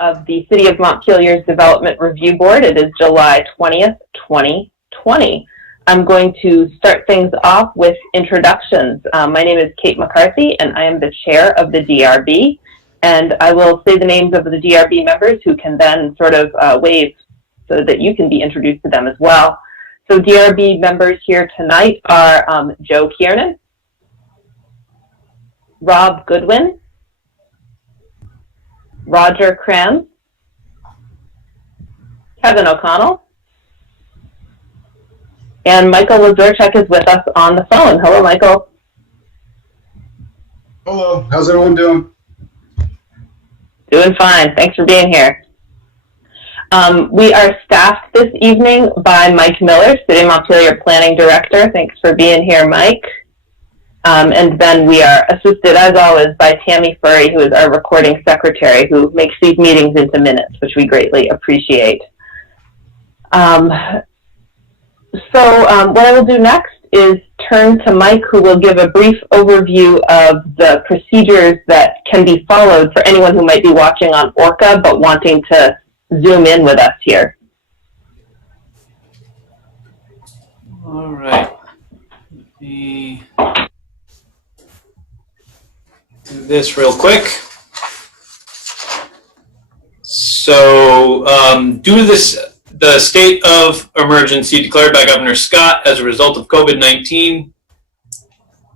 Of the City of Montpelier's Development Review Board. It is July 20th, 2020. I'm going to start things off with introductions. My name is Kate McCarthy, and I am the chair of the DRB. And I will say the names of the DRB members who can then sort of wave so that you can be introduced to them as well. So DRB members here tonight are Joe Kiernan, Rob Goodwin, Roger Kranz, Kevin O'Connell, and Michael Lazorchuk is with us on the phone. Hello, Michael. Hello. How's everyone doing? Doing fine. Thanks for being here. We are staffed this evening by Mike Miller, City of Montpelier Planning Director. Thanks for being here, Mike. And then we are assisted, as always, by Tammy Furry, who is our recording secretary, who makes these meetings into minutes, which we greatly appreciate. What I will do next is turn to Mike, who will give a brief overview of the procedures that can be followed for anyone who might be watching on ORCA but wanting to zoom in with us here. All right. Let me do this real quick. So, due to the state of emergency declared by Governor Scott as a result of COVID-19,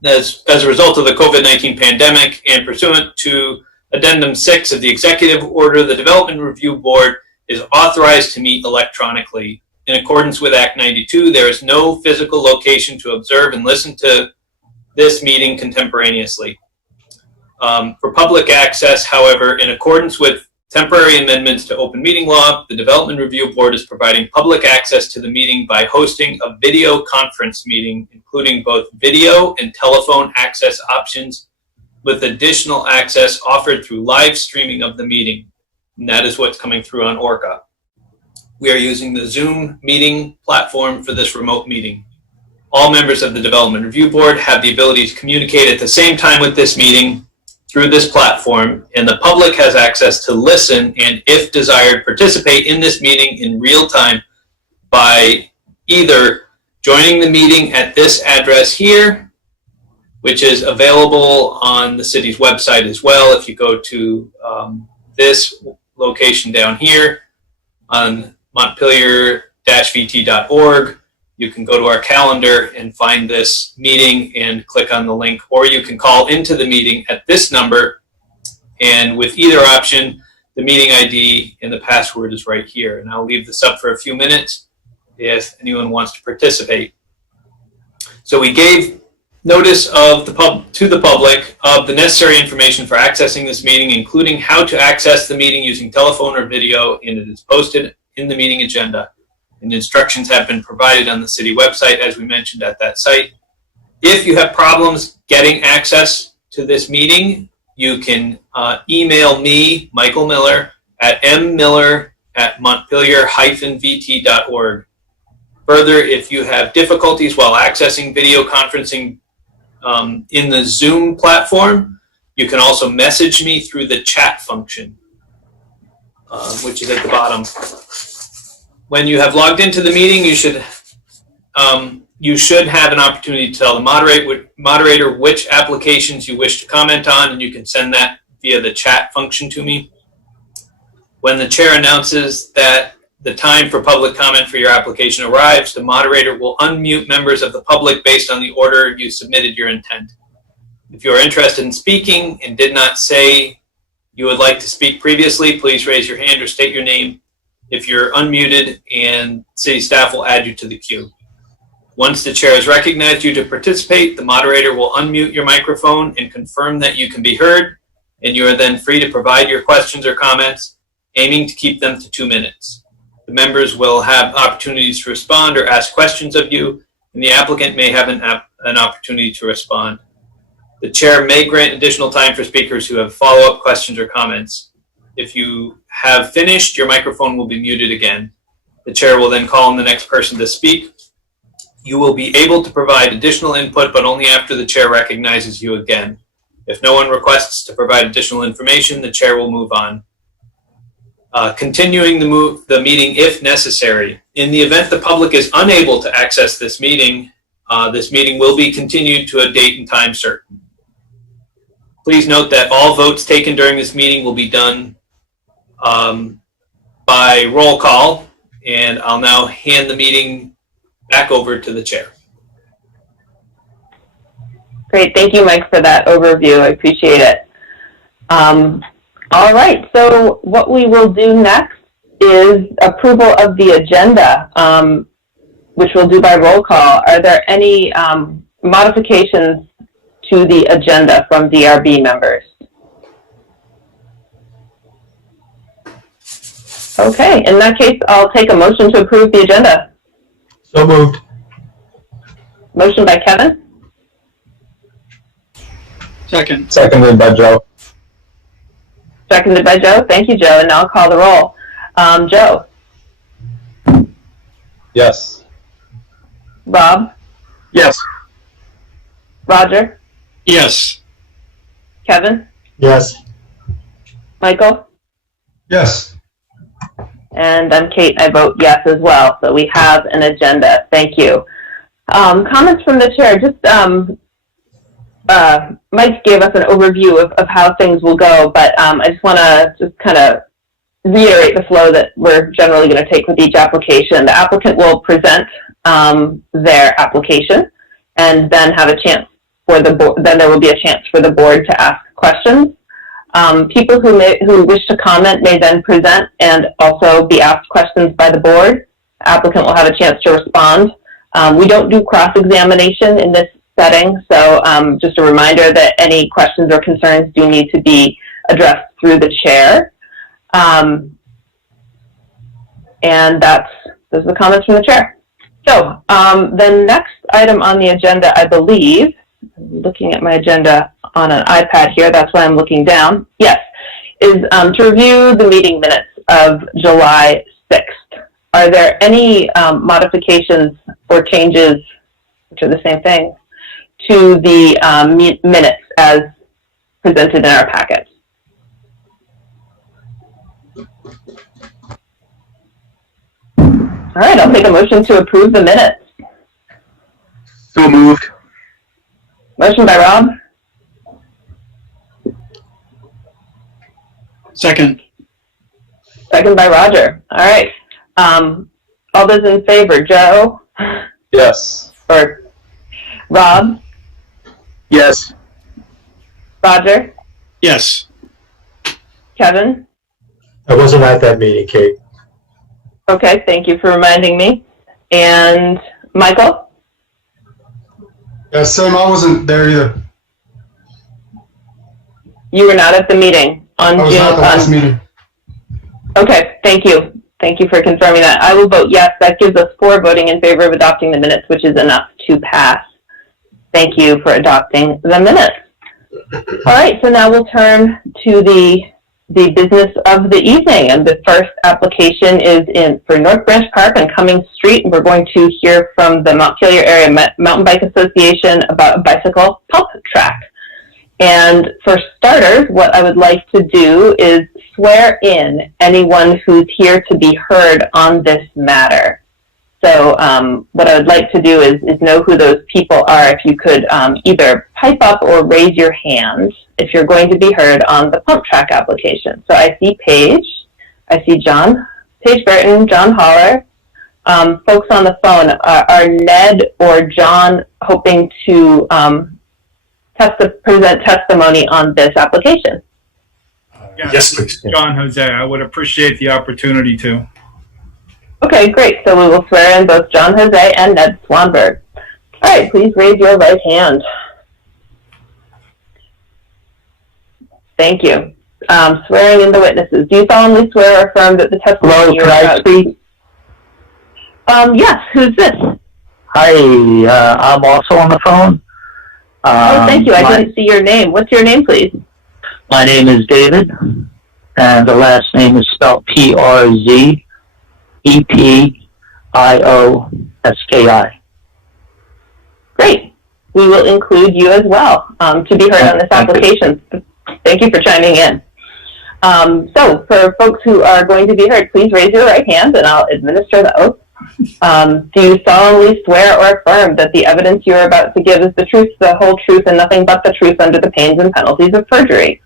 as a result of the COVID-19 pandemic, and pursuant to Addendum 6 of the Executive Order, the Development Review Board is authorized to meet electronically. In accordance with Act 92, there is no physical location to observe and listen to this meeting contemporaneously. For public access, however, in accordance with temporary amendments to open meeting law, the Development Review Board is providing public access to the meeting by hosting a video conference meeting, including both video and telephone access options, with additional access offered through live streaming of the meeting. And that is what's coming through on ORCA. We are using the Zoom meeting platform for this remote meeting. All members of the Development Review Board have the ability to communicate at the same time with this meeting through this platform, and the public has access to listen and, if desired, participate in this meeting in real time by either joining the meeting at this address here, which is available on the city's website as well. If you go to this location down here on Montpelier-VT.org, you can go to our calendar and find this meeting and click on the link, or you can call into the meeting at this number, and with either option, the meeting ID and the password is right here. And I'll leave this up for a few minutes if anyone wants to participate. So we gave notice of to the public of the necessary information for accessing this meeting, including how to access the meeting using telephone or video, and it is posted in the meeting agenda. And instructions have been provided on the city website, as we mentioned at that site. If you have problems getting access to this meeting, you can email me, Michael Miller, at mmiller@montpelier-vt.org. Further, if you have difficulties while accessing video conferencing in the Zoom platform, you can also message me through the chat function, which is at the bottom. When you have logged into the meeting, you should have an opportunity to tell the moderator which applications you wish to comment on, and you can send that via the chat function to me. When the chair announces that the time for public comment for your application arrives, the moderator will unmute members of the public based on the order you submitted your intent. If you are interested in speaking and did not say you would like to speak previously, please raise your hand or state your name. If you're unmuted, and city staff will add you to the queue. Once the chair has recognized you to participate, the moderator will unmute your microphone and confirm that you can be heard, and you are then free to provide your questions or comments, aiming to keep them to 2 minutes. The members will have opportunities to respond or ask questions of you, and the applicant may have an opportunity to respond. The chair may grant additional time for speakers who have follow-up questions or comments. If you have finished, your microphone will be muted again. The chair will then call on the next person to speak. You will be able to provide additional input, but only after the chair recognizes you again. If no one requests to provide additional information, the chair will move on. continuing the meeting if necessary. In the event the public is unable to access this meeting will be continued to a date and time certain. Please note that all votes taken during this meeting will be done by roll call, and I'll now hand the meeting back over to the chair. Great. Thank you, Mike, for that overview. I appreciate it. All right. So what we will do next is approval of the agenda, which we'll do by roll call. Are there any modifications to the agenda from DRB members? Okay. In that case, I'll take a motion to approve the agenda. So moved. Motion by Kevin. Second. Seconded by Joe. Seconded by Joe. Thank you, Joe. And now I'll call the roll. Joe. Yes. Rob. Yes. Roger. Yes. Kevin. Yes. Michael. Yes. And I'm Kate. I vote yes as well. So we have an agenda. Thank you. Comments from the chair. Just Mike gave us an overview of how things will go, but I just want to just kind of reiterate the flow that we're generally going to take with each application. The applicant will present their application, and then have a chance for the board. Then there will be a chance for the board to ask questions. People who wish to comment may then present and also be asked questions by the board. The applicant will have a chance to respond. We don't do cross-examination in this setting, so just a reminder that any questions or concerns do need to be addressed through the chair. And those are the comments from the chair. So the next item on the agenda, I believe, looking at my agenda on an iPad here, that's why I'm looking down, yes, is to review the meeting minutes of July 6th. Are there any modifications or changes, which are the same thing, to the minutes as presented in our packets? All right, I'll take a motion to approve the minutes. So moved. Motion by Rob. Second. Second by Roger. All right. All those in favor, Joe? Yes. Or Rob? Yes. Roger? Yes. Kevin? I wasn't at that meeting, Kate. Okay, thank you for reminding me. And Michael? Yeah, Sam, I wasn't there either. You were not at the meeting on I was not at the last meeting. Okay, thank you. Thank you for confirming that. I will vote yes. That gives us 4 voting in favor of adopting the minutes, which is enough to pass. Thank you for adopting the minutes. All right, so now we'll turn to the business of the evening. And the first application is for North Branch Park and Cummings Street. We're going to hear from the Montpelier Area Mountain Bike Association about a bicycle pump track. And for starters, what I would like to do is swear in anyone who's here to be heard on this matter. So what I would like to do is know who those people are. If you could either pipe up or raise your hand if you're going to be heard on the pump track application. So I see Paige. I see John, Paige Burton, John Holler. Folks on the phone, are Ned or John hoping to present testimony on this application? Yes, please. John Jose, I would appreciate the opportunity to. Okay, great. So we will swear in both John Jose and Ned Swanberg. All right, please raise your right hand. Thank you. Swearing in the witnesses. Do you solemnly swear or affirm that the testimony you're about to speak? Yes, who's this? Hi, I'm also on the phone. Oh, thank you. I didn't see your name. What's your name, please? My name is David, and the last name is spelled P-R-Z-E-P-I-O-S-K-I. Great. We will include you as well to be heard on this application. Thank you for chiming in. So for folks who are going to be heard, please raise your right hand and I'll administer the oath. Do you solemnly swear or affirm that the evidence you are about to give is the truth, the whole truth, and nothing but the truth under the pains and penalties of perjury?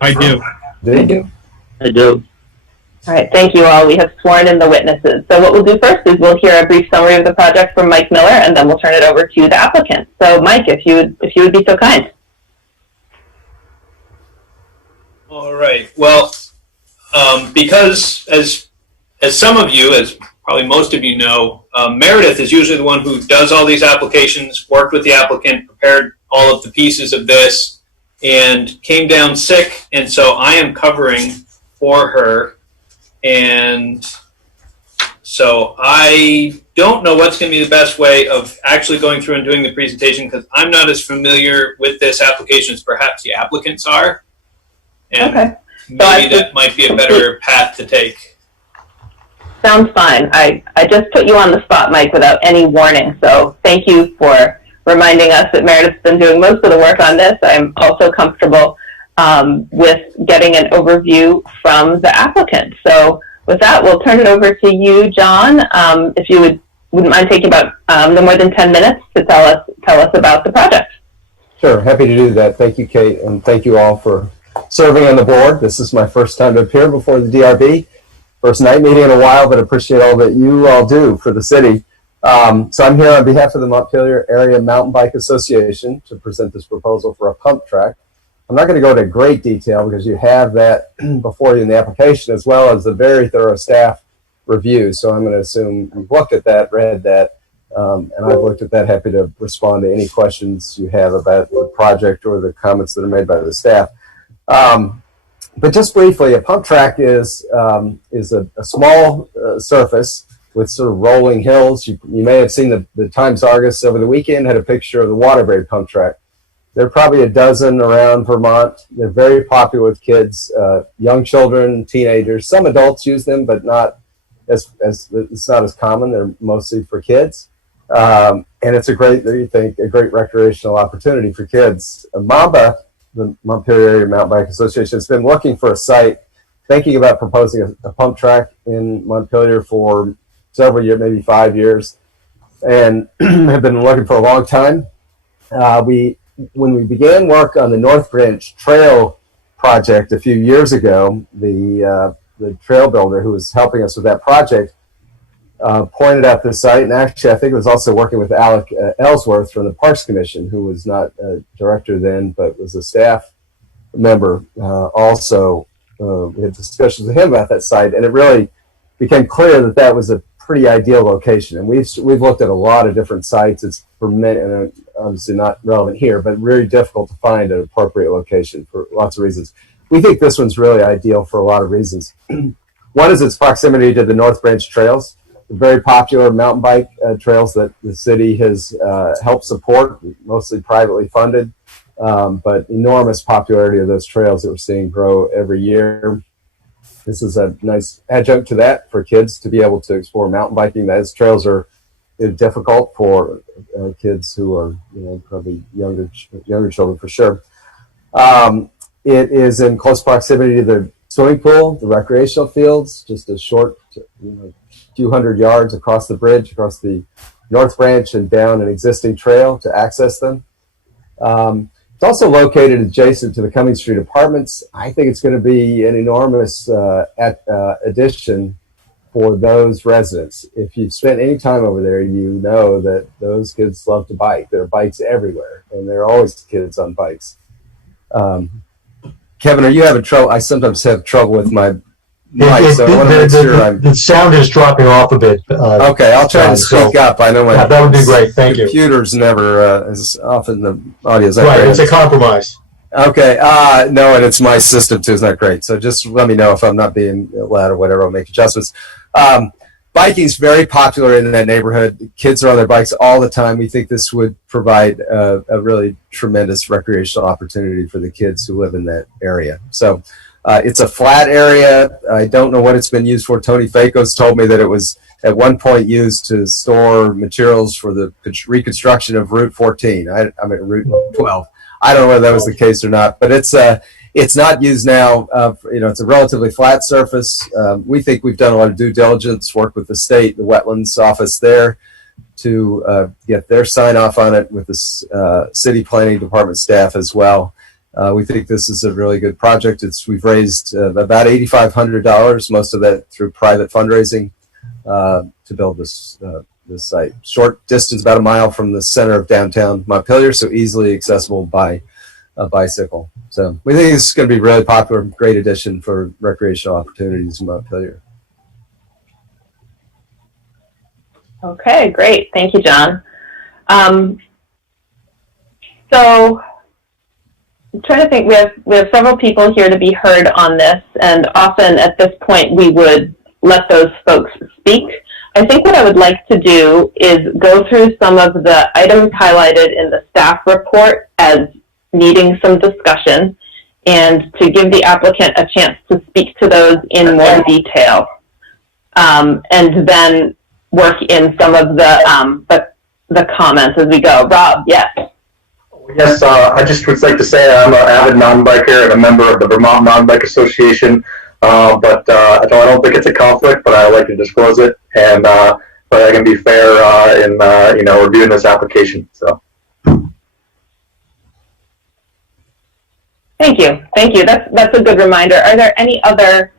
I do. I do. All right, thank you all. We have sworn in the witnesses. So what we'll do first is we'll hear a brief summary of the project from Mike Miller, and then we'll turn it over to the applicant. So Mike, if you would be so kind. All right. Well, because as some of you, as probably most of you know, Meredith is usually the one who does all these applications, worked with the applicant, prepared all of the pieces of this, and came down sick. And so I am covering for her. And so I don't know what's going to be the best way of actually going through and doing the presentation because I'm not as familiar with this application as perhaps the applicants are. And Okay. maybe that might be a better path to take. Sounds fine. I just put you on the spot, Mike, without any warning. So thank you for reminding us that Meredith's been doing most of the work on this. I'm also comfortable with getting an overview from the applicant. So with that, we'll turn it over to you, John, if you wouldn't mind taking about no more than 10 minutes to tell us about the project. Sure, happy to do that. Thank you, Kate, and thank you all for serving on the board. This is my first time to appear before the DRB. First night meeting in a while, but appreciate all that you all do for the city. So I'm here on behalf of the Montpelier Area Mountain Bike Association to present this proposal for a pump track. I'm not going to go into great detail because you have that before you in the application as well as a very thorough staff review. So I'm going to assume you've looked at that, read that, and I've looked at that. Happy to respond to any questions you have about the project or the comments that are made by the staff. But just briefly, a pump track is a small surface with sort of rolling hills. You may have seen the Times Argus over the weekend had a picture of the Waterbury pump track. There are probably a dozen around Vermont. They're very popular with kids, young children, teenagers. Some adults use them, but not as it's not as common. They're mostly for kids, and it's a great recreational opportunity for kids. Mamba, the Montpelier Area Mountain Bike Association, has been looking for a site, thinking about proposing a pump track in Montpelier for several years, maybe 5 years, and have been looking for a long time. When we began work on the North Branch Trail project a few years ago, the trail builder who was helping us with that project pointed out this site, and actually I think it was also working with Alec Ellsworth from the Parks Commission, who was not a director then, but was a staff member. Also, we had discussions with him about that site, and it really became clear that that was a pretty ideal location. And we've looked at a lot of different sites. It's for many, and obviously not relevant here, but really difficult to find an appropriate location for lots of reasons. We think this one's really ideal for a lot of reasons. One is its proximity to the North Branch trails, very popular mountain bike trails that the city has helped support, mostly privately funded, but enormous popularity of those trails that we're seeing grow every year. This is a nice adjunct to that for kids to be able to explore mountain biking. Those trails are difficult for kids who are, probably younger children for sure. It is in close proximity to the swimming pool, the recreational fields, just a short, few hundred yards across the bridge, across the North Branch and down an existing trail to access them. It's also located adjacent to the Cumming Street Apartments. I think it's going to be an enormous addition for those residents. If you've spent any time over there, you know that those kids love to bike. There are bikes everywhere, and there are always kids on bikes. Kevin, are you having trouble? I sometimes have trouble with my mic, so I want to make sure the sound is dropping off a bit. Okay, I'll try to speak up. I know my that would be great. Thank you. Computer's never as often the audio is Right, it's a compromise. Okay, no, and it's my system too. It's not great. So just let me know if I'm not being loud or whatever. I'll make adjustments. Biking's very popular in that neighborhood. Kids are on their bikes all the time. We think this would provide a really tremendous recreational opportunity for the kids who live in that area. So it's a flat area. I don't know what it's been used for. Tony Fakos told me that it was at one point used to store materials for the reconstruction of Route 14. I mean, Route 12. I don't know whether that was the case or not, but it's not used now. It's a relatively flat surface. We think we've done a lot of due diligence, work with the state, the Wetlands office there, to get their sign off on it with the city planning department staff as well. We think this is a really good project. We've raised about $8,500, most of that through private fundraising, to build this site. Short distance, about a mile from the center of downtown Montpelier, so easily accessible by a bicycle. So we think this is going to be really popular, great addition for recreational opportunities in Montpelier. Okay, great. Thank you, John. So I'm trying to think, we have several people here to be heard on this, and often at this point we would let those folks speak. I think what I would like to do is go through some of the items highlighted in the staff report as needing some discussion, and to give the applicant a chance to speak to those in more detail, and then work in some of the comments as we go. Rob, yes. Yes, I just would like to say I'm an avid non-biker and a member of the Vermont Non-Bike Association, but I don't think it's a conflict, but I like to disclose it, and but I can be fair in reviewing this application. So. Thank you. That's a good reminder. Are there any other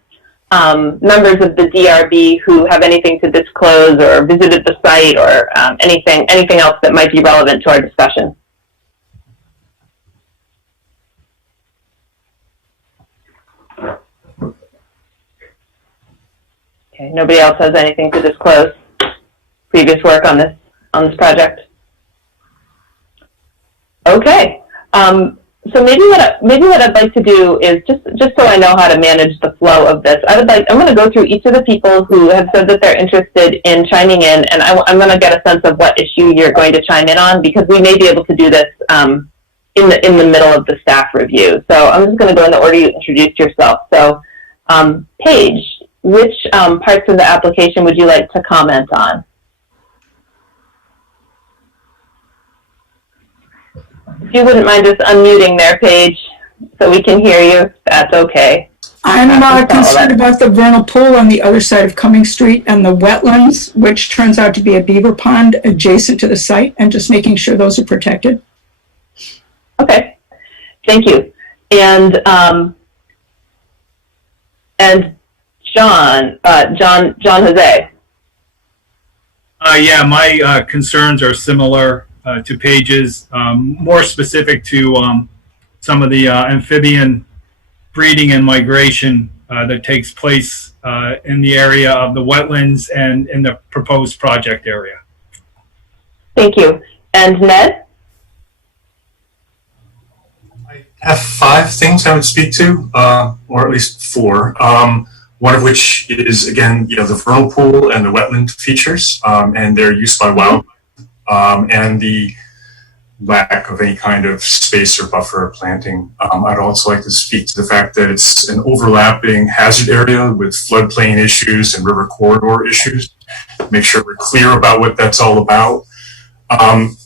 members of the DRB who have anything to disclose or visited the site, or anything else that might be relevant to our discussion? Okay, nobody else has anything to disclose. Previous work on this project. Okay. So maybe what I'd like to do is just so I know how to manage the flow of this, I'm going to go through each of the people who have said that they're interested in chiming in, and I'm going to get a sense of what issue you're going to chime in on, because we may be able to do this in the middle of the staff review. So I'm just going to go in the order you introduced yourself. So Paige, which parts of the application would you like to comment on? If you wouldn't mind just unmuting there, Paige, so we can hear you, that's okay. I'm concerned about the vernal pool on the other side of Cumming Street and the wetlands, which turns out to be a beaver pond adjacent to the site, and just making sure those are protected. Okay, thank you. And John Jose. Yeah, my concerns are similar to Paige's, more specific to some of the amphibian breeding and migration that takes place in the area of the wetlands and in the proposed project area. Thank you. And Ned? I have 5 things I would speak to, or at least 4. One of which is, again, the vernal pool and the wetland features, and their use by wildlife, and the lack of any kind of space or buffer or planting. I'd also like to speak to the fact that it's an overlapping hazard area with floodplain issues and river corridor issues. Make sure we're clear about what that's all about.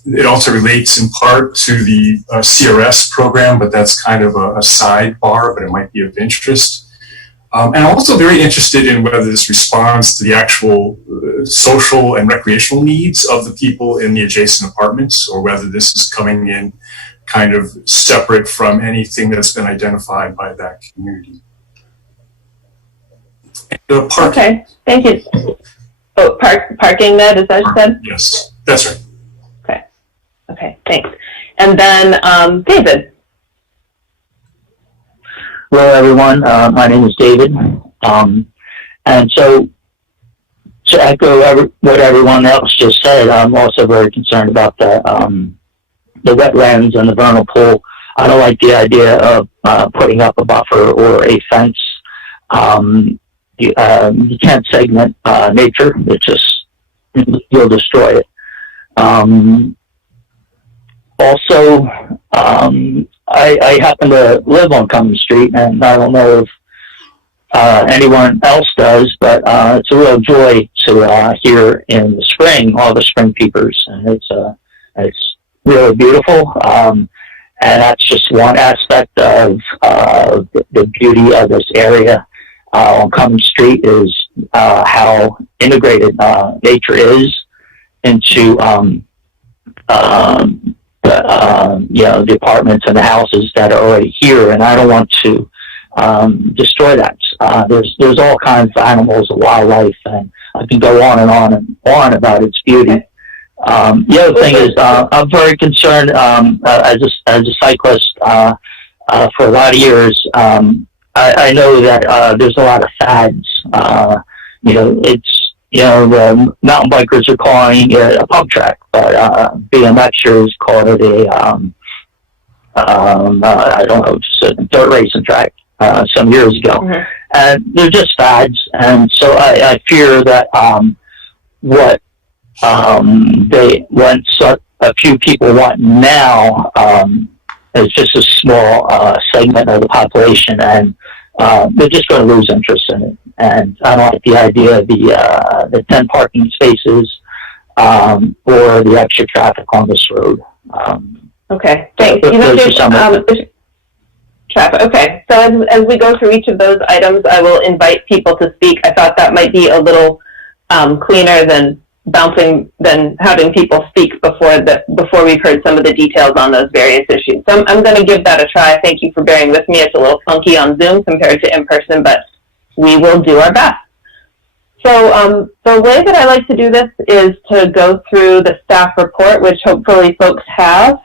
It also relates in part to the CRS program, but that's kind of a sidebar, but it might be of interest. And I'm also very interested in whether this responds to the actual social and recreational needs of the people in the adjacent apartments, or whether this is coming in kind of separate from anything that's been identified by that community. And, okay, thank you. Oh, parking, Ned, is that what you said? Yes, that's right. Okay, thanks. And then David. Hello, everyone. My name is David. And so to echo what everyone else just said, I'm also very concerned about the wetlands and the vernal pool. I don't like the idea of putting up a buffer or a fence. You can't segment nature. It just, you'll destroy it. Also, I happen to live on Cumming Street, and I don't know if anyone else does, but it's a real joy to hear in the spring all the spring peepers, and it's really beautiful. And that's just one aspect of the beauty of this area on Cumming Street is how integrated nature is into the apartments and the houses that are already here. And I don't want to destroy that. There's all kinds of animals and wildlife, and I can go on and on and on about its beauty. The other thing is, I'm very concerned as a cyclist for a lot of years. I know that there's a lot of fads. The mountain bikers are calling it a pump track, but BMXers call it I don't know, just a dirt racing track some years ago. Mm-hmm. And they're just fads, and so I fear that what a few people want now is just a small segment of the population, and they're just going to lose interest in it. And I don't like the idea of the 10 parking spaces or the extra traffic on this road. Okay, thanks. Traffic. Okay, so as we go through each of those items, I will invite people to speak. I thought that might be a little cleaner than having people speak before we've heard some of the details on those various issues. So I'm going to give that a try. Thank you for bearing with me. It's a little funky on Zoom compared to in person, but we will do our best. So the way that I like to do this is to go through the staff report, which hopefully folks have.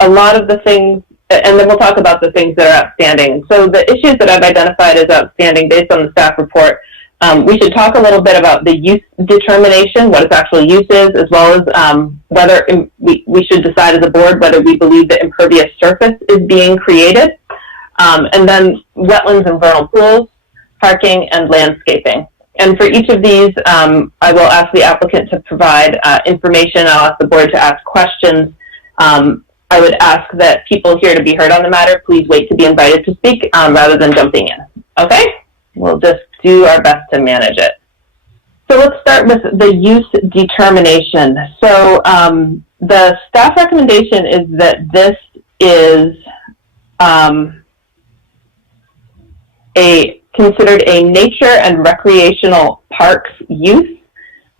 A lot of the things, and then we'll talk about the things that are outstanding. So the issues that I've identified as outstanding based on the staff report, we should talk a little bit about the use determination, what its actual use is, as well as whether we should decide as a board whether we believe that impervious surface is being created, and then wetlands and vernal pools, parking, and landscaping. And for each of these, I will ask the applicant to provide information. I'll ask the board to ask questions. I would ask that people here to be heard on the matter, please wait to be invited to speak rather than jumping in. Okay? We'll just do our best to manage it. So let's start with the use determination. So the staff recommendation is that this is considered a nature and recreational parks use.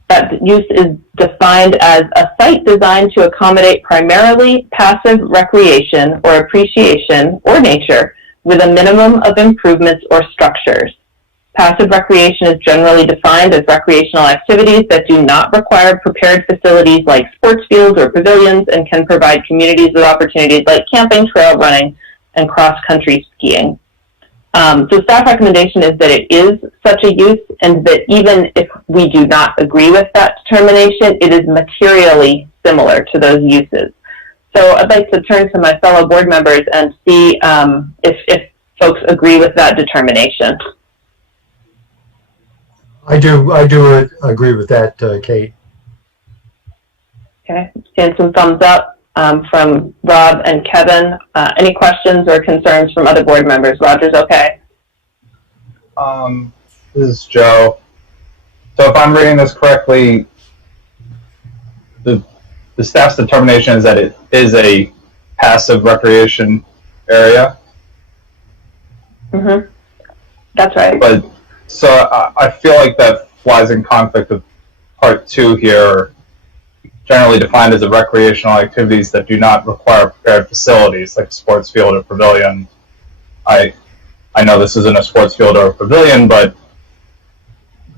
That use is defined as a site designed to accommodate primarily passive recreation or appreciation or nature with a minimum of improvements or structures. Passive recreation is generally defined as recreational activities that do not require prepared facilities like sports fields or pavilions and can provide communities with opportunities like camping, trail running, and cross-country skiing. So staff recommendation is that it is such a use, and that even if we do not agree with that determination, it is materially similar to those uses. So I'd like to turn to my fellow board members and see if folks agree with that determination. I do agree with that, Kate. Okay, and some thumbs up from Rob and Kevin. Any questions or concerns from other board members? Roger's okay. This is Joe. So if I'm reading this correctly, the staff's determination is that it is a passive recreation area. Mm-hmm. That's right. But so I feel like that flies in conflict with part 2 here, generally defined as the recreational activities that do not require prepared facilities like a sports field or pavilion. I know this isn't a sports field or a pavilion, but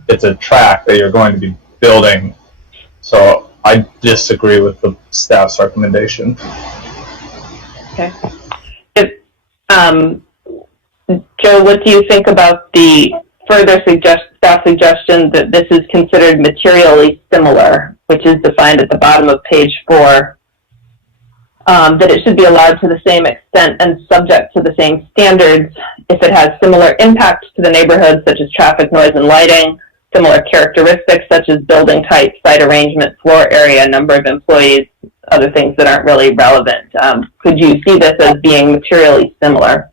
it's a track that you're going to be building. So I disagree with the staff's recommendation. Okay. Joe, what do you think about the further staff suggestion that this is considered materially similar, which is defined at the bottom of page 4, that it should be allowed to the same extent and subject to the same standards if it has similar impacts to the neighborhood, such as traffic, noise, and lighting, similar characteristics such as building type, site arrangement, floor area, number of employees, other things that aren't really relevant. Could you see this as being materially similar?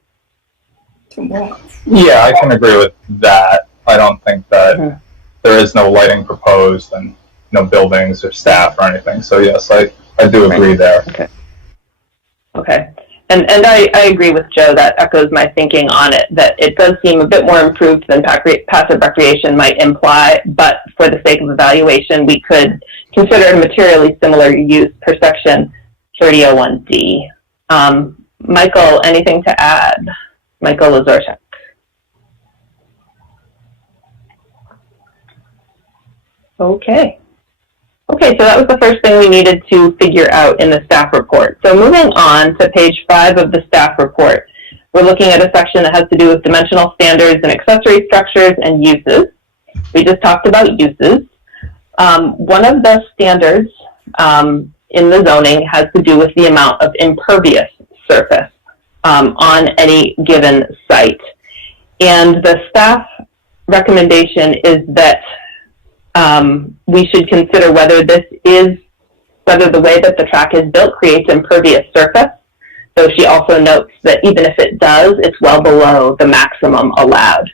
Yeah, I can agree with that. I don't think that there is no lighting proposed and no buildings or staff or anything. So yes, I do agree there. Okay. Okay. And I agree with Joe. That echoes my thinking on it, that it does seem a bit more improved than passive recreation might imply, but for the sake of evaluation, we could consider a materially similar use per section 3001D. Michael, anything to add? Michael Lazorchak. Okay. Okay, so that was the first thing we needed to figure out in the staff report. So moving on to page 5 of the staff report, we're looking at a section that has to do with dimensional standards and accessory structures and uses. We just talked about uses. One of the standards in the zoning has to do with the amount of impervious surface on any given site. And the staff recommendation is that we should consider whether the way that the track is built creates impervious surface. Though she also notes that even if it does, it's well below the maximum allowed.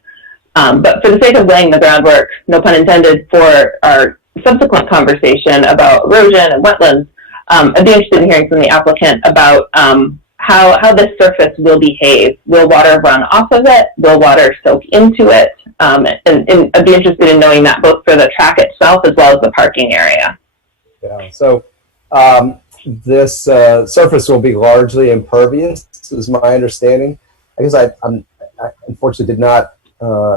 But for the sake of laying the groundwork, no pun intended, for our subsequent conversation about erosion and wetlands, I'd be interested in hearing from the applicant about how this surface will behave. Will water run off of it? Will water soak into it? And I'd be interested in knowing that both for the track itself as well as the parking area. Yeah, so this surface will be largely impervious, is my understanding. I guess I unfortunately did not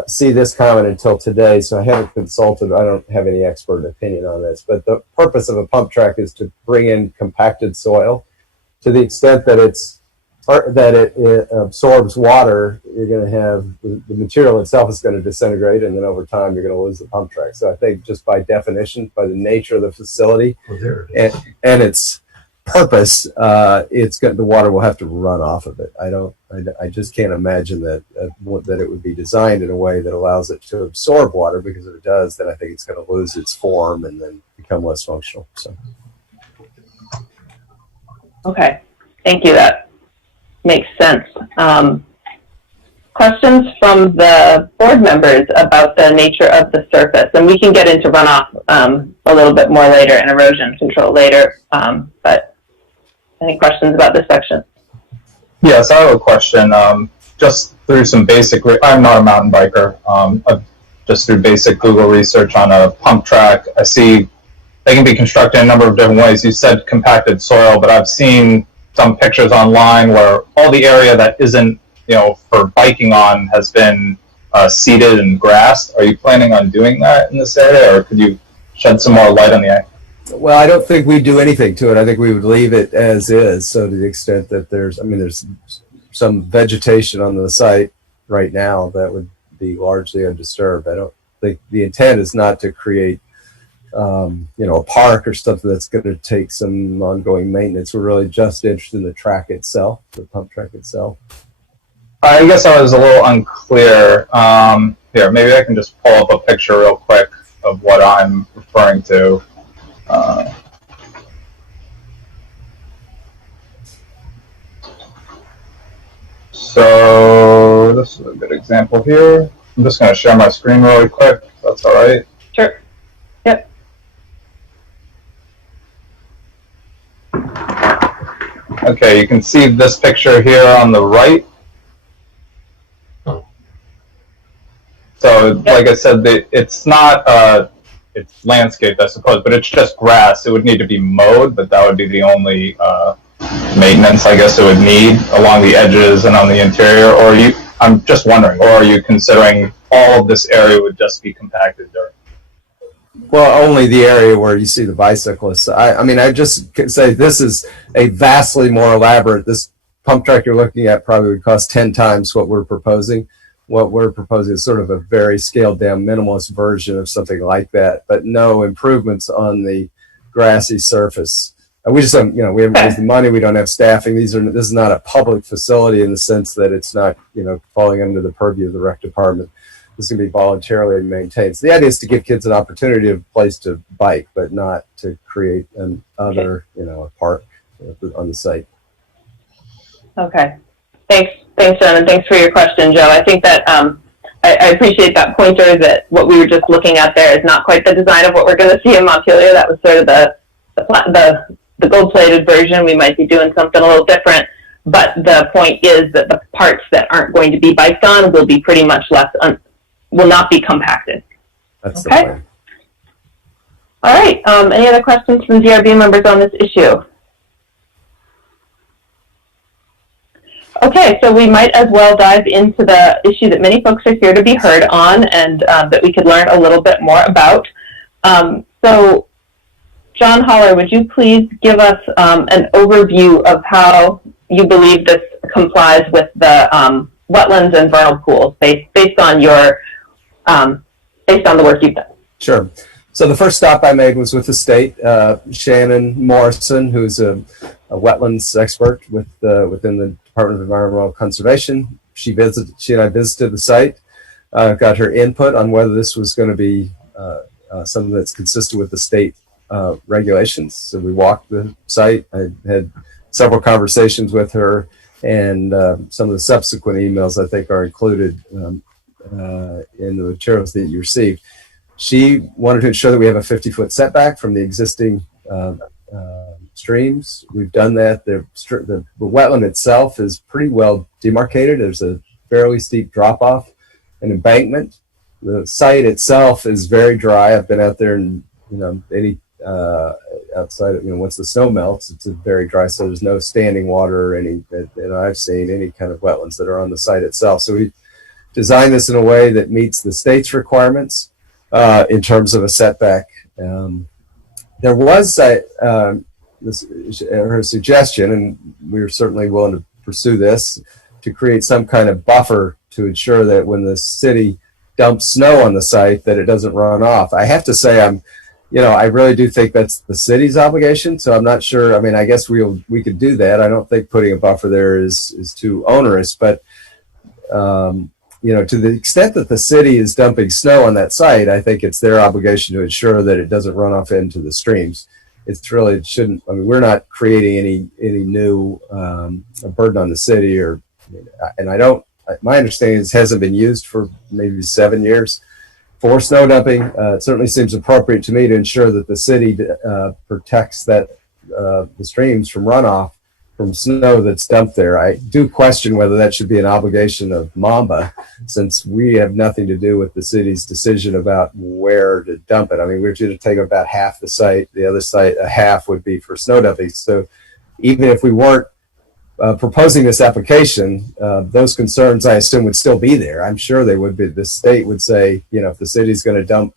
see this comment until today, so I haven't consulted. I don't have any expert opinion on this, but the purpose of a pump track is to bring in compacted soil. To the extent that it absorbs water, you're going to have the material itself is going to disintegrate, and then over time you're going to lose the pump track. So I think just by definition, by the nature of the facility and its purpose, the water will have to run off of it. I just can't imagine that it would be designed in a way that allows it to absorb water, because if it does, then I think it's going to lose its form and then become less functional. So. Okay, thank you. That makes sense. Questions from the board members about the nature of the surface? And we can get into runoff a little bit more later and erosion control later. But any questions about this section? Yes, I have a question. Just through some basic, I'm not a mountain biker. Just through basic Google research on a pump track, I see they can be constructed in a number of different ways. You said compacted soil, but I've seen some pictures online where all the area that isn't, for biking on has been seeded and grassed. Are you planning on doing that in this area, or could you shed some more light on the? Well, I don't think we'd do anything to it. I think we would leave it as is. So to the extent that there's some vegetation on the site right now that would be largely undisturbed. I don't think the intent is not to create a park or something that's going to take some ongoing maintenance. We're really just interested in the track itself, the pump track itself. I guess I was a little unclear. Here, maybe I can just pull up a picture real quick of what I'm referring to. So this is a good example here. I'm just going to share my screen really quick. That's all right. Sure. Yep. Okay, you can see this picture here on the right. So, like I said, it's not, it's landscaped, I suppose, but it's just grass. It would need to be mowed, but that would be the only maintenance, I guess, it would need along the edges and on the interior. Or I'm just wondering, or are you considering all of this area would just be compacted dirt? Well, only the area where you see the bicyclists. I just say this is a vastly more elaborate. This pump track you're looking at probably would cost 10 times what we're proposing. What we're proposing is sort of a very scaled down minimalist version of something like that, but no improvements on the grassy surface. We just don't, we haven't raised the money. We don't have staffing. This is not a public facility in the sense that it's not, falling under the purview of the rec department. This can be voluntarily maintained. So the idea is to give kids an opportunity of a place to bike, but not to create a park on the site. Okay. Thanks, John, and thanks for your question, Joe. I think that I appreciate that pointer that what we were just looking at there is not quite the design of what we're going to see in Montpelier. That was sort of the gold-plated version. We might be doing something a little different. But the point is that the parts that aren't going to be biked on will be pretty much will not be compacted. That's Okay. the plan. All right. Any other questions from DRB members on this issue? Okay, so we might as well dive into the issue that many folks are here to be heard on, and that we could learn a little bit more about. So, John Holler, would you please give us an overview of how you believe this complies with the wetlands and vernal pools, based on your based on the work you've done? Sure. So the first stop I made was with the state. Shannon Morrison, who's a wetlands expert within the Department of Environmental Conservation. She and I visited the site, got her input on whether this was going to be something that's consistent with the state regulations. So we walked the site. I had several conversations with her, and some of the subsequent emails I think are included in the materials that you received. She wanted to ensure that we have a 50-foot setback from the existing streams. We've done that. The wetland itself is pretty well demarcated. There's a fairly steep drop-off, an embankment. The site itself is very dry. I've been out there, and outside, once the snow melts, it's very dry. So there's no standing water or any that I've seen, any kind of wetlands that are on the site itself. So we designed this in a way that meets the state's requirements in terms of a setback. There was her suggestion, and we were certainly willing to pursue this, to create some kind of buffer to ensure that when the city dumps snow on the site, that it doesn't run off. I have to say, I really do think that's the city's obligation. So I'm not sure. I mean, I guess we could do that. I don't think putting a buffer there is too onerous, but to the extent that the city is dumping snow on that site, I think it's their obligation to ensure that it doesn't run off into the streams. It shouldn't. I mean, we're not creating any new burden on the city, and I don't. My understanding is it hasn't been used for maybe 7 years for snow dumping. It certainly seems appropriate to me to ensure that the city protects the streams from runoff from snow that's dumped there. I do question whether that should be an obligation of Mamba, since we have nothing to do with the city's decision about where to dump it. I mean, we're going to take about half the site. The other site, a half, would be for snow dumping. So even if we weren't proposing this application, those concerns, I assume, would still be there. I'm sure they would be. The state would say, if the city's going to dump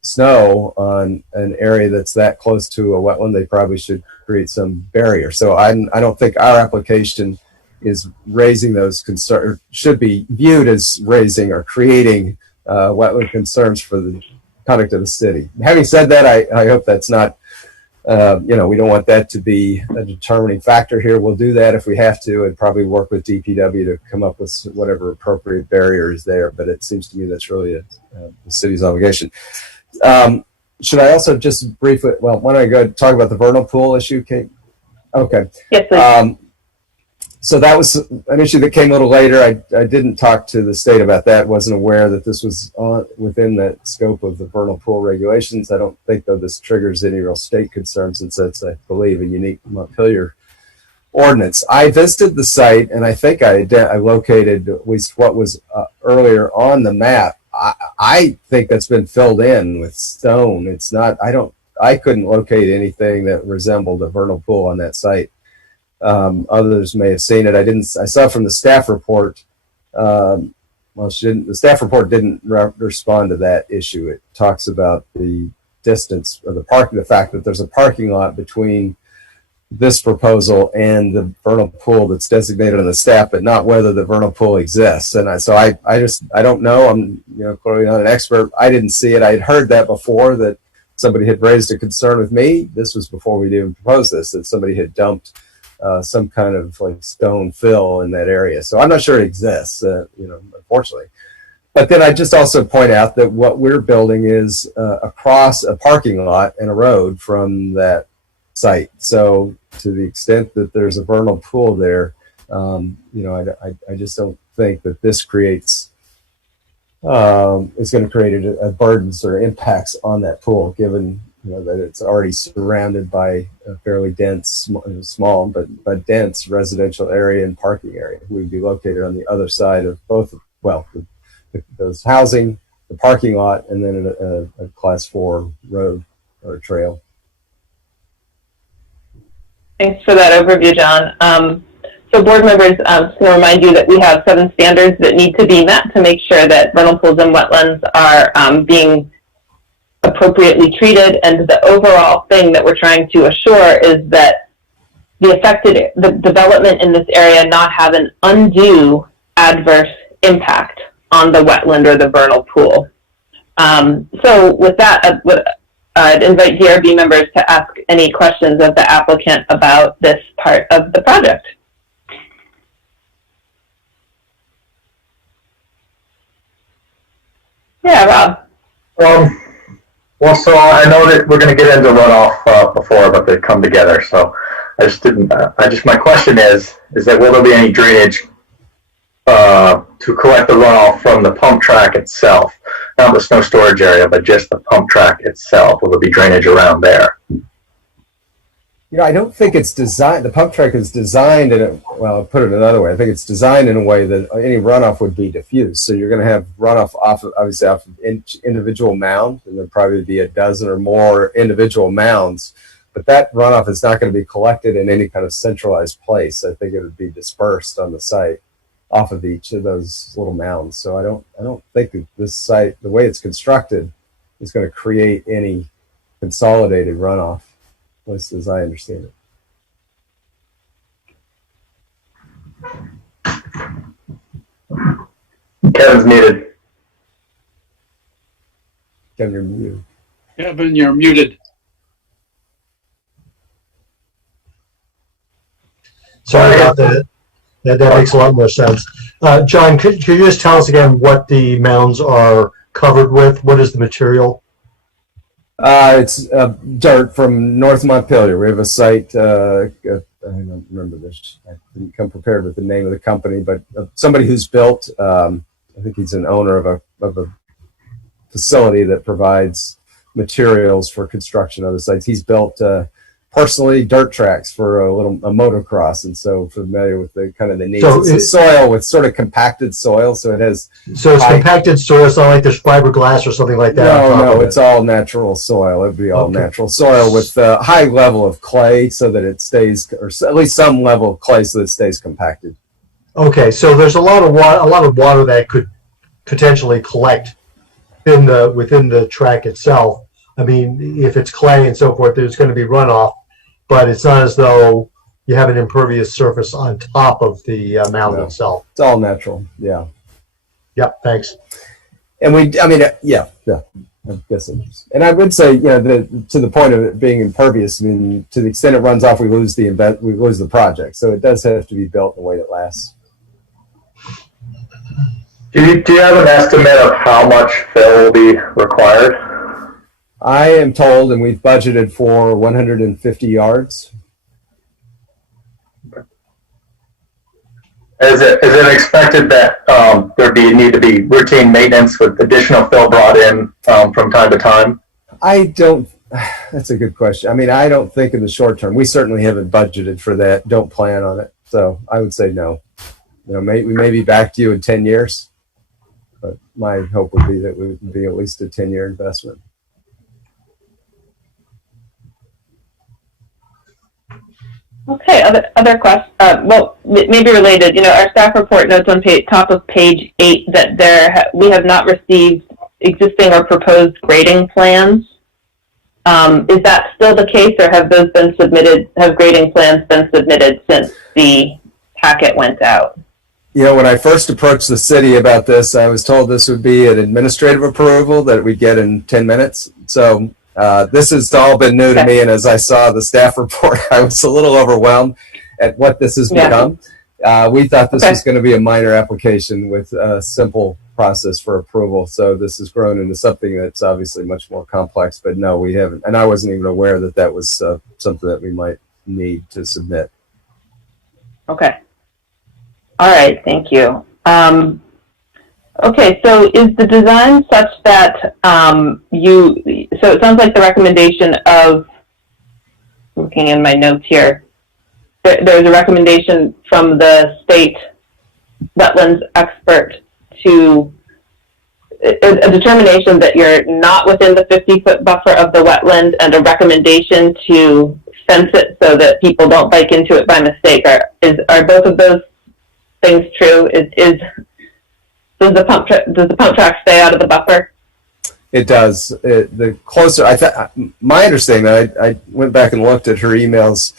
snow on an area that's that close to a wetland, they probably should create some barrier. So I don't think our application is raising those concerns, should be viewed as raising or creating wetland concerns for the conduct of the city. Having said that, I hope that's not, we don't want that to be a determining factor here. We'll do that if we have to, and probably work with DPW to come up with whatever appropriate barrier is there. But it seems to me that's really the city's obligation. Should I also just briefly, why don't I go talk about the vernal pool issue, Kate? Okay. Yes, please. So that was an issue that came a little later. I didn't talk to the state about that. Wasn't aware that this was within the scope of the vernal pool regulations. I don't think, though, this triggers any real state concerns, since that's, I believe, a unique Montpelier ordinance. I visited the site, and I think I located at least what was earlier on the map. I think that's been filled in with stone. It's not. I couldn't locate anything that resembled a vernal pool on that site. Others may have seen it. I saw from the staff report. The staff report didn't respond to that issue. It talks about the distance or the fact that there's a parking lot between this proposal and the vernal pool that's designated on the staff, but not whether the vernal pool exists. And I don't know. I'm clearly not an expert. I didn't see it. I had heard that before, that somebody had raised a concern with me. This was before we'd even proposed this, that somebody had dumped some kind of like stone fill in that area. So I'm not sure it exists, unfortunately. But then I just also point out that what we're building is across a parking lot and a road from that site. So to the extent that there's a vernal pool there, I just don't think that this creates is going to create a burdens or impacts on that pool, given that it's already surrounded by a fairly dense, small but dense residential area and parking area. We'd be located on the other side of both, well, those housing, the parking lot, and then a class 4 road or trail. Thanks for that overview, John. So board members, just going to remind you that we have 7 standards that need to be met to make sure that vernal pools and wetlands are being appropriately treated, and the overall thing that we're trying to assure is that the development in this area not have an undue adverse impact on the wetland or the vernal pool. So with that, I'd invite DRB members to ask any questions of the applicant about this part of the project. Yeah, Rob. Well, so I know that we're going to get into runoff before, but they come together. So I just didn't. My question is that will there be any drainage to collect the runoff from the pump track itself, not the snow storage area, but just the pump track itself? Will there be drainage around there? I don't think it's designed. The pump track is designed well, I'll put it another way. I think it's designed in a way that any runoff would be diffused. So you're going to have runoff obviously off of individual mounds, and there'll probably be a dozen or more individual mounds. But that runoff is not going to be collected in any kind of centralized place. I think it would be dispersed on the site off of each of those little mounds. So I don't think that this site, the way it's constructed, is going to create any consolidated runoff, at least as I understand it. Kevin's muted. Kevin, you're muted. Kevin, you're muted. Sorry about that. That makes a lot more sense. John, could you just tell us again what the mounds are covered with? What is the material? It's dirt from North Montpelier. We have a site, I don't remember this. I didn't come prepared with the name of the company, but somebody who's built, I think he's an owner of a facility that provides materials for construction of the sites. He's built personally dirt tracks for a motocross, and so familiar with the kind of the needs. So it's soil with sort of compacted soil, so it has. So it's compacted soil. It's not like there's fiberglass or something like that. No, it's all natural soil. It'd be all natural soil with a high level of clay, so that it stays, or at least some level of clay, so that it stays compacted. Okay, so there's a lot of water that could potentially collect within the track itself. I mean, if it's clay and so forth, there's going to be runoff, but it's not as though you have an impervious surface on top of the mound itself. It's all natural, yeah. Yep, thanks. And yeah, I guess it is. And I would say, to the point of it being impervious, I mean, to the extent it runs off, we lose the project. So it does have to be built in a way that lasts. Do you have an estimate of how much fill will be required? I am told, and we've budgeted for 150 yards. Is it expected that need to be routine maintenance with additional fill brought in from time to time? That's a good question. I mean, I don't think in the short term. We certainly haven't budgeted for that. Don't plan on it. So I would say no. We may be back to you in 10 years, but my hope would be that it would be at least a 10-year investment. Okay, other questions? Well, maybe related. Our staff report notes on top of page 8 that we have not received existing or proposed grading plans. Is that still the case, or have those been submitted? Have grading plans been submitted since the packet went out? When I first approached the city about this, I was told this would be an administrative approval that we'd get in 10 minutes. So this has all been new to me, and as I saw the staff report, I was a little overwhelmed at what this has become. We thought this was going to be a minor application with a simple process for approval, so this has grown into something that's obviously much more complex, but no, we haven't, and I wasn't even aware that that was something that we might need to submit. Okay. All right, thank you. Okay, so is the design such that so it sounds like the recommendation of, looking in my notes here, there's a recommendation from the state wetlands expert to a determination that you're not within the 50-foot buffer of the wetland, and a recommendation to fence it so that people don't bike into it by mistake. Are both of those things true? Does the pump track stay out of the buffer? It does. The closer, my understanding, I went back and looked at her emails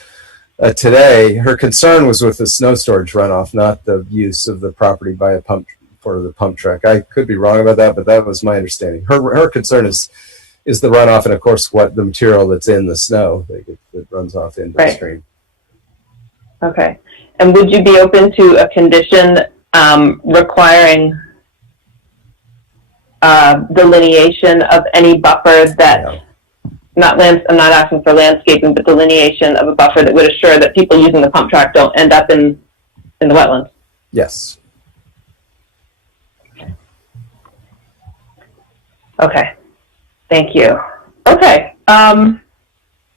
today. Her concern was with the snow storage runoff, not the use of the property by a pump for the pump track. I could be wrong about that, but that was my understanding. Her concern is the runoff, and of course, what the material that's in the snow that runs off into the stream. Okay. And would you be open to a condition requiring delineation of any buffer that, I'm not asking for landscaping, but delineation of a buffer that would assure that people using the pump track don't end up in the wetlands? Yes. Okay. Thank you. Okay. Kind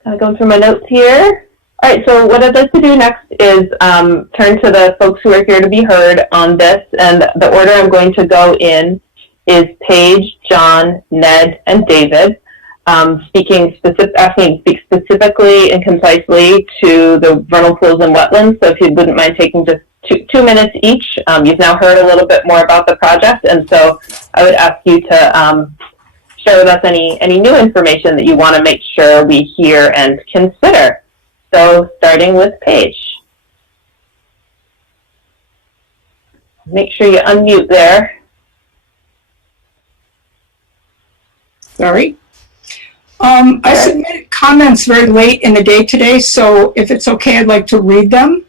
of going through my notes here. All right, so what I'd like to do next is turn to the folks who are here to be heard on this, and the order I'm going to go in is Paige, John, Ned, and David, asking to speak specifically and concisely to the vernal pools and wetlands. So if you wouldn't mind taking just two minutes each. You've now heard a little bit more about the project, and so I would ask you to share with us any new information that you want to make sure we hear and consider. So starting with Paige. Make sure you unmute there. Sorry. I submitted comments very late in the day today, so if it's okay, I'd like to read them.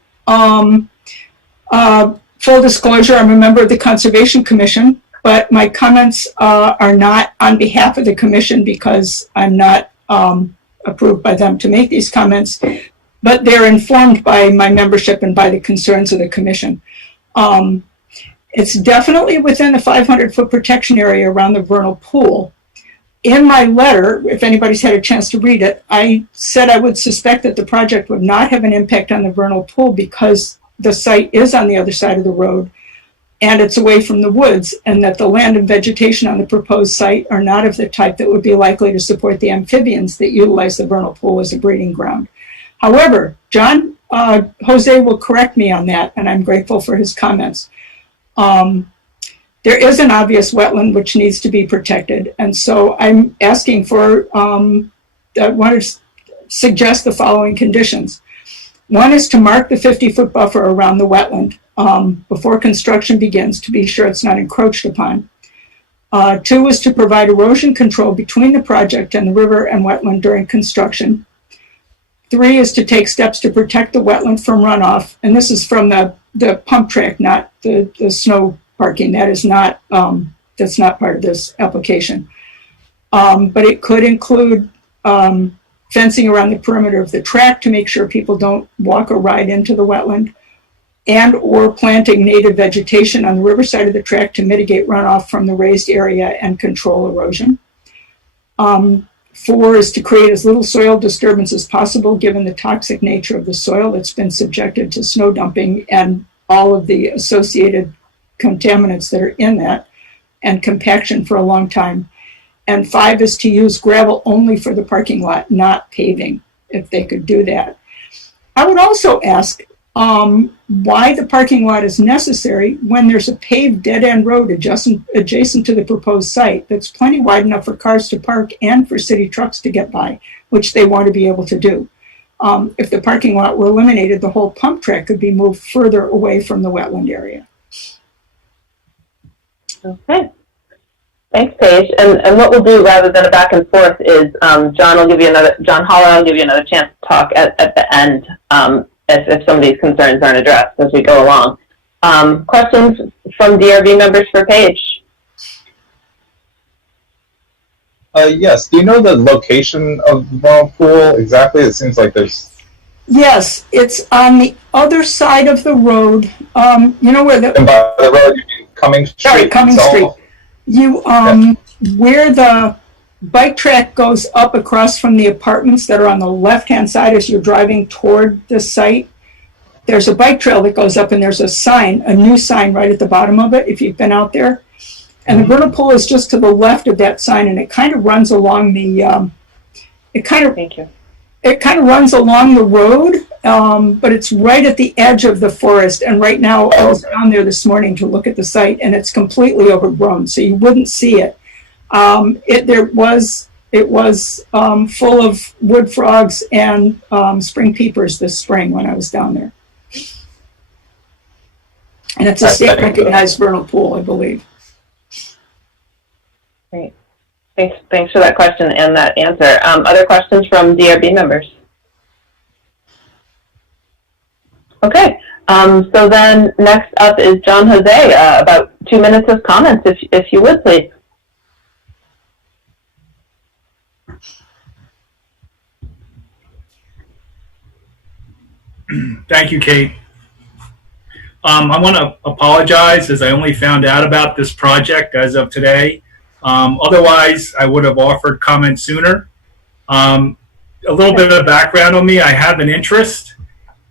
Full disclosure, I'm a member of the Conservation Commission, but my comments are not on behalf of the Commission because I'm not approved by them to make these comments, but they're informed by my membership and by the concerns of the Commission. It's definitely within the 500-foot protection area around the vernal pool. In my letter, if anybody's had a chance to read it, I said I would suspect that the project would not have an impact on the vernal pool because the site is on the other side of the road and it's away from the woods, and that the land and vegetation on the proposed site are not of the type that would be likely to support the amphibians that utilize the vernal pool as a breeding ground. However, John Jose will correct me on that, and I'm grateful for his comments. There is an obvious wetland which needs to be protected, and so I'm asking for, I want to suggest the following conditions. One is to mark the 50-foot buffer around the wetland before construction begins to be sure it's not encroached upon. Two is to provide erosion control between the project and the river and wetland during construction. Three is to take steps to protect the wetland from runoff, and this is from the pump track, not the snow parking. That is not, that's not part of this application. But it could include fencing around the perimeter of the track to make sure people don't walk or ride into the wetland, and or planting native vegetation on the riverside of the track to mitigate runoff from the raised area and control erosion. Four is to create as little soil disturbance as possible given the toxic nature of the soil that's been subjected to snow dumping and all of the associated contaminants that are in that, and compaction for a long time. And five is to use gravel only for the parking lot, not paving, if they could do that. I would also ask why the parking lot is necessary when there's a paved dead-end road adjacent to the proposed site that's plenty wide enough for cars to park and for city trucks to get by, which they want to be able to do. If the parking lot were eliminated, the whole pump track could be moved further away from the wetland area. Okay. Thanks, Paige. And what we'll do rather than a back and forth is John Holler will give you another chance to talk at the end if some of these concerns aren't addressed as we go along. Questions from DRV members for Paige? Yes. Do you know the location of the vernal pool exactly? It seems like there's... Yes, it's on the other side of the road. You know where the... And by the road, you mean Cumming Street. Sorry, Cumming Street. You, where the bike track goes up across from the apartments that are on the left-hand side as you're driving toward the site, there's a bike trail that goes up, and there's a sign, a new sign right at the bottom of it, if you've been out there. And the vernal pool is just to the left of that sign, and it kind of runs along the, Thank you. it kind of runs along the road, but it's right at the edge of the forest. And right now, I was down there this morning to look at the site, and it's completely overgrown, so you wouldn't see it. It was full of wood frogs and spring peepers this spring when I was down there. And it's a state-recognized vernal pool, I believe. Great. Thanks for that question and that answer. Other questions from DRB members? Okay. So then next up is John Jose. About 2 minutes of comments, if you would, please. Thank you, Kate. I want to apologize as I only found out about this project as of today. Otherwise, I would have offered comment sooner. A little bit of background on me. I have an interest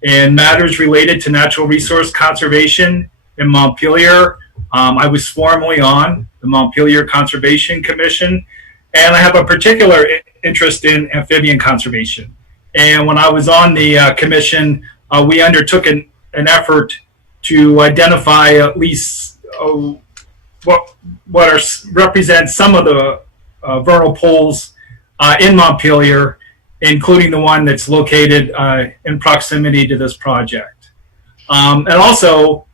in matters related to natural resource conservation in Montpelier. I was formerly on the Montpelier Conservation Commission, and I have a particular interest in amphibian conservation. And when I was on the commission, we undertook an effort to identify at least represent some of the vernal pools in Montpelier, including the one that's located in proximity to this project. And also,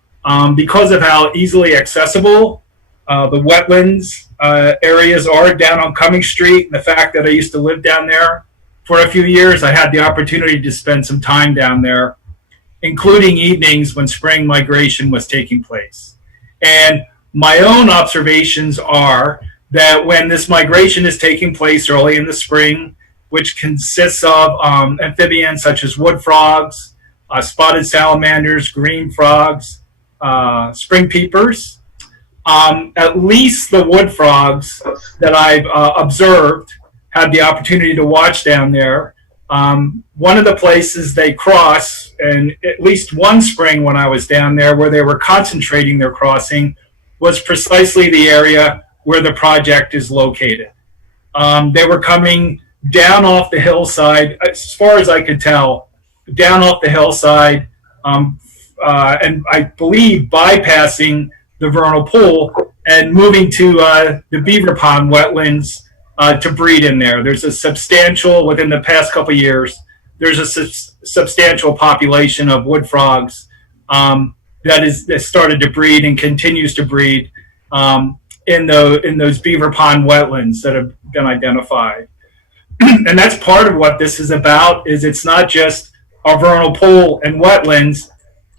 because of how easily accessible the wetlands areas are down on Cumming Street, and the fact that I used to live down there for a few years, I had the opportunity to spend some time down there, including evenings when spring migration was taking place. And my own observations are that when this migration is taking place early in the spring, which consists of amphibians such as wood frogs, spotted salamanders, green frogs, spring peepers, at least the wood frogs that I've observed, had the opportunity to watch down there. One of the places they cross, and at least one spring when I was down there where they were concentrating their crossing, was precisely the area where the project is located. They were coming down off the hillside, as far as I could tell, down off the hillside, and I believe bypassing the vernal pool and moving to the beaver pond wetlands to breed in there. There's a substantial, within the past couple of years, there's a substantial population of wood frogs that started to breed and continues to breed in those beaver pond wetlands that have been identified. And that's part of what this is about, is it's not just our vernal pool and wetlands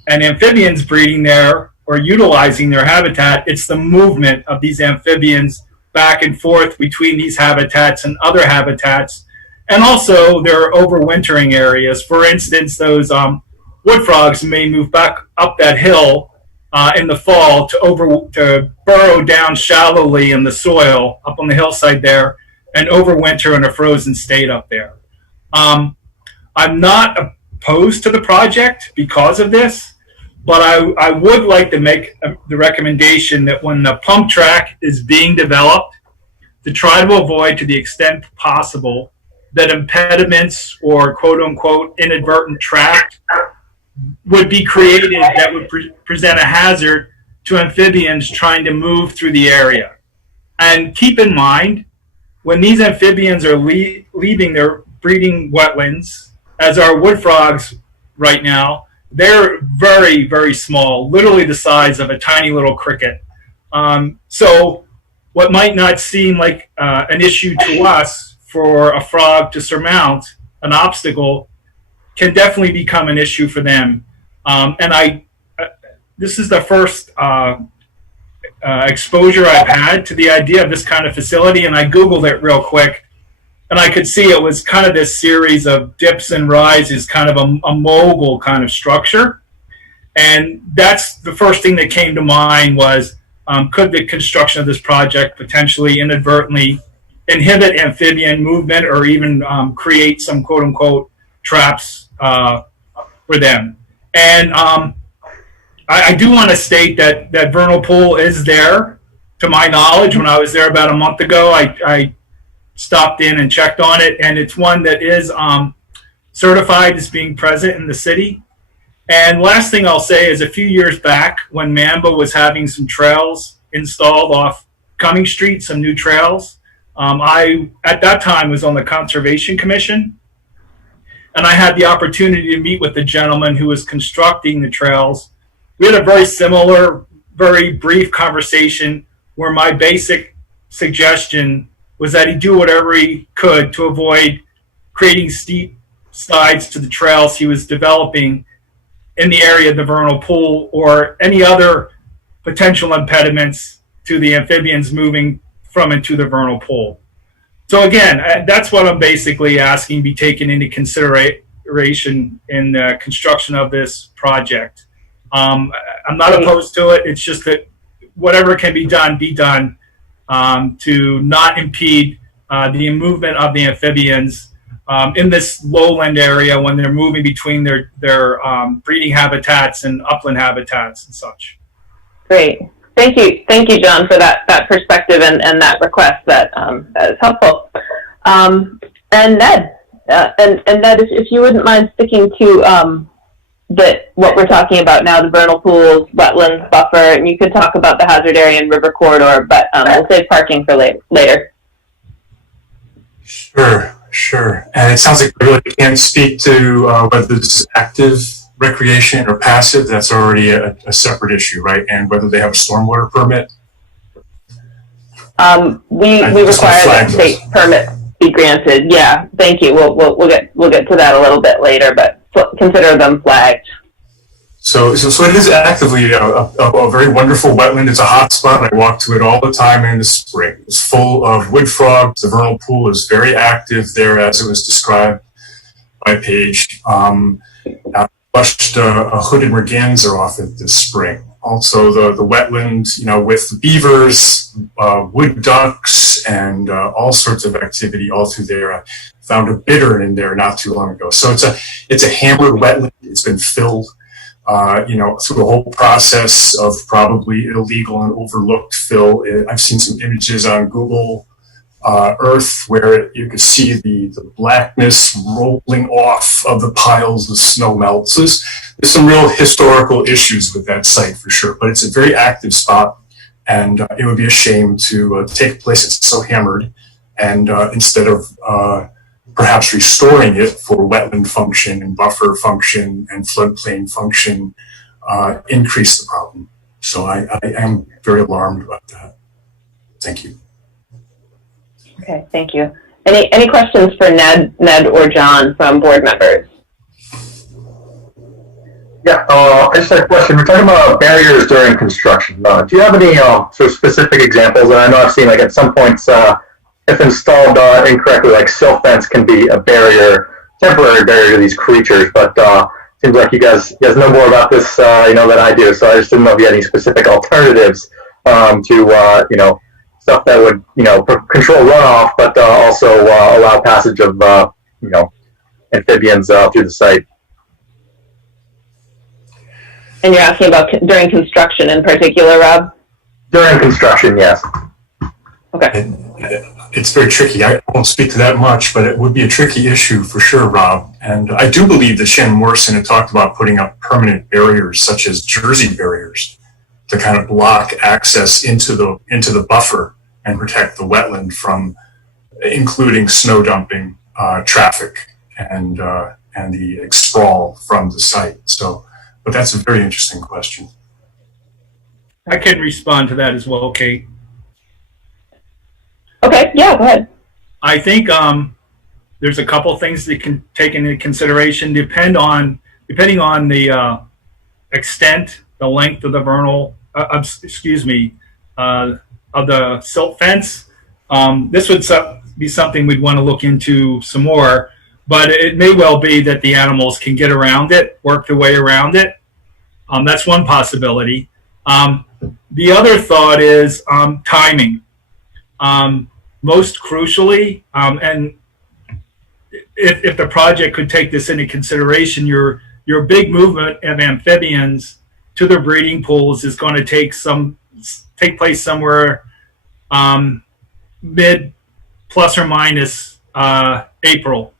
and amphibians breeding there or utilizing their habitat, it's the movement of these amphibians back and forth between these habitats and other habitats. And also their overwintering areas. For instance, those wood frogs may move back up that hill in the fall to burrow down shallowly in the soil up on the hillside there and overwinter in a frozen state up there. I'm not opposed to the project because of this, but I would like to make the recommendation that when the pump track is being developed, to try to avoid to the extent possible that impediments or quote unquote inadvertent track would be created that would present a hazard to amphibians trying to move through the area. And keep in mind, when these amphibians are leaving their breeding wetlands, as are wood frogs right now, they're very, very small, literally the size of a tiny little cricket. So what might not seem like an issue to us for a frog to surmount, an obstacle, can definitely become an issue for them. And this is the first exposure I've had to the idea of this kind of facility, and I Googled it real quick, and I could see it was kind of this series of dips and rises, kind of a mogul kind of structure. And that's the first thing that came to mind was could the construction of this project potentially inadvertently inhibit amphibian movement or even create some quote unquote traps for them? And I do want to state that vernal pool is there. To my knowledge, when I was there about a month ago, I stopped in and checked on it, and it's one that is certified as being present in the city. And last thing I'll say is a few years back when Mamba was having some trails installed off Cumming Street, some new trails, I, at that time, was on the Conservation Commission, and I had the opportunity to meet with the gentleman who was constructing the trails. We had a very similar, very brief conversation where my basic suggestion was that he do whatever he could to avoid creating steep sides to the trails he was developing in the area of the vernal pool or any other potential impediments to the amphibians moving from and to the vernal pool. So again, that's what I'm basically asking be taken into consideration in the construction of this project. I'm not opposed to it. It's just that whatever can be done to not impede the movement of the amphibians in this lowland area when they're moving between their breeding habitats and upland habitats and such. Great. Thank you, John, for that perspective and that request. That is helpful. And Ned, and Ned, if you wouldn't mind sticking to what we're talking about now, the vernal pools, wetlands, buffer, and you could talk about the hazard area and river corridor, but we'll save parking for later. Sure. And it sounds like we really can't speak to whether it's active recreation or passive. That's already a separate issue, right? And whether they have a stormwater permit. We require that state permit be granted. Yeah, thank you. We'll get to that a little bit later, but consider them flagged. So it is actively a very wonderful wetland. It's a hot spot. I walk to it all the time in the spring. It's full of wood frogs. The vernal pool is very active there, as it was described by Paige. Flushed hooded merganser off it this spring. Also the wetland, with the beavers, wood ducks, and all sorts of activity all through there. I found a bittern in there not too long ago. So it's a hammered wetland. It's been filled, through a whole process of probably illegal and overlooked fill. I've seen some images on Google Earth where you can see the blackness rolling off of the piles of snow melt. So there's some real historical issues with that site for sure, but it's a very active spot, and it would be a shame to take a place that's so hammered and instead of perhaps restoring it for wetland function and buffer function and floodplain function, increase the problem. So I am very alarmed about that. Thank you. Okay, thank you. Any questions for Ned or John from board members? Yeah, I just had a question. We're talking about barriers during construction. Do you have any sort of specific examples? And I know I've seen, like, at some points, if installed incorrectly, like silt fence can be a barrier, temporary barrier to these creatures. But seems like you guys know more about this, than I do. So I just didn't know if you had any specific alternatives to, stuff that would, control runoff, but also allow passage of, amphibians through the site. And you're asking about during construction in particular, Rob? During construction, yes. Okay. It's very tricky. I won't speak to that much, but it would be a tricky issue for sure, Rob. And I do believe that Shannon Morrison had talked about putting up permanent barriers, such as Jersey barriers, to kind of block access into the buffer and protect the wetland from including snow dumping, traffic, and the sprawl from the site. So, but that's a very interesting question. I can respond to that as well, Kate. Okay, yeah, go ahead. I think there's a couple things that can take into consideration depending on the extent, the length of the vernal, of the silt fence. This would be something we'd want to look into some more, but it may well be that the animals can get around it, work their way around it. That's one possibility. The other thought is timing. Most crucially, and if the project could take this into consideration, your big movement of amphibians to the breeding pools is going to take place somewhere mid plus or minus April.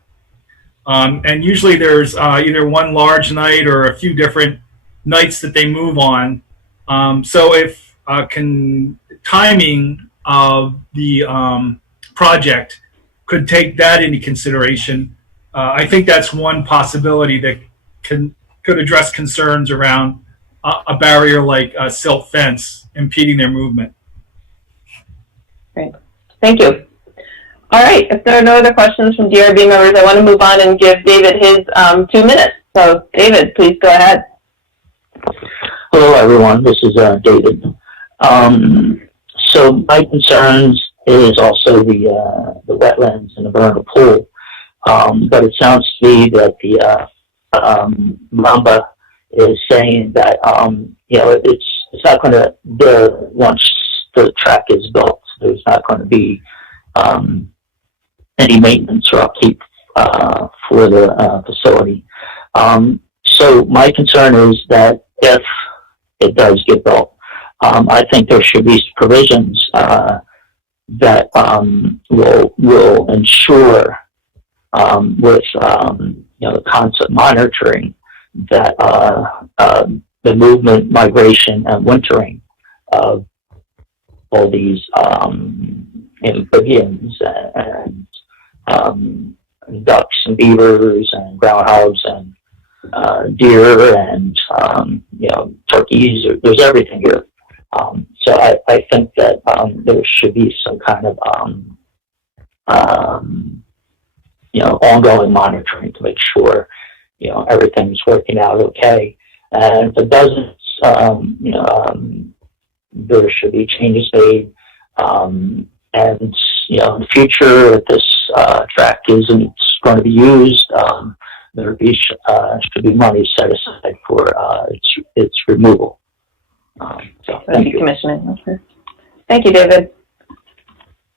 And usually there's either one large night or a few different nights that they move on. So if timing of the project could take that into consideration, I think that's one possibility that could address concerns around a barrier like a silt fence impeding their movement. Great. Thank you. All right. If there are no other questions from DRB members, I want to move on and give David his 2 minutes. So, David, please go ahead. Hello, everyone. This is David. So my concerns is also the wetlands and the vernal pool. But it sounds to me that the Mamba is saying that it's not going to once the track is built, there's not going to be any maintenance or upkeep for the facility. So my concern is that if it does get built, I think there should be provisions that will ensure with the constant monitoring that the movement, migration, and wintering of all these amphibians and ducks and beavers and groundhogs and deer and turkeys. There's everything here. So I think that there should be some kind of ongoing monitoring to make sure everything's working out okay. And if it doesn't, there should be changes made. And in the future, if this track isn't going to be used, there should be money set aside for its removal. So thank you, Commissioner. Thank you, David.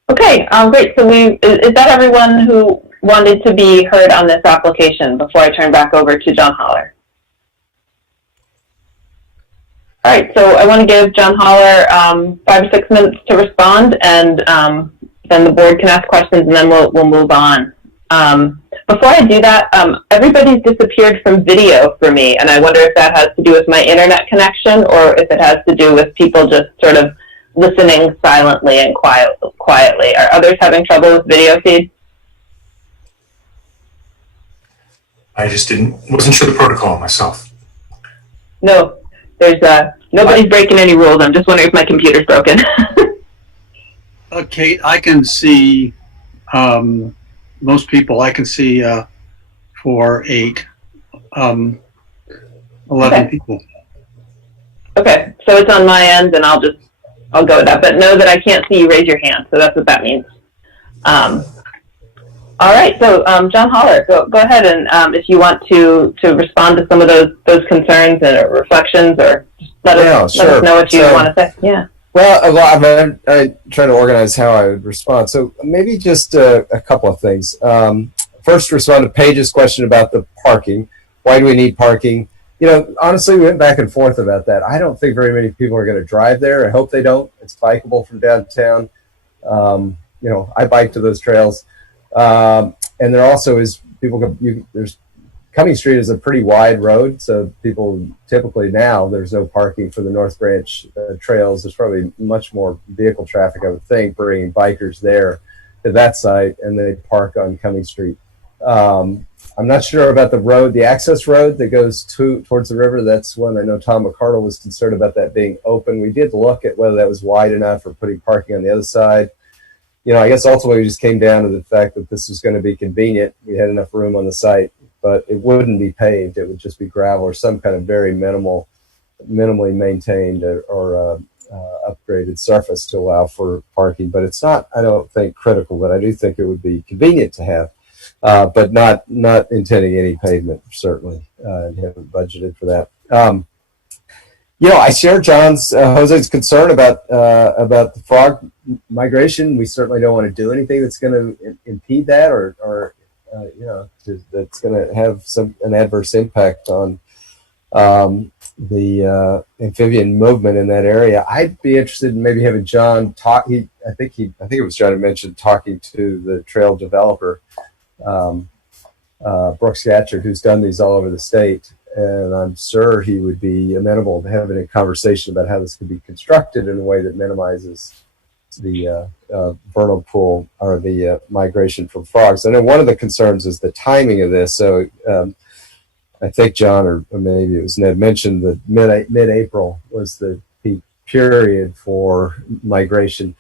Okay, great. So is that everyone who wanted to be heard on this application before I turn back over to John Holler? All right, so I want to give John Holler 5 or 6 minutes to respond, and then the board can ask questions, and then we'll move on. Before I do that, everybody's disappeared from video for me, and I wonder if that has to do with my internet connection or if it has to do with people just sort of listening silently and quietly. Are others having trouble with video feed? I just wasn't sure the protocol myself. No, there's nobody's breaking any rules. I'm just wondering if my computer's broken. Okay, I can see most people. I can see 4, 8, 11 Okay. people. Okay, so it's on my end, and I'll go with that. But know that I can't see you raise your hand, so that's what that means. All right, so John Holler, go ahead, and if you want to respond to some of those concerns and reflections, or just let us know what you want to say. Yeah. Well, I'm trying to organize how I would respond. So maybe just a couple of things. First, respond to Paige's question about the parking. Why do we need parking? Honestly, we went back and forth about that. I don't think very many people are going to drive there. I hope they don't. It's bikeable from downtown. I bike to those trails. And there also is there's Cumming Street is a pretty wide road, so people typically now there's no parking for the North Branch trails. There's probably much more vehicle traffic, I would think, bringing bikers there to that site, and they park on Cumming Street. I'm not sure about the road, the access road that goes towards the river. That's one I know Tom McCardle was concerned about that being open. We did look at whether that was wide enough for putting parking on the other side. I guess ultimately we just came down to the fact that this was going to be convenient. We had enough room on the site, but it wouldn't be paved. It would just be gravel or some kind of very minimally maintained or upgraded surface to allow for parking. But it's not, I don't think, critical, but I do think it would be convenient to have, but not intending any pavement, certainly, and haven't budgeted for that. I share Jose's concern about the frog migration. We certainly don't want to do anything that's going to impede that, or that's going to have an adverse impact on the amphibian movement in that area. I'd be interested in maybe having John talk. I think it was John who mentioned talking to the trail developer, Brooks Gatchard, who's done these all over the state. And I'm sure he would be amenable to having a conversation about how this could be constructed in a way that minimizes the vernal pool or the migration from frogs. I know one of the concerns is the timing of this. So I think John, or maybe it was Ned, mentioned that mid-April was the peak period for migration.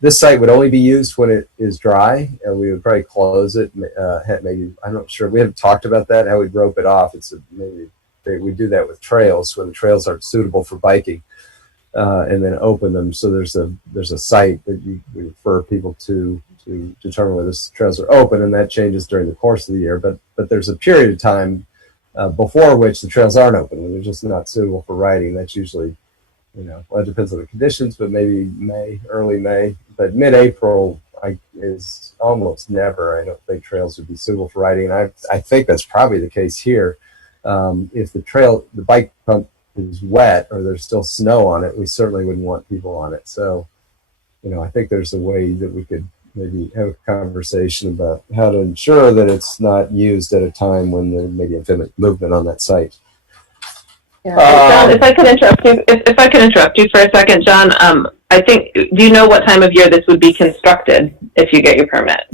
This site would only be used when it is dry, and we would probably close it. Maybe, I'm not sure. We haven't talked about that, how we'd rope it off. Maybe we do that with trails when the trails aren't suitable for biking, and then open them. So there's a site that we refer people to determine whether the trails are open, and that changes during the course of the year. But there's a period of time before which the trails aren't open, and they're just not suitable for riding. That's usually, well, it depends on the conditions, but maybe early May. But mid-April is almost never. I don't think trails would be suitable for riding. And I think that's probably the case here. If the bike pump is wet or there's still snow on it, we certainly wouldn't want people on it. So, I think there's a way that we could maybe have a conversation about how to ensure that it's not used at a time when there may be amphibian movement on that site. Yeah. John, if I could interrupt you for a second, John. I think. Do you know what time of year this would be constructed if you get your permit?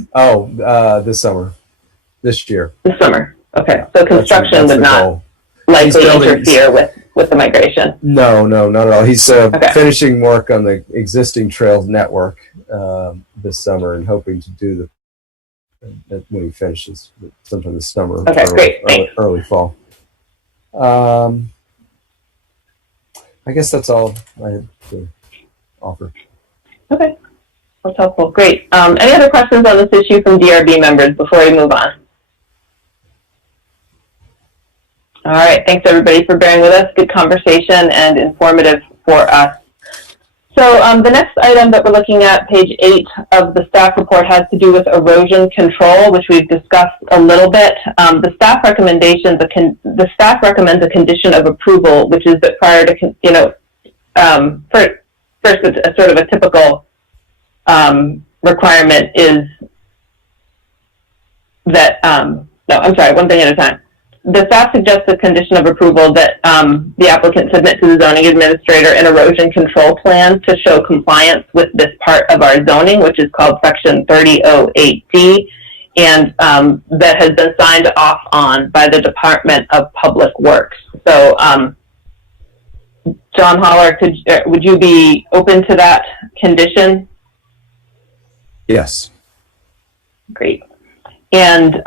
This year. This summer. Okay, so construction would not likely interfere with the migration. No, not at all. He's finishing work on the existing trails network this summer, and hoping to do when he finishes sometime this summer. Okay, great. Early fall. I guess that's all I have to offer. Okay, that's helpful. Great. Any other questions on this issue from DRB members before we move on? All right, thanks everybody for bearing with us. Good conversation and informative for us. So the next item that we're looking at, page 8 of the staff report, has to do with erosion control, which we've discussed a little bit. The staff recommends a condition of approval, which is that prior to, first a sort of a typical requirement is that, one thing at a time. The staff suggests a condition of approval that the applicant submit to the zoning administrator an erosion control plan to show compliance with this part of our zoning, which is called section 3008D, and that has been signed off on by the Department of Public Works. So, John Holler, would you be open to that condition? Yes. Great. And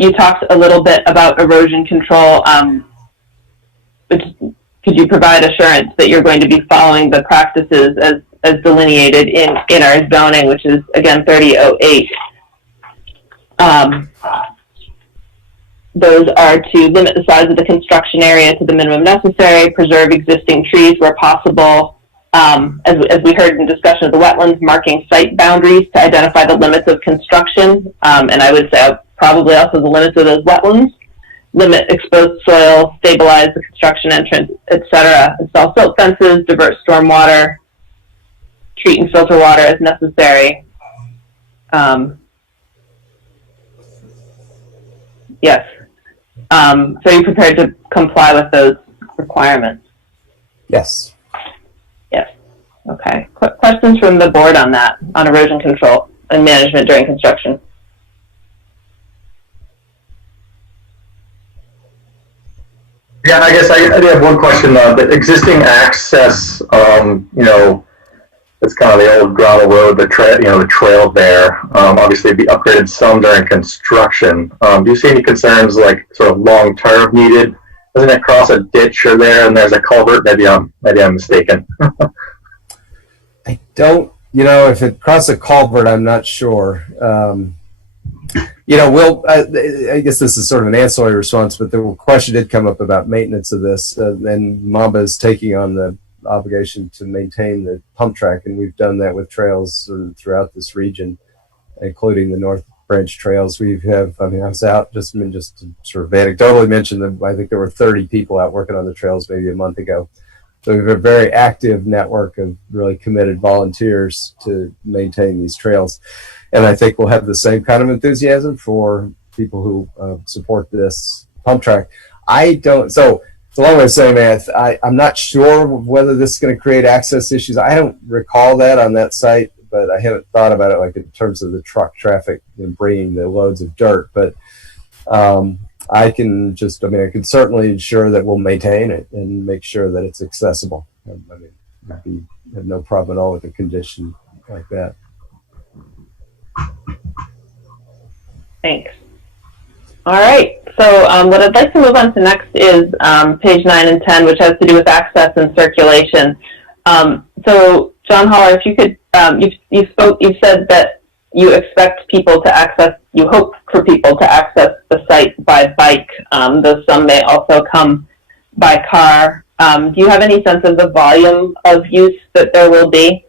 you talked a little bit about erosion control. Could you provide assurance that you're going to be following the practices as delineated in our zoning, which is, again, 3008? Those are to limit the size of the construction area to the minimum necessary, preserve existing trees where possible, as we heard in discussion of the wetlands, marking site boundaries to identify the limits of construction, and I would say probably also the limits of those wetlands, limit exposed soil, stabilize the construction entrance, etc. Install silt fences, divert stormwater, treat and filter water as necessary. Yes. So you're prepared to comply with those requirements? Yes. Yes. Okay. Questions from the board on that, on erosion control and management during construction? Yeah, I guess I have one question. The existing access, it's kind of the old gravel road, the trail there. Obviously, it'd be upgraded some during construction. Do you see any concerns, like sort of long term needed? Doesn't it cross a ditch or there, and there's a culvert? Maybe I'm mistaken. I don't. If it crosses a culvert, I'm not sure. I guess this is sort of an ancillary response, but the question did come up about maintenance of this, and Mamba is taking on the obligation to maintain the pump track, and we've done that with trails sort of throughout this region, including the North Branch trails. I was out just to sort of anecdotally mention that I think there were 30 people out working on the trails maybe a month ago. So we have a very active network of really committed volunteers to maintain these trails. And I think we'll have the same kind of enthusiasm for people who support this pump track. So it's a long way of saying, man, I'm not sure whether this is going to create access issues. I don't recall that on that site, but I haven't thought about it like in terms of the truck traffic and bringing the loads of dirt. But I can certainly ensure that we'll maintain it and make sure that it's accessible. I have no problem at all with a condition like that. Thanks. All right. So what I'd like to move on to next is page 9 and 10, which has to do with access and circulation. So John Holler, if you could, you've said that you expect people to access, you hope for people to access the site by bike, though some may also come by car. Do you have any sense of the volume of use that there will be?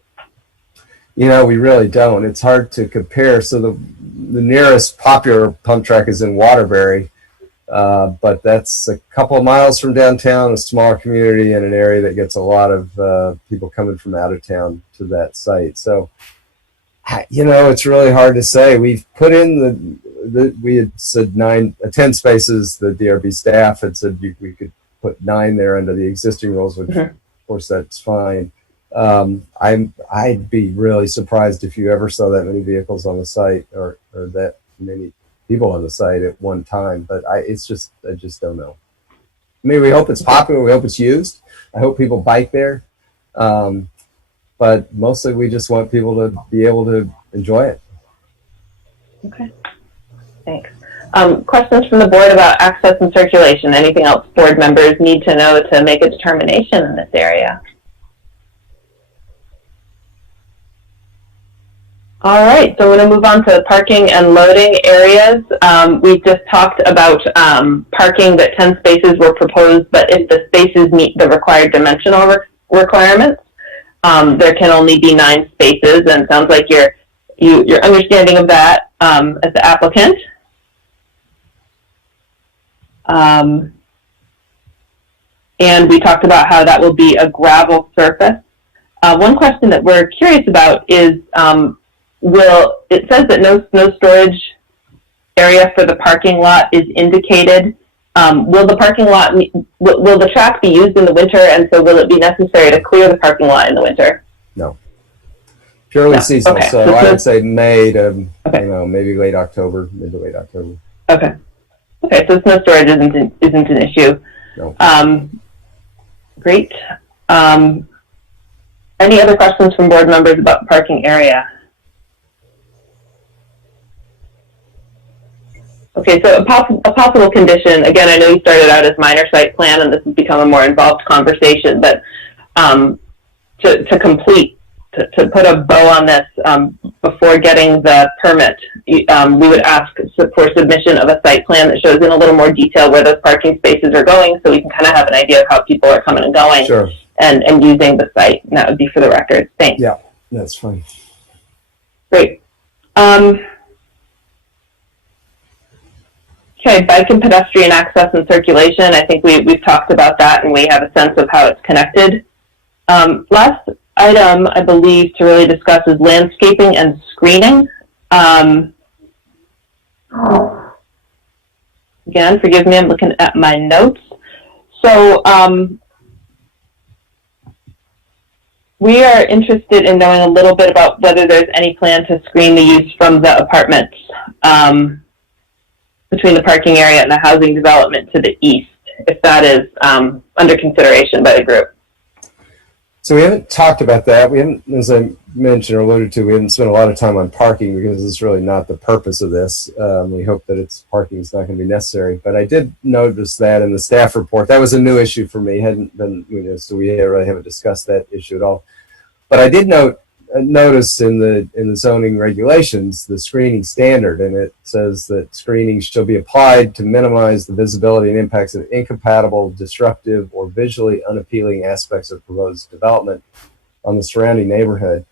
We really don't. It's hard to compare. So the nearest popular pump track is in Waterbury, but that's a couple of miles from downtown, a smaller community in an area that gets a lot of people coming from out of town to that site. So, it's really hard to say. We've put in we had said 10 spaces. The DRB staff had said we could put 9 there under the existing rules, which of course that's fine. I'd be really surprised if you ever saw that many vehicles on the site or that many people on the site at one time, but I just don't know. We hope it's popular. We hope it's used. I hope people bike there. But mostly we just want people to be able to enjoy it. Okay, thanks. Questions from the board about access and circulation? Anything else board members need to know to make a determination in this area? All right, so we're going to move on to parking and loading areas. We just talked about parking, that 10 spaces were proposed, but if the spaces meet the required dimensional requirements, there can only be 9 spaces, and it sounds like your understanding of that as the applicant. And we talked about how that will be a gravel surface. One question that we're curious about is, it says that no storage area for the parking lot is indicated. Will the parking lot, will the track be used in the winter, and so will it be necessary to clear the parking lot in the winter? No. Purely seasonal, okay. So I would say May to, maybe late October, mid to late October. Okay. Okay, so snow storage isn't an issue. No. Great. Any other questions from board members about the parking area? Okay, so a possible condition, again, I know you started out as minor site plan and this has become a more involved conversation, but to put a bow on this before getting the permit, we would ask for submission of a site plan that shows in a little more detail where those parking spaces are going, so we can kind of have an idea of how people are coming and going. Sure. And using the site. And that would be for the record. Thanks. Yeah, that's fine. Great. Okay, bike and pedestrian access and circulation. I think we've talked about that and we have a sense of how it's connected. Last item, I believe, to really discuss is landscaping and screening. Again, forgive me, I'm looking at my notes. So we are interested in knowing a little bit about whether there's any plan to screen the use from the apartments between the parking area and the housing development to the east, if that is under consideration by the group. So we haven't talked about that. We haven't, as I mentioned or alluded to, we haven't spent a lot of time on parking because it's really not the purpose of this. We hope that parking is not going to be necessary. But I did notice that in the staff report. That was a new issue for me. Hadn't been, so we really haven't discussed that issue at all. But I did note notice in the zoning regulations the screening standard, and it says that screening shall be applied to minimize the visibility and impacts of incompatible, disruptive, or visually unappealing aspects of proposed development on the surrounding neighborhood.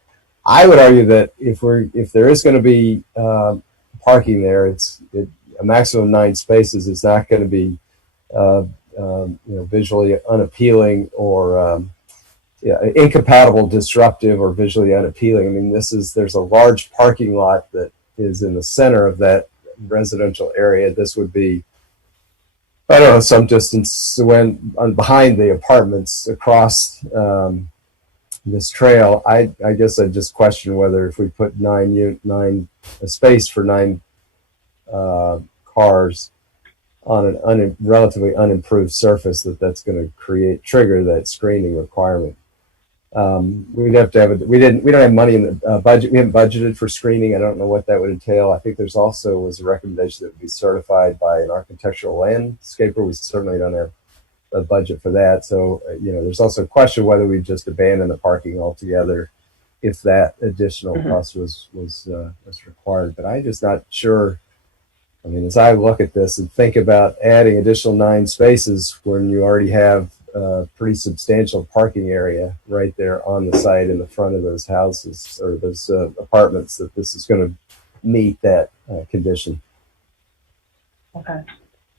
I would argue that if there is going to be parking there, a maximum of 9 spaces is not going to be visually unappealing or incompatible, disruptive, or visually unappealing. I mean, there's a large parking lot that is in the center of that residential area. This would be, I don't know, some distance behind the apartments across this trail. I guess I'd just question whether if we put a space for 9 cars on a relatively unimproved surface, that's going to trigger that screening requirement. We'd have to have we don't have money in the budget. We haven't budgeted for screening. I don't know what that would entail. I think there's also was a recommendation that would be certified by an architectural landscaper. We certainly don't have a budget for that. So, there's also a question whether we just abandon the parking altogether if that additional cost was required. But I'm just not sure. I mean, as I look at this and think about adding additional 9 spaces when you already have a pretty substantial parking area right there on the site in the front of those houses or those apartments, that this is going to meet that condition. Okay.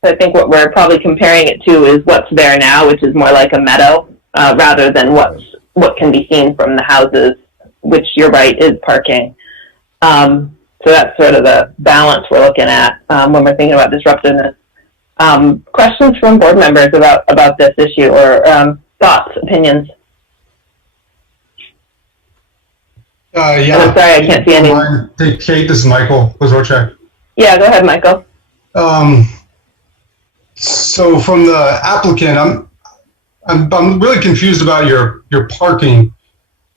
So I think what we're probably comparing it to is what's there now, which is more like a meadow, rather than what can be seen from the houses, which you're right is parking. So that's sort of the balance we're looking at when we're thinking about disruptiveness. Questions from board members about this issue, or thoughts, opinions? Yeah. I'm sorry, I can't see any. Hey, Kate, this is Michael Wazorchak. Yeah, go ahead, Michael. So from the applicant, I'm really confused about your parking.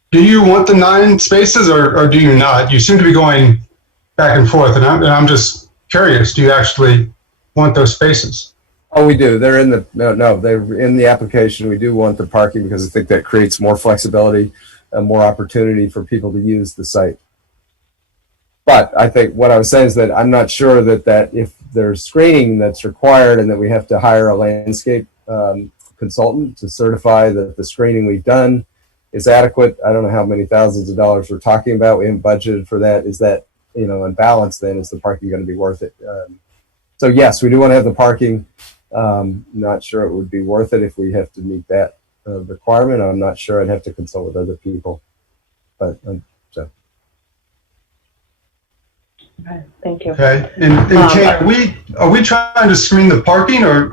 Do you want the 9 spaces or do you not? You seem to be going back and forth, and I'm just curious. Do you actually want those spaces? Oh, we do. They're in they're in the application. We do want the parking because I think that creates more flexibility and more opportunity for people to use the site. But I think what I was saying is that I'm not sure that if there's screening that's required and that we have to hire a landscape consultant to certify that the screening we've done is adequate. I don't know how many thousands of dollars we're talking about. We haven't budgeted for that. Is that, in balance then? Is the parking going to be worth it? So yes, we do want to have the parking. Not sure it would be worth it if we have to meet that requirement. I'm not sure. I'd have to consult with other people. But so. Okay, thank you. Okay, and Kate, are we trying to screen the parking or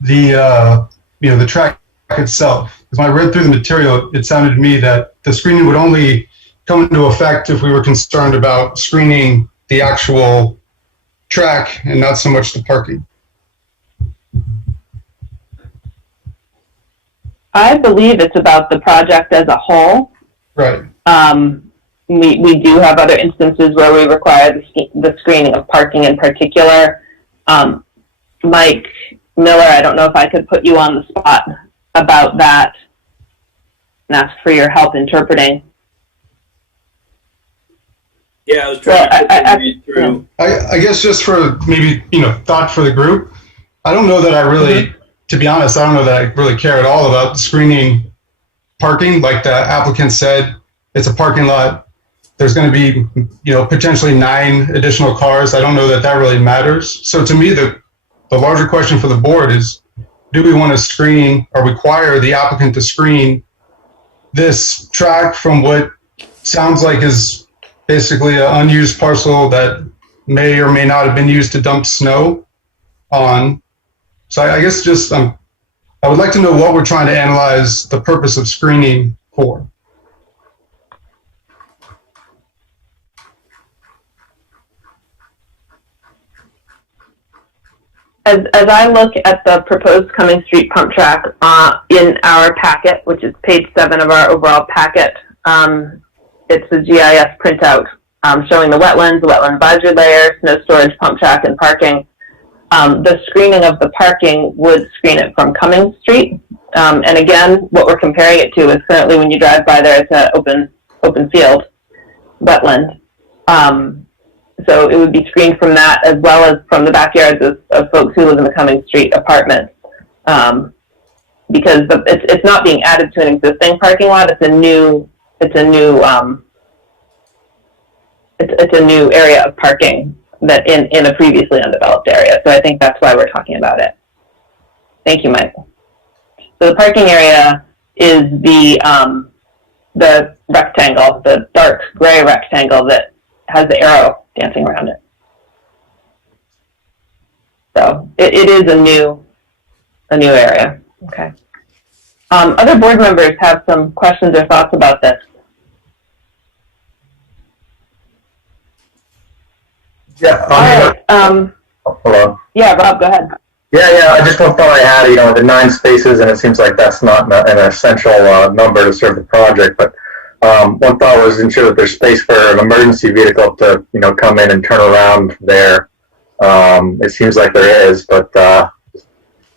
the track itself? Because when I read through the material, it sounded to me that the screening would only come into effect if we were concerned about screening the actual track and not so much the parking. I believe it's about the project as a whole. Right. We do have other instances where we require the screening of parking in particular. Mike Miller, I don't know if I could put you on the spot about that and ask for your help interpreting. Yeah, I was trying to read through. I guess just for maybe, thought for the group, I don't know that I really, to be honest, I don't know that I really care at all about screening parking. Like the applicant said, it's a parking lot. There's going to be, potentially 9 additional cars. I don't know that really matters. So to me, the larger question for the board is, do we want to screen or require the applicant to screen this track from what sounds like is basically an unused parcel that may or may not have been used to dump snow on? So I guess just I would like to know what we're trying to analyze the purpose of screening for. As I look at the proposed Cumming Street pump track in our packet, which is page 7 of our overall packet, it's the GIS printout showing the wetlands, the wetland advisory layer, snow storage, pump track, and parking. The screening of the parking would screen it from Cummings Street. And again, what we're comparing it to is currently when you drive by there, it's an open field, wetland. So it would be screened from that as well as from the backyards of folks who live in the Cummings Street apartments. Because it's not being added to an existing parking lot. It's a new area of parking that in a previously undeveloped area. So I think that's why we're talking about it. Thank you, Michael. So the parking area is the rectangle, the dark gray rectangle that has the arrow dancing around it. So it is a new area. Okay. Other board members have some questions or thoughts about this. Yeah. All right. Hello. Yeah, Rob, go ahead. Yeah. I just one thought I had, the 9 spaces, and it seems like that's not an essential number to serve the project. But one thought was ensure that there's space for an emergency vehicle to, come in and turn around there. It seems like there is, but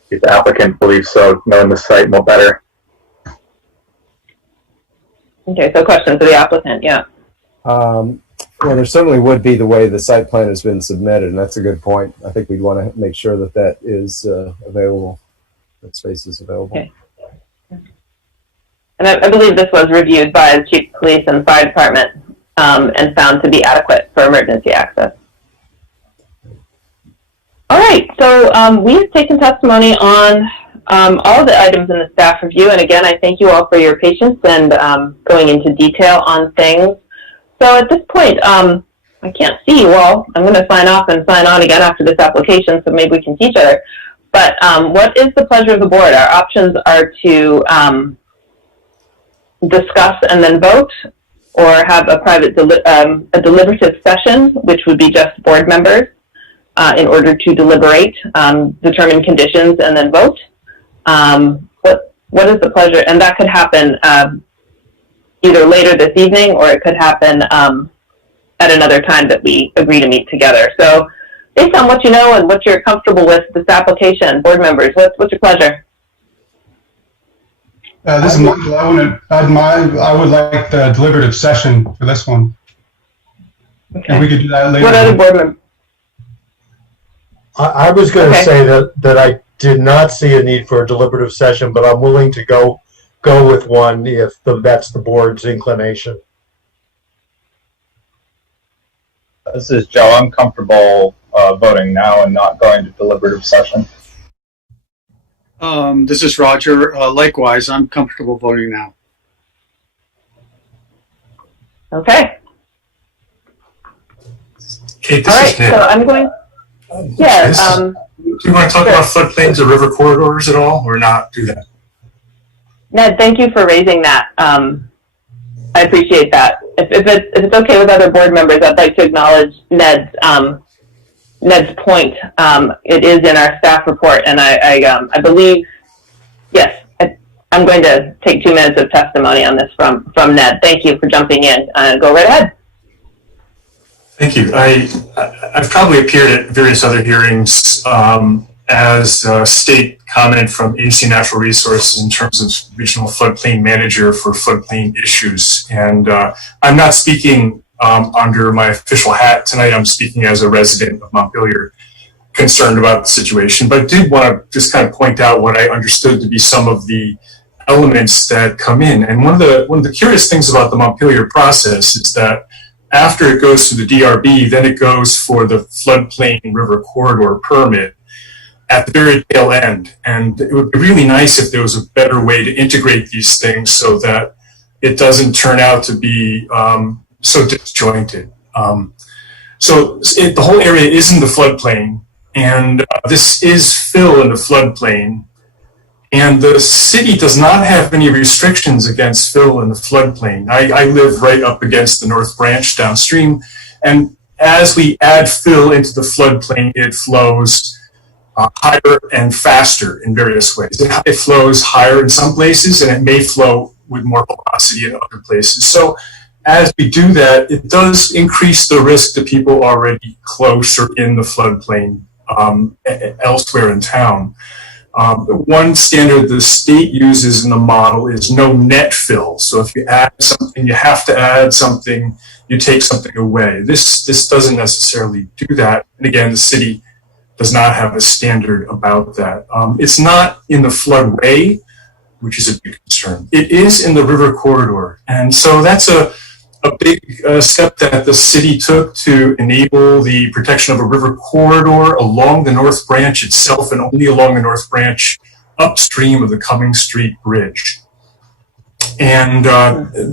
if the applicant believes so, knowing the site more better. Okay, so question for the applicant, yeah. Well, there certainly would be the way the site plan has been submitted, and that's a good point. I think we'd want to make sure that that is available, that space is available. Okay. And I believe this was reviewed by the Chief of Police and Fire Department and found to be adequate for emergency access. All right, so we've taken testimony on all the items in the staff review, and again, I thank you all for your patience and going into detail on things. So at this point, I can't see you all. I'm going to sign off and sign on again after this application, so maybe we can see each other. But what is the pleasure of the board? Our options are to discuss and then vote, or have a private a deliberative session, which would be just board members in order to deliberate, determine conditions, and then vote. What is the pleasure? And that could happen either later this evening, or it could happen at another time that we agree to meet together. So based on what you know and what you're comfortable with this application, board members, what's your pleasure? This is Michael. I would like the deliberative session for this one. Okay. And we could do that later. What other board members? I was going to say that I did not see a need for a deliberative session, but I'm willing to go with one if that's the board's inclination. This is Joe. I'm comfortable voting now and not going to deliberative session. This is Roger. Likewise, I'm comfortable voting now. Okay. Kate, All this right, is Ned. so I'm going, yeah. Do you want to talk about floodplains or river corridors at all, or not do that? Ned, thank you for raising that. I appreciate that. If it's okay with other board members, I'd like to acknowledge Ned's point. It is in our staff report, and I believe, yes, I'm going to take 2 minutes of testimony on this from Ned. Thank you for jumping in. Go right ahead. Thank you. I've probably appeared at various other hearings as a state comment from Agency Natural Resources in terms of regional floodplain manager for floodplain issues. And I'm not speaking under my official hat tonight. I'm speaking as a resident of Montpelier, concerned about the situation, but I did want to just kind of point out what I understood to be some of the elements that come in. And one of the curious things about the Montpelier process is that after it goes to the DRB, then it goes for the floodplain river corridor permit at the very tail end. And it would be really nice if there was a better way to integrate these things so that it doesn't turn out to be so disjointed. The whole area is in the floodplain, and this is fill in the floodplain. And the city does not have any restrictions against fill in the floodplain. I live right up against the North Branch downstream, and as we add fill into the floodplain, it flows higher and faster in various ways. It flows higher in some places, and it may flow with more velocity in other places. So as we do that, it does increase the risk to people already close or in the floodplain elsewhere in town. One standard the state uses in the model is no net fill. So if you add something, you have to add something, you take something away. This doesn't necessarily do that. And again, the city does not have a standard about that. It's not in the floodway, which is a big concern. It is in the river corridor. And so that's a big step that the city took to enable the protection of a river corridor along the North Branch itself and only along the North Branch upstream of the Cumming Street Bridge. And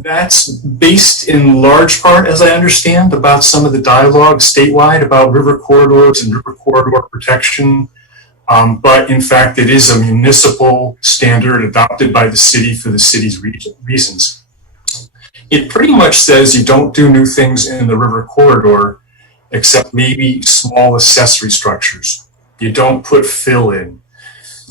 that's based in large part, as I understand, about some of the dialogue statewide about river corridors and river corridor protection. But in fact, it is a municipal standard adopted by the city for the city's reasons. It pretty much says you don't do new things in the river corridor, except maybe small accessory structures. You don't put fill in.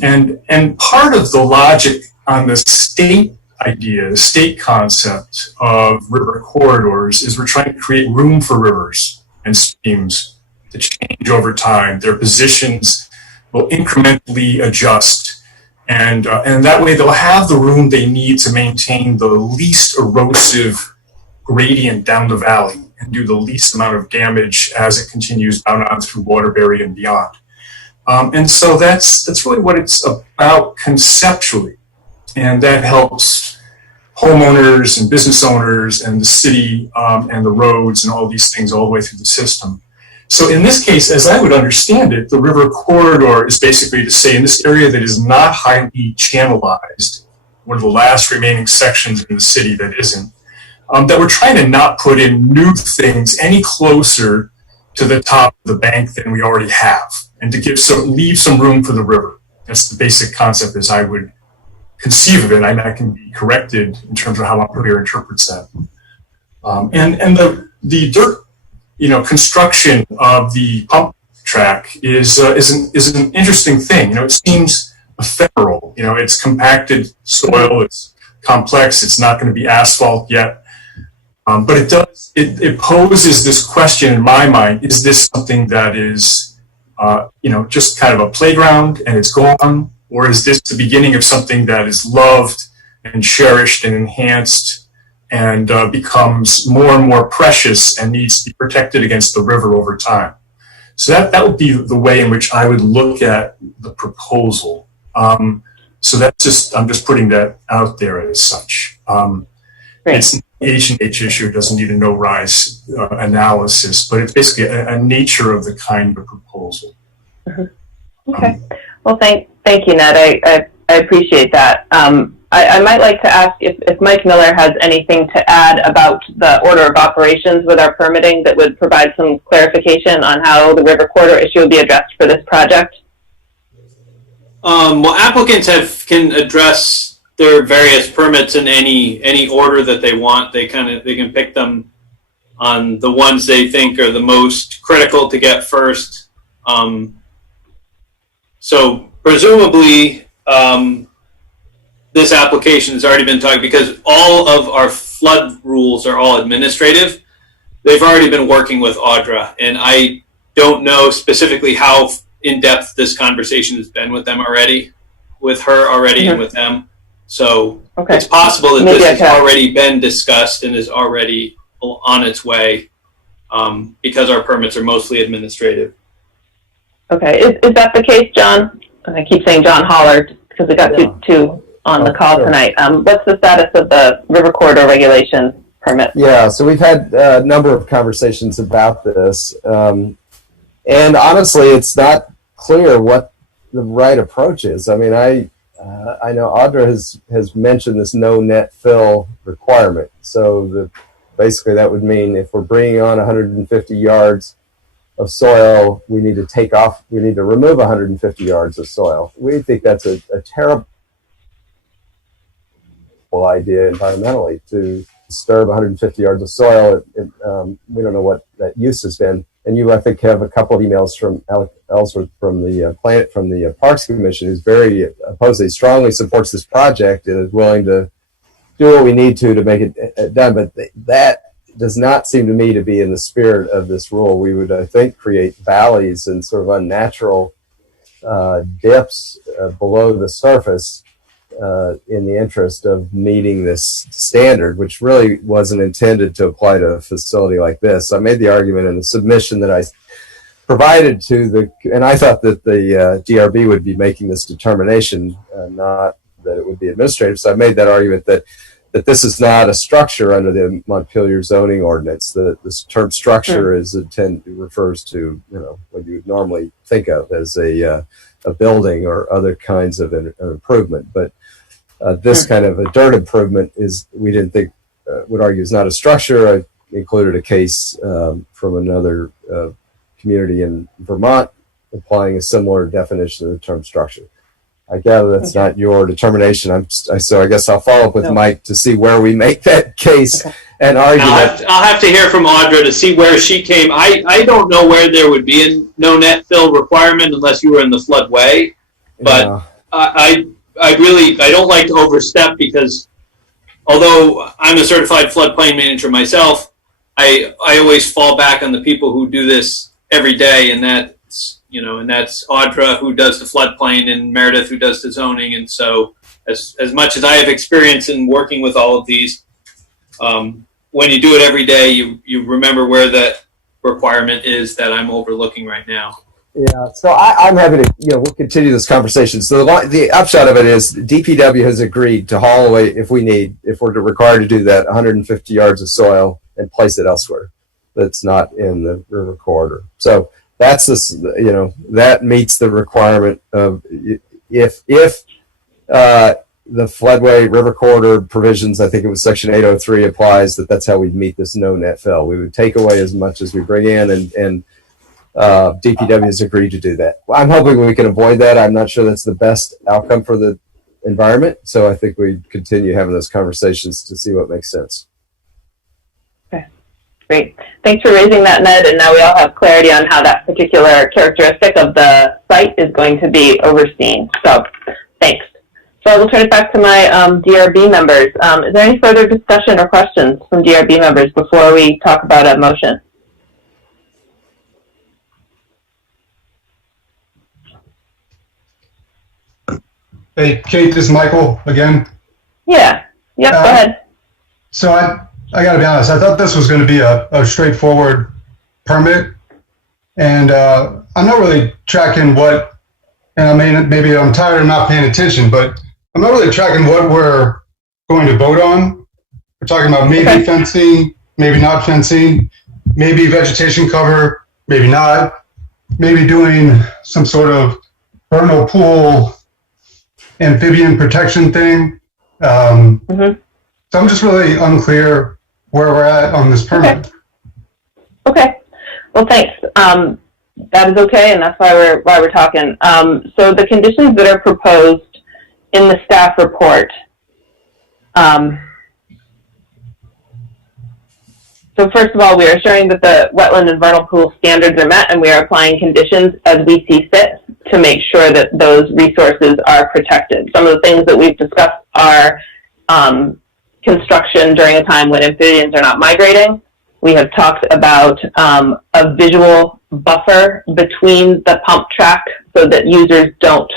And part of the logic on the state idea, the state concept of river corridors is we're trying to create room for rivers and streams to change over time. Their positions will incrementally adjust. And that way they'll have the room they need to maintain the least erosive gradient down the valley and do the least amount of damage as it continues down on through Waterbury and beyond. And so that's really what it's about conceptually. And that helps homeowners and business owners and the city and the roads and all these things all the way through the system. So in this case, as I would understand it, the river corridor is basically to say in this area that is not highly channelized, one of the last remaining sections in the city that isn't, that we're trying to not put in new things any closer to the top of the bank than we already have, and to leave some room for the river. That's the basic concept as I would conceive of it. I can be corrected in terms of how Montpelier interprets that. And the dirt, construction of the pump track is an interesting thing. It seems ephemeral. It's compacted soil. It's complex. It's not going to be asphalt yet. But it poses this question in my mind: is this something that is, just kind of a playground and it's gone, or is this the beginning of something that is loved and cherished and enhanced and becomes more and more precious and needs to be protected against the river over time? So that would be the way in which I would look at the proposal. So I'm just putting that out there as such. It's an H&H issue. It doesn't need a no-rise analysis, but it's basically a nature of the kind of proposal. Mm-hmm. Okay. Well, thank you, Ned. I appreciate that. I might like to ask if Mike Miller has anything to add about the order of operations with our permitting that would provide some clarification on how the river corridor issue will be addressed for this project. Well, applicants can address their various permits in any order that they want. They can pick them on the ones they think are the most critical to get first. So presumably, this application has already been talked, because all of our flood rules are all administrative. They've already been working with Audra, and I don't know specifically how in-depth this conversation has been with them already, with her already, and with them. So it's possible that this has already been discussed and is already on its way, because our permits are mostly administrative. Okay, is that the case, John? And I keep saying John Hollard because we got two on the call tonight. What's the status of the river corridor regulations permit? Yeah, so we've had a number of conversations about this. And honestly, it's not clear what the right approach is. I mean, I know Audra has mentioned this no net fill requirement. So basically that would mean if we're bringing on 150 yards of soil, we need to remove 150 yards of soil. We think that's a terrible idea environmentally, to disturb 150 yards of soil. We don't know what that use has been. And you, I think, have a couple of emails from Alec Ellsworth from the Parks Commission, who's very opposed. Strongly supports this project and is willing to do what we need to make it done. But that does not seem to me to be in the spirit of this rule. We would, I think, create valleys and sort of unnatural dips below the surface in the interest of meeting this standard, which really wasn't intended to apply to a facility like this. I made the argument in the submission that I provided to the, and I thought that the DRB would be making this determination, not that it would be administrative. So I made that argument that this is not a structure under the Montpelier zoning ordinance. This term structure is refers to, you know, what you would normally think of as a building or other kinds of an improvement. But this kind of a dirt improvement is, we didn't think, would argue is not a structure. I included a case from another community in Vermont applying a similar definition of the term structure. I gather that's not your determination. So I guess I'll follow up with Mike to see where we make that case and argue. I'll have to hear from Audra to see where she came. I don't know where there would be a no net fill requirement unless you were in the floodway. But I don't like to overstep, because although I'm a certified floodplain manager myself, I always fall back on the people who do this every day, and that's Audra, who does the floodplain, and Meredith, who does the zoning. And so as much as I have experience in working with all of these, when you do it every day, you remember where the requirement is that I'm overlooking right now. Yeah, so I'm happy to, we'll continue this conversation. So the upshot of it is DPW has agreed to haul away, if we're required to do that, 150 yards of soil and place it elsewhere that's not in the river corridor. So that's this, that meets the requirement of if the floodway river corridor provisions, I think it was section 803, applies, that's how we'd meet this no net fill. We would take away as much as we bring in, and DPW has agreed to do that. Well, I'm hoping we can avoid that. I'm not sure that's the best outcome for the environment, so I think we continue having those conversations to see what makes sense. Okay, great. Thanks for raising that, Ned, and now we all have clarity on how that particular characteristic of the site is going to be overseen. So, thanks. So I will turn it back to my DRB members. Is there any further discussion or questions from DRB members before we talk about a motion? Hey, Kate, this is Michael again. Yeah. Yep, go ahead. So I got to be honest, I thought this was going to be a straightforward permit. And I'm not really tracking what, and maybe I'm tired of not paying attention, but I'm not really tracking what we're going to vote on. We're talking about maybe fencing, maybe not fencing, maybe vegetation cover, maybe not, maybe doing some sort of vernal pool amphibian protection thing. So I'm just really unclear where we're at on this permit. Okay. Well, thanks. That is okay, and that's why we're talking. So the conditions that are proposed in the staff report. So first of all, we are assuring that the wetland and vernal pool standards are met, and we are applying conditions as we see fit to make sure that those resources are protected. Some of the things that we've discussed are construction during a time when amphibians are not migrating. We have talked about a visual buffer between the pump track so that users don't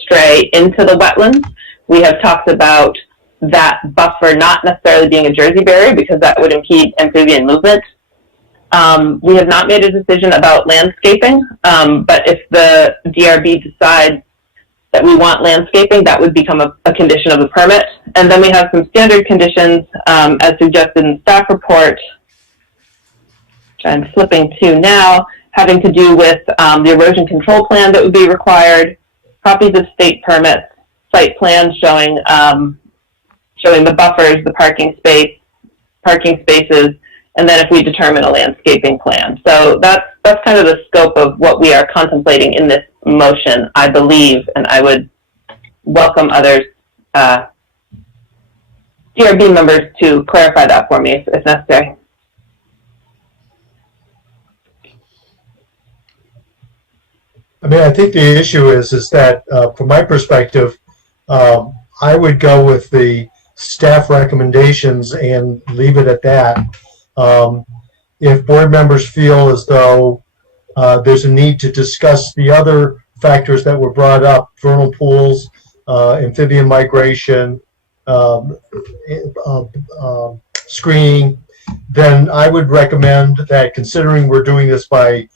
stray into the wetlands. We have talked about that buffer not necessarily being a Jersey barrier, because that would impede amphibian movement. We have not made a decision about landscaping, but if the DRB decides that we want landscaping, that would become a condition of the permit. And then we have some standard conditions as suggested in the staff report, which I'm flipping to now, having to do with the erosion control plan that would be required, copies of state permits, site plans showing the buffers, the parking spaces, and then if we determine a landscaping plan. So that's kind of the scope of what we are contemplating in this motion, I believe, and I would welcome others, DRB members, to clarify that for me if necessary. I mean, I think the issue is that from my perspective, I would go with the staff recommendations and leave it at that. If board members feel as though there's a need to discuss the other factors that were brought up, vernal pools, amphibian migration, screening, then I would recommend that, considering we're doing this by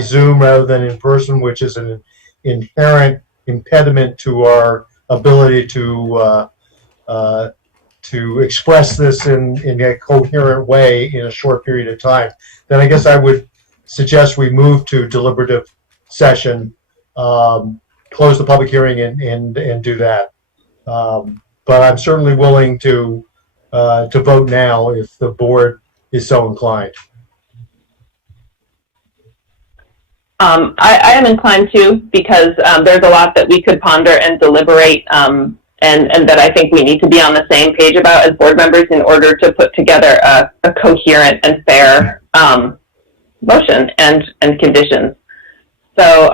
Zoom rather than in person, which is an inherent impediment to our ability to express this in a coherent way in a short period of time, then I guess I would suggest we move to deliberative session, close the public hearing and do that. But I'm certainly willing to vote now if the board is so inclined. I am inclined to, because there's a lot that we could ponder and deliberate, and that I think we need to be on the same page about as board members in order to put together a coherent and fair motion and conditions. So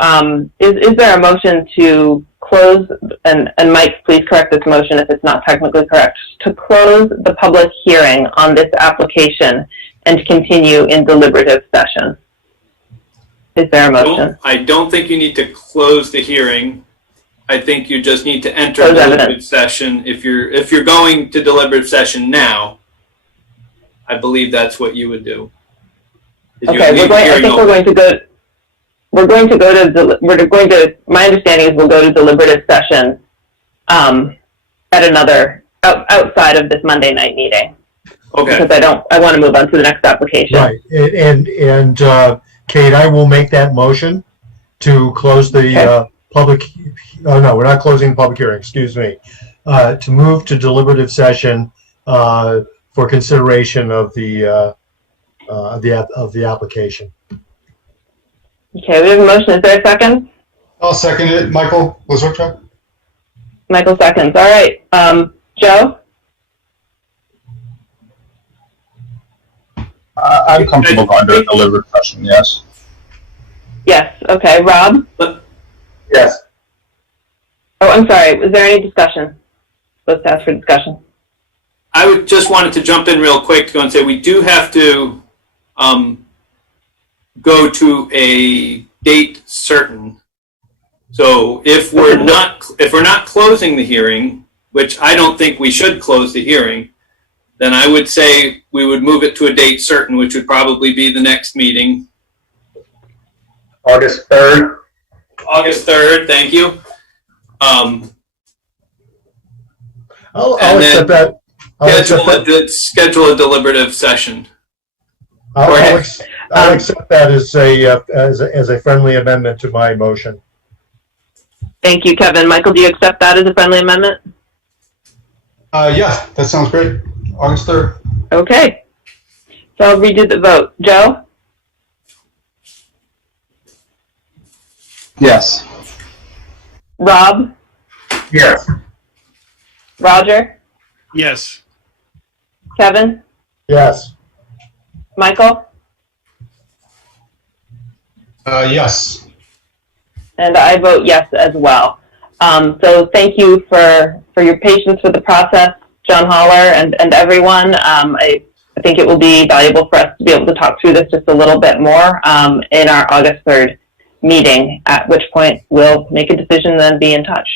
is there a motion to close, and Mike, please correct this motion if it's not technically correct, to close the public hearing on this application and continue in deliberative session? Is there a motion? I don't think you need to close the hearing. I think you just need to enter deliberative session. If you're going to deliberative session now, I believe that's what you would do. Okay, my understanding is we'll go to deliberative session at another, outside of this Monday night meeting. Okay. Because I want to move on to the next application. Right, and Kate, I will make that motion to close the public, oh no, we're not closing the public hearing, excuse me, to move to deliberative session for consideration of the application. Okay, we have a motion. Is there a second? I'll second it. Michael Lazorchuk? Michael seconds. All right. Joe? I'm comfortable going to a deliberative session, yes. Yes. Okay. Rob? Yes. Oh, I'm sorry. Was there any discussion? Let's ask for discussion. I would just wanted to jump in real quick and say we do have to go to a date certain. So if we're not closing the hearing, which I don't think we should close the hearing, then I would say we would move it to a date certain, which would probably be the next meeting. August 3rd. August 3rd, thank you. I'll accept that. Schedule a deliberative session. I'll accept that as a friendly amendment to my motion. Thank you, Kevin. Michael, do you accept that as a friendly amendment? Yeah, that sounds great. August 3rd. Okay. So I'll redo the vote. Joe? Yes. Rob? Yes. Roger? Yes. Kevin? Yes. Michael? Yes. And I vote yes as well. So thank you for your patience with the process, John Holler and everyone. I think it will be valuable for us to be able to talk through this just a little bit more in our August 3rd meeting, at which point we'll make a decision and then be in touch.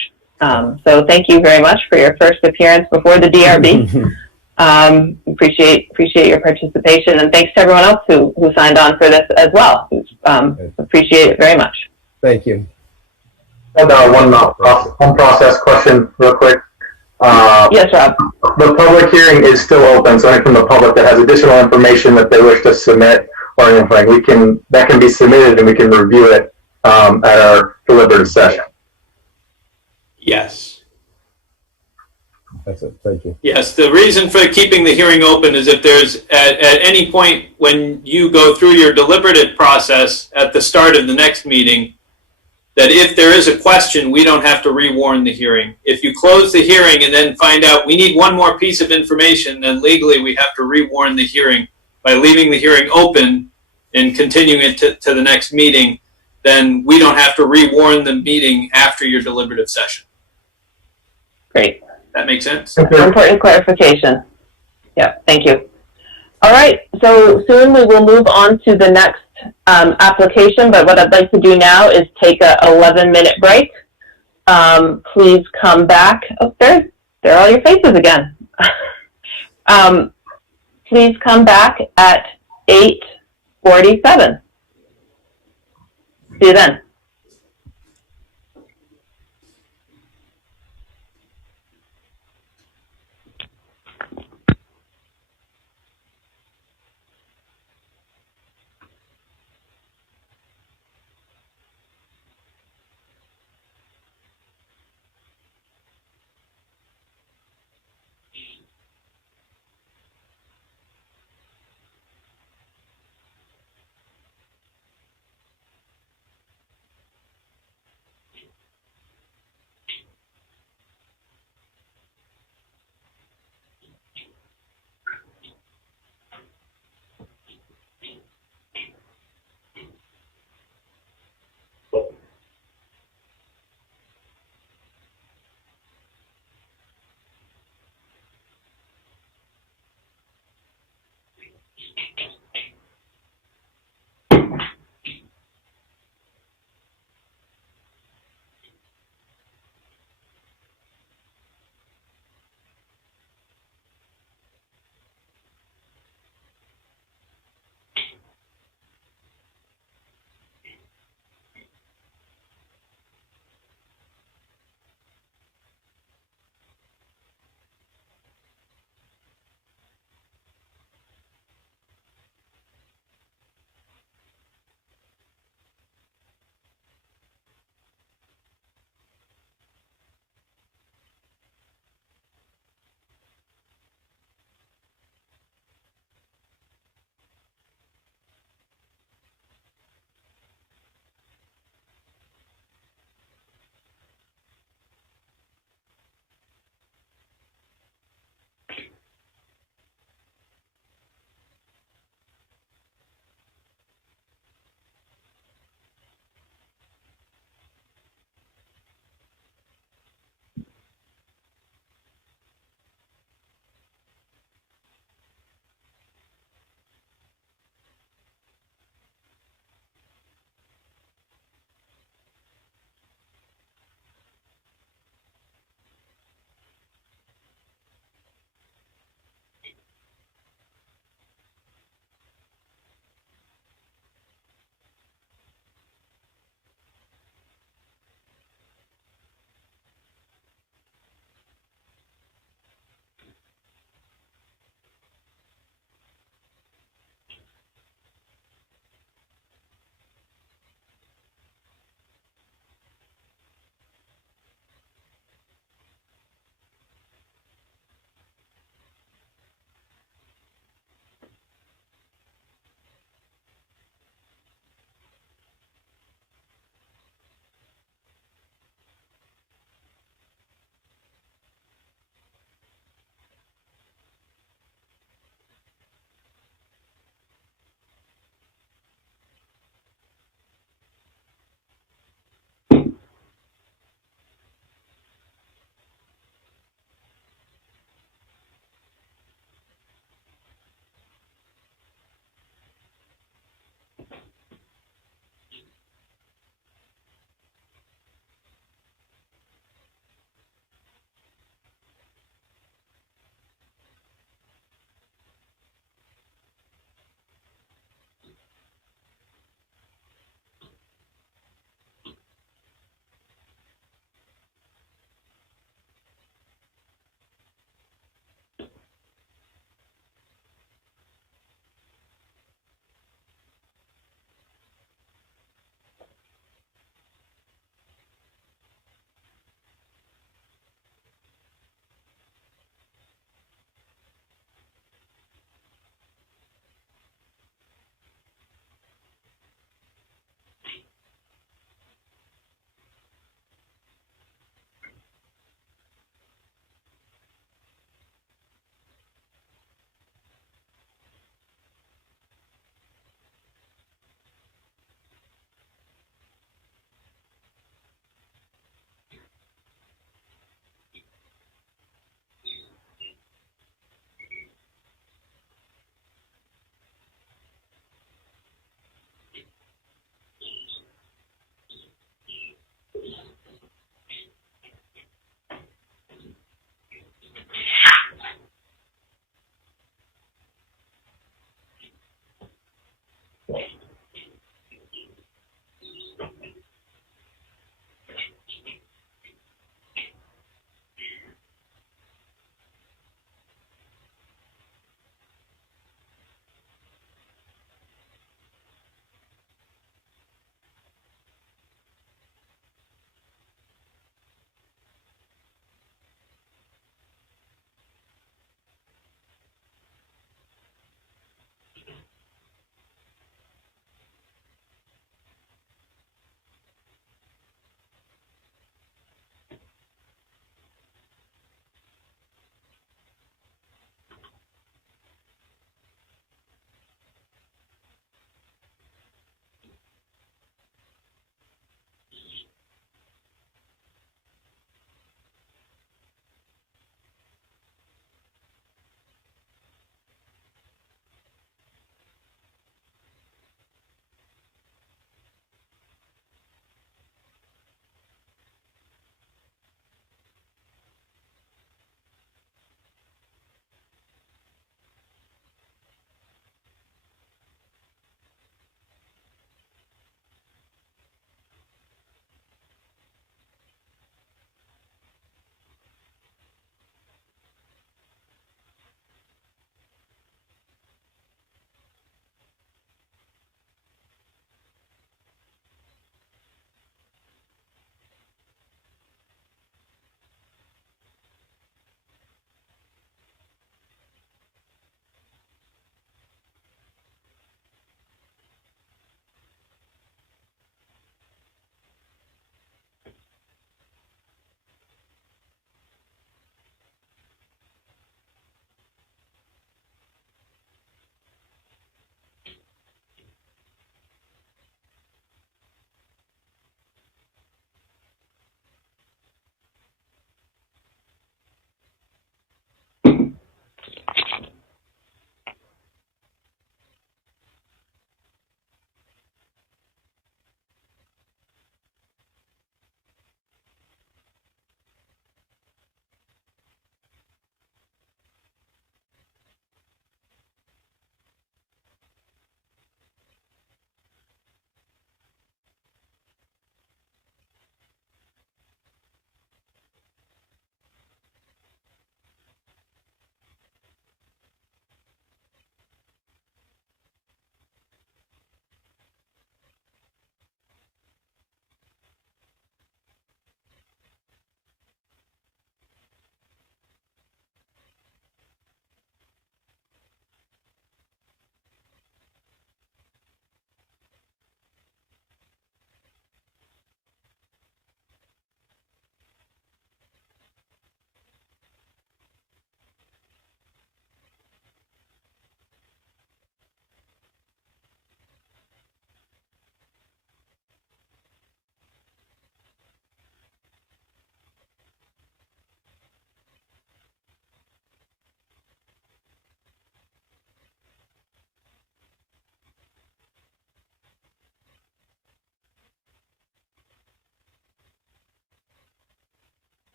So thank you very much for your first appearance before the DRB. Appreciate your participation, and thanks to everyone else who signed on for this as well. Appreciate it very much. Thank you. And one process question real quick. Yes, Rob. The public hearing is still open, so anyone from the public that has additional information that they wish to submit or anything, that can be submitted and we can review it at our deliberative session. Yes. That's it. Thank you. Yes, the reason for keeping the hearing open is if there's, at any point when you go through your deliberative process at the start of the next meeting, that if there is a question, we don't have to rewarn the hearing. If you close the hearing and then find out we need one more piece of information, then legally we have to rewarn the hearing. By leaving the hearing open and continuing it to the next meeting, then we don't have to rewarn the meeting after your deliberative session. Great. That makes sense? Important clarification. Yeah, thank you. All right, so soon we will move on to the next application, but what I'd like to do now is take a 11-minute break. Please come back. Oh, there are all your faces again. Please come back at 8:47. See you then.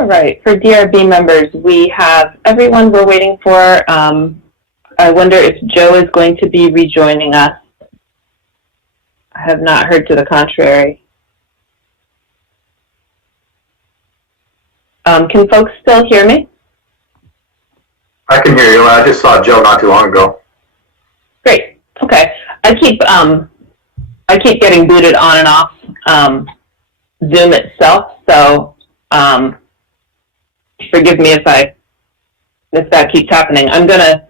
All right, for DRB members, we have everyone we're waiting for. I wonder if Joe is going to be rejoining us. I have not heard to the contrary. Can folks still hear me? I can hear you. I just saw Joe not too long ago. Great. Okay. I keep getting booted on and off Zoom itself, so forgive me if that keeps happening. I'm gonna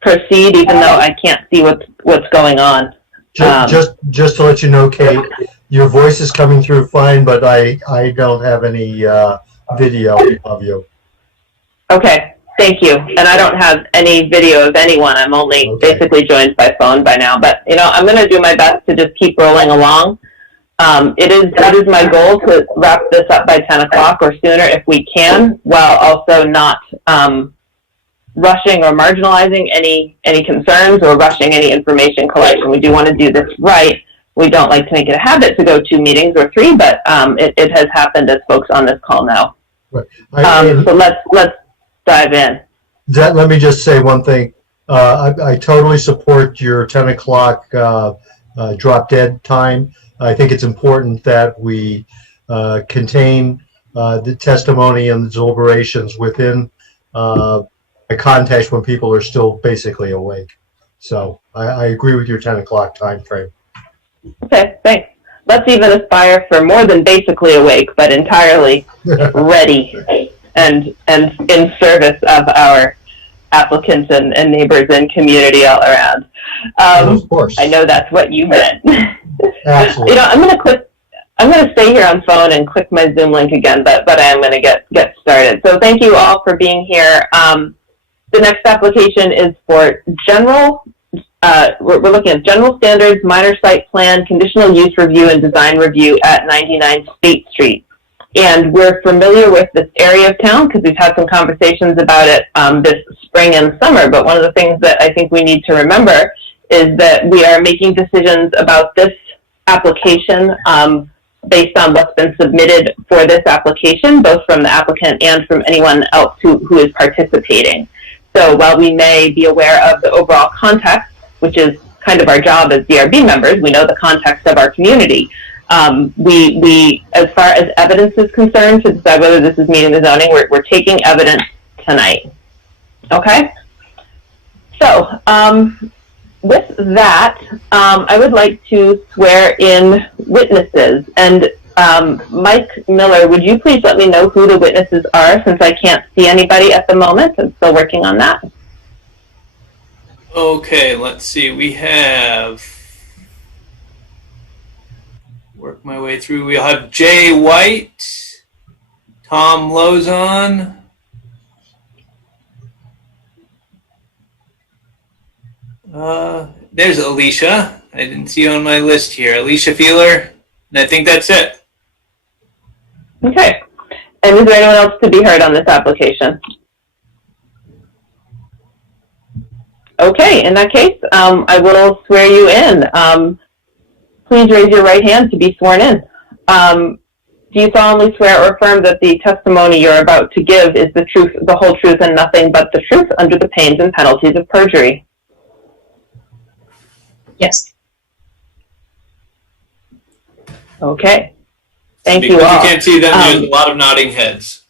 proceed even though I can't see what's going on. Just to let you know, Kate, your voice is coming through fine, but I don't have any video of you. Okay, thank you. And I don't have any video of anyone. I'm only basically joined by phone by now. But I'm going to do my best to just keep rolling along. It is my goal to wrap this up by 10 o'clock or sooner if we can, while also not rushing or marginalizing any concerns or rushing any information collection. We do want to do this right. We don't like to make it a habit to go 2 meetings or 3, but it has happened, as folks on this call know. Right. So let's dive in. Let me just say one thing. I totally support your 10 o'clock drop dead time. I think it's important that we contain the testimony and the deliberations within a context when people are still basically awake. So I agree with your 10 o'clock time frame. Okay, thanks. Let's even aspire for more than basically awake, but entirely ready and in service of our applicants and neighbors and community all around. Of course. I know that's what you meant. Absolutely. I'm going to stay here on phone and click my Zoom link again, but I am going to get started. So thank you all for being here. The next application is for general. We're looking at general standards, minor site plan, conditional use review, and design review at 99 State Street. And we're familiar with this area of town because we've had some conversations about it this spring and summer. But one of the things that I think we need to remember is that we are making decisions about this application based on what's been submitted for this application, both from the applicant and from anyone else who is participating. So while we may be aware of the overall context, which is kind of our job as DRB members, we know the context of our community. We, as far as evidence is concerned, to decide whether this is meeting the zoning, we're taking evidence tonight. Okay? So, with that, I would like to swear in witnesses. And Mike Miller, would you please let me know who the witnesses are, since I can't see anybody at the moment? I'm still working on that. Okay, let's see. We have, work my way through. We'll have Jay White, Tom Lozon, there's Alicia. I didn't see you on my list here. Alicia Feeler, and I think that's it. Okay. And is there anyone else to be heard on this application? Okay, in that case, I will swear you in. Please raise your right hand to be sworn in. Do you solemnly swear or affirm that the testimony you're about to give is the truth, the whole truth, and nothing but the truth under the pains and penalties of perjury? Yes. Okay. Thank Because you all. you can't see them, there's a lot of nodding heads.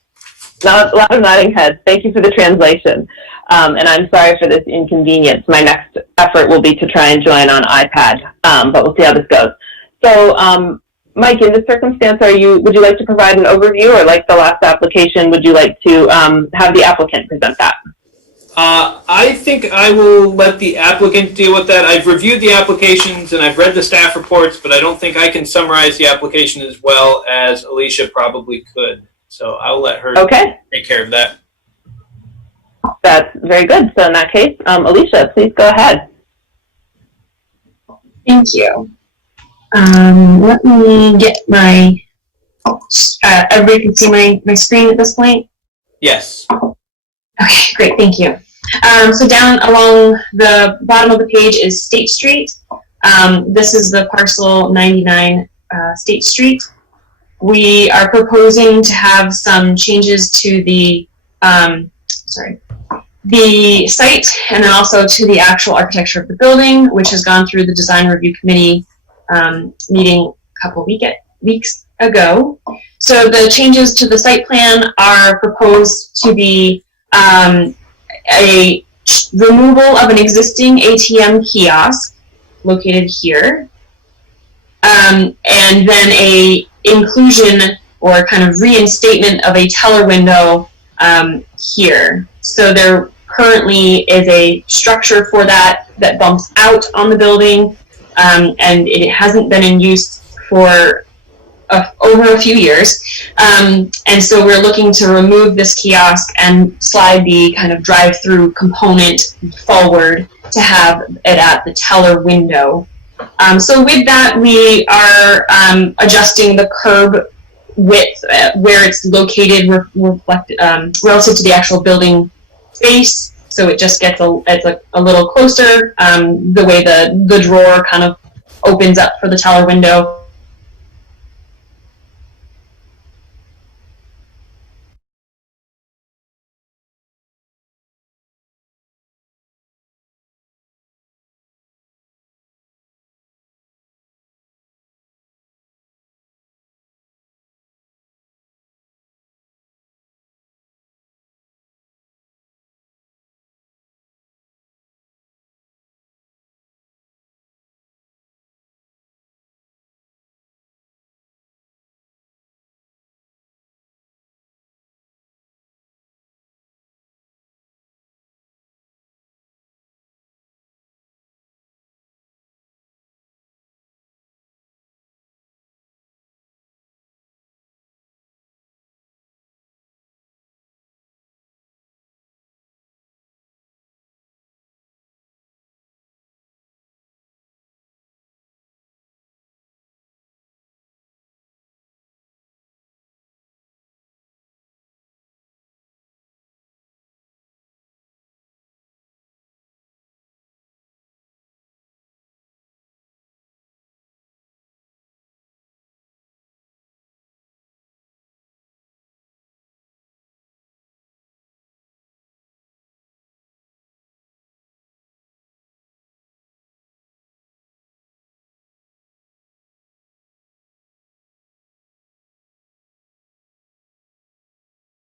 A lot of nodding heads. Thank you for the translation. And I'm sorry for this inconvenience. My next effort will be to try and join on iPad, but we'll see how this goes. So, Mike, in this circumstance, would you like to provide an overview, or like the last application, would you like to have the applicant present that? I think I will let the applicant deal with that. I've reviewed the applications and I've read the staff reports, but I don't think I can summarize the application as well as Alicia probably could. So I'll let her take care of that. That's very good. So in that case, Alicia, please go ahead. Thank you. Let me get my, everybody can see my screen at this point? Yes. Okay, great, thank you. So down along the bottom of the page is State Street. This is the parcel 99 State Street. we are proposing to have some changes to the the site, and then also to the actual architecture of the building, which has gone through the design review committee meeting a couple weeks ago. So the changes to the site plan are proposed to be a removal of an existing ATM kiosk located here, and then a inclusion or kind of reinstatement of a teller window here. So there currently is a structure for that bumps out on the building, and it hasn't been in use for over a few years. And so we're looking to remove this kiosk and slide the kind of drive-through component forward to have it at the teller window. So with that, we are adjusting the curb width where it's located relative to the actual building space. So it just gets a little closer, the way the drawer kind of opens up for the teller window.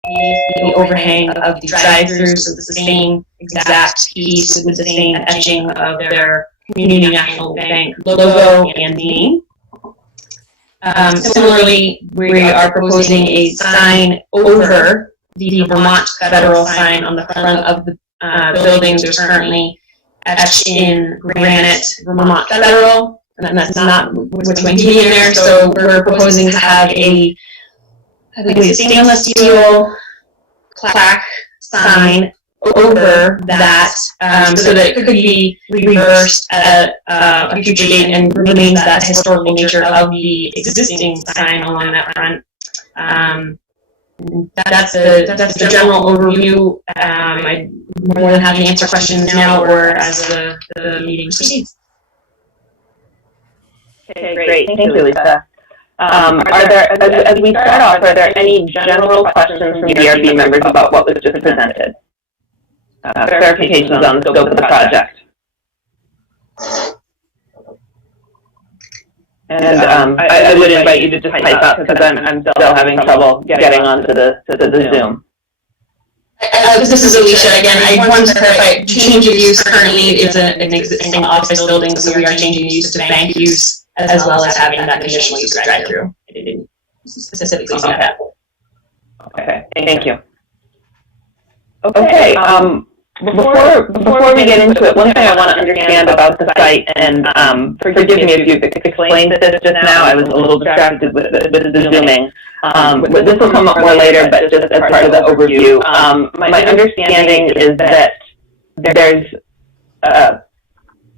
The overhang of the drive-through, so it's the same exact piece with the same etching of their Community National Bank logo and name. Similarly, we are proposing a sign over the Vermont federal sign on the front of the building. There's currently etched in granite Vermont federal, and that's not what's going to be in there. So we're proposing to have a stainless steel plaque sign over that, so that it could be reversed at a future date and remains that historical nature of the existing sign along that front. That's the general overview. I'm more than happy to answer questions now or as the meeting proceeds. Okay, great. Thank you, Lisa. Are there, as we start off, are there any general questions from DRB members about what was just presented? Clarifications on the scope of the project. And I would invite you to just type up because I'm still having trouble getting onto the Zoom. This is Alicia again. I wanted to clarify, change of use currently is an existing office building, so we are changing use to bank use as well as having that conditional use drive-through. I didn't specifically say that. Okay, thank you. Okay, before we get into it, one thing I want to understand about the site, and forgive me if you've explained this just now, I was a little distracted with the Zooming. This will come up more later, but just as part of the overview. My understanding is that there's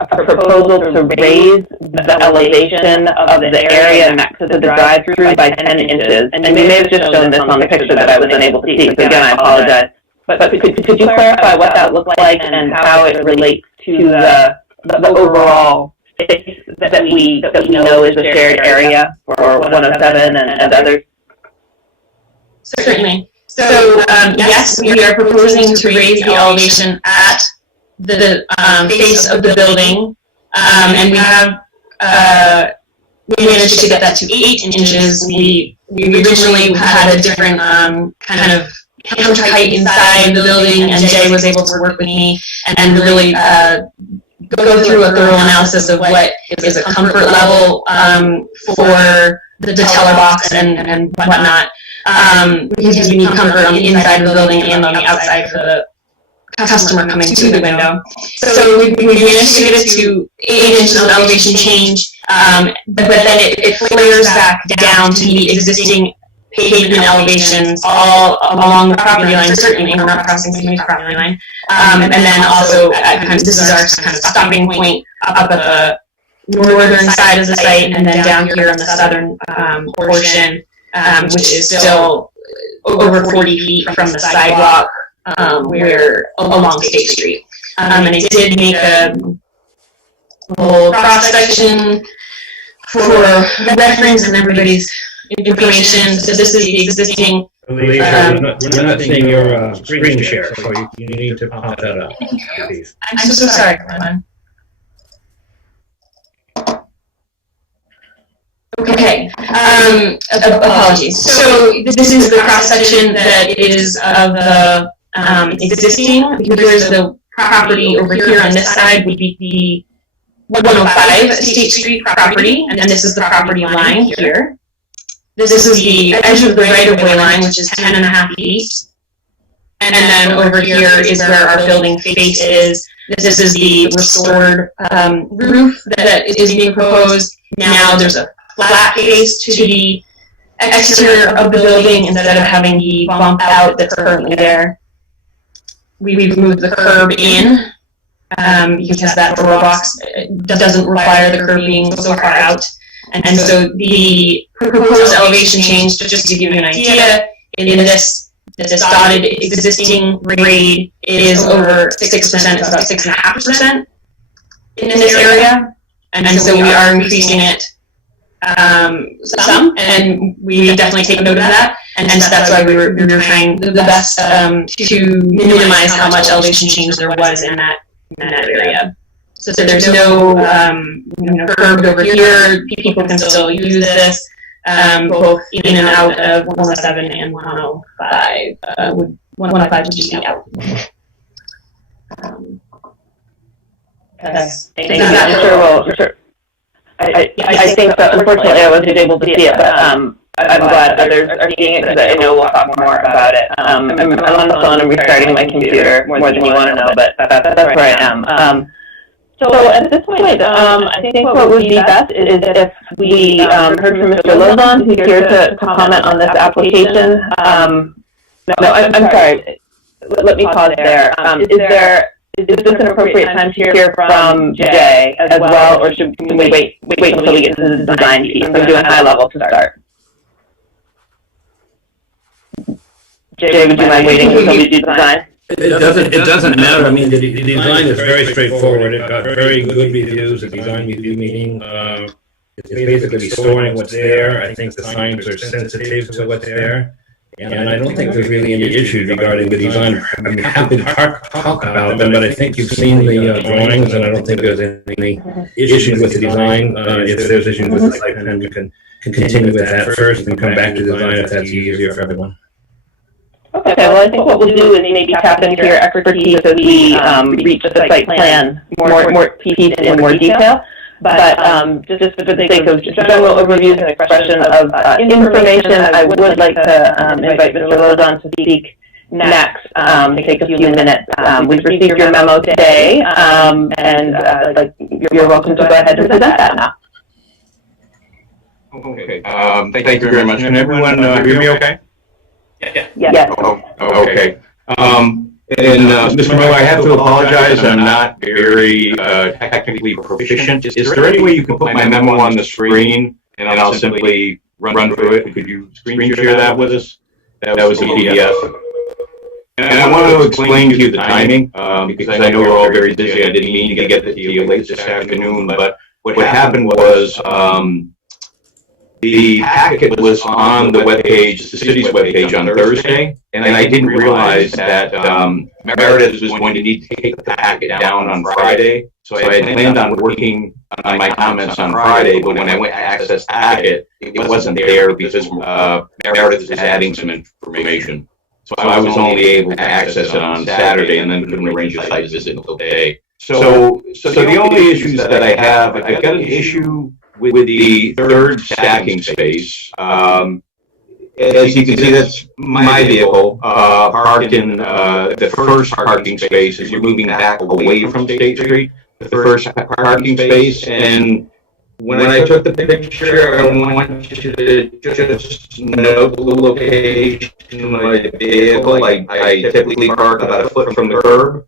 a proposal to raise the elevation of the area next to the drive-through by 10 inches. And you may have just shown this on the picture that I was unable to see, so again, I apologize. But could you clarify what that looks like and how it relates to the overall space that we know is a shared area for 107 and others? Certainly. So, yes, we are proposing to raise the elevation at the face of the building, and we have we managed to get that to 8 inches. We originally had a different kind of counter height inside the building, and Jay was able to work with me and really go through a thorough analysis of what is a comfort level for the teller box and whatnot. Because we need comfort on the inside of the building and on the outside for the customer coming to the window. So we managed to get it to 8 inches of elevation change, but then it flares back down to meet existing pavement elevations all along the property line. Certainly, we're not crossing somebody's property line. And then also, this is our kind of stopping point up at the northern side of the site, and then down here on the southern portion, which is still over 40 feet from the sidewalk. We're along State Street. And I did make a little cross section for reference and everybody's information. So this is the existing. We're not seeing your screen share, so you need to pop that up, please. I'm so sorry, everyone. Okay, apologies. So this is the cross section that is of the existing. Here's the property over here on this side would be the 105 State Street property, and this is the property line here. This is the edge of the right-of-way line, which is 10.5 feet. And then over here is where our building face is. This is the restored roof that is being proposed. Now there's a flat face to the exterior of the building instead of having the bump out that's currently there. We've moved the curb in because that door box doesn't require the curb being so far out. And so the proposed elevation change, just to give you an idea, in this dotted existing grade is over 6%, it's about 6.5% in this area. And so we are increasing it some, and we definitely take note of that. And so that's why we were trying the best to minimize how much elevation change there was in that area. So there's no curb over here. People can still use this, both in and out of 107 and 105. 105 would just be out. Thank you. I'm sure. I think so. Unfortunately, I wasn't able to see it, but I'm glad others are seeing it because I know we'll talk more about it. I'm on the phone and restarting my computer more than you want to know, but that's where I am. So at this point, I think what would be best is if we heard from Mr. Lozon, who's here to comment on this application. No, I'm sorry. Let me pause there. Is this an appropriate time to hear from Jay as well, or should we wait until we get to the design piece? I'm doing high level to start. Jay, would you mind waiting until we do design? It doesn't matter. I mean, the design is very straightforward. It got very good reviews. The design review meeting is basically restoring what's there. I think the signs are sensitive to what's there. And I don't think there's really any issues regarding the design. I'm happy to talk about them, but I think you've seen the drawings, and I don't think there's any issues with the design. If there's issues with the site plan, you can continue with that first and come back to design if that's easier for everyone. Okay, well, I think what we'll do is maybe tap into your expertise as we reach the site plan more piece in more detail. But just for the sake of just general overviews and expression of information, I would like to invite Mr. Lozon to speak next, take a few minutes. We've received your memo today, and you're welcome to go ahead and present that now. Okay, thank you very much. Can everyone hear me okay? Yeah. Yes. Oh, okay. And Mr. Miller, I have to apologize. I'm not very technically proficient. Is there any way you can put my memo on the screen and I'll simply run through it? Could you screen share that with us? That was a PDF. And I want to explain to you the timing because I know you're all very busy. I didn't mean to get to you late this afternoon, but what happened was the packet was on the webpage, the city's webpage on Thursday, and I didn't realize that Meredith was going to need to take the packet down on Friday. So I had planned on working on my comments on Friday, but when I went to access the packet, it wasn't there because Meredith was adding some information. So I was only able to access it on Saturday and then couldn't arrange a site visit until today. So the only issues that I have, I've got an issue with the third stacking space. As you can see, that's my vehicle parked in the first parking space as you're moving back away from State Street, the first parking space. And when I took the picture, I want you to just note the location of my vehicle. I typically park about a foot from the curb.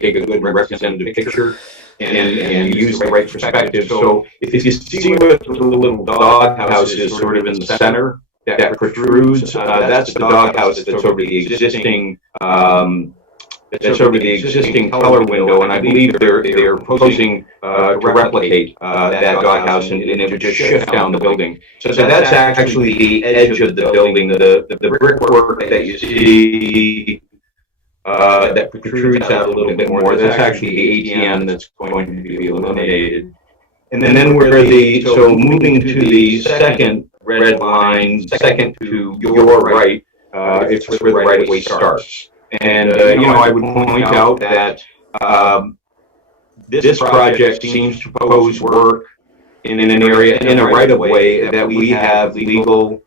Take a good representative picture and use the right perspective. So if you see what the little doghouse is sort of in the center that protrudes, that's the doghouse that's over the existing color window, and I believe they're proposing to replicate that doghouse and it would just shift down the building. So that's actually the edge of the building, the brickwork that you see that protrudes out a little bit more. That's actually the ATM that's going to be eliminated. And then so moving to the second red line, second to your right, it's where the right of way starts. And, I would point out that this project seems to propose work in an area, in a right of way that we have legal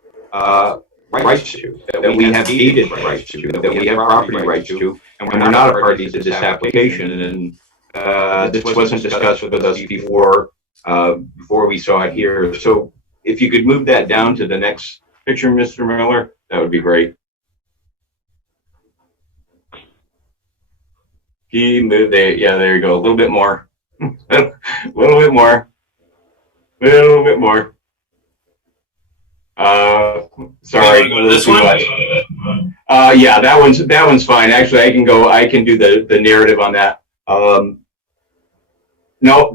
rights to, that we have deeded rights to, that we have property rights to, and we're not a party to this application. And this wasn't discussed with us before we saw it here. So if you could move that down to the next picture, Mr. Miller, that would be great. He moved there. Yeah, there you go. A little bit more. A little bit more. A little bit more. Sorry. Go to this one? Yeah, that one's fine. Actually, I can do the narrative on that. No,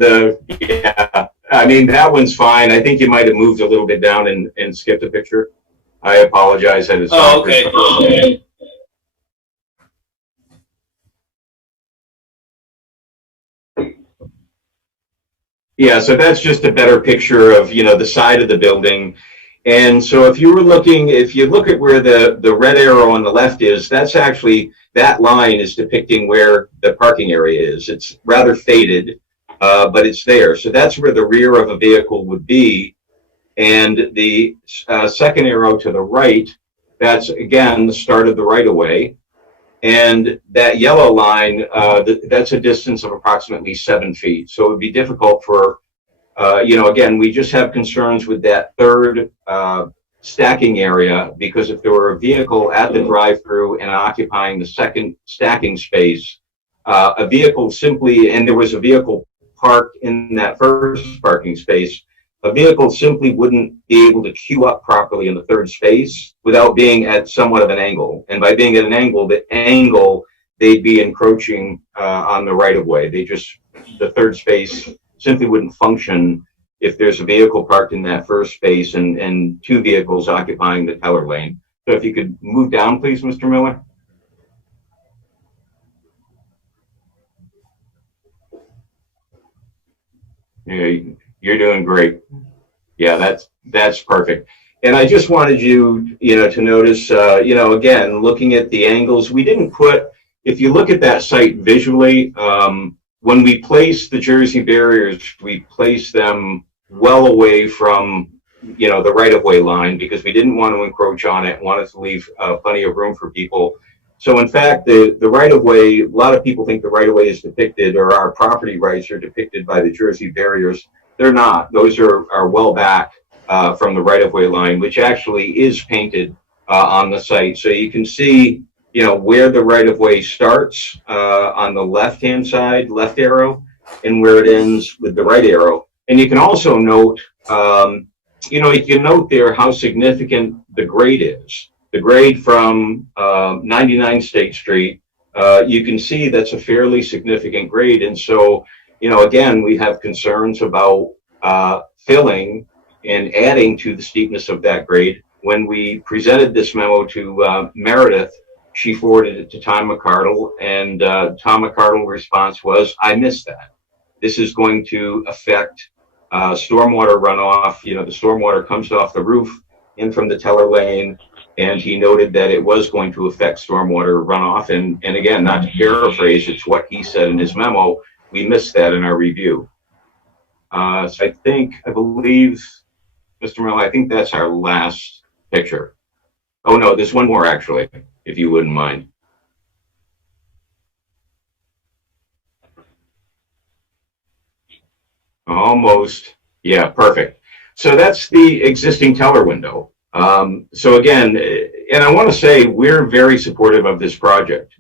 I mean, that one's fine. I think you might have moved a little bit down and skipped a picture. I apologize that it's okay. Yeah, so that's just a better picture of, the side of the building. And so if you look at where the red arrow on the left is, that's actually, that line is depicting where the parking area is. It's rather faded, but it's there. So that's where the rear of a vehicle would be. And the second arrow to the right, that's again the start of the right of way. And that yellow line, that's a distance of approximately 7 feet. So it would be difficult for, again, we just have concerns with that third stacking area, because if there were a vehicle at the drive-through and occupying the second stacking space, a vehicle simply, and there was a vehicle parked in that first parking space, a vehicle simply wouldn't be able to queue up properly in the third space without being at somewhat of an angle. And by being at an angle, they'd be encroaching on the right of way. The third space simply wouldn't function if there's a vehicle parked in that first space and two vehicles occupying the teller lane. So if you could move down, please, Mr. Miller. Yeah, you're doing great. Yeah, that's perfect. And I just wanted you, to notice, again, looking at the angles, we didn't put, if you look at that site visually, when we place the Jersey barriers, we place them well away from, the right-of-way line, because we didn't want to encroach on it, wanted to leave plenty of room for people. So in fact, the right-of-way, a lot of people think the right-of-way is depicted, or our property rights are depicted by the Jersey barriers. They're not. Those are well back from the right-of-way line, which actually is painted on the site. So you can see, where the right-of-way starts on the left-hand side, left arrow, and where it ends with the right arrow. And you can also note, you can note there how significant the grade is. The grade from 99 State Street, you can see that's a fairly significant grade. And so you know, again, we have concerns about filling and adding to the steepness of that grade. When we presented this memo to Meredith, she forwarded it to Tom McCardle, and Tom McCardle's response was, I missed that. This is going to affect stormwater runoff. You know, the stormwater comes off the roof in from the Teller Lane, and he noted that it was going to affect stormwater runoff. And again, not to paraphrase, it's what he said in his memo. We missed that in our review. So I believe, Mr. Miller, I think that's our last picture. Oh no, there's one more actually, if you wouldn't mind. Almost, yeah, perfect. So that's the existing teller window. So again, and I want to say we're very supportive of this project.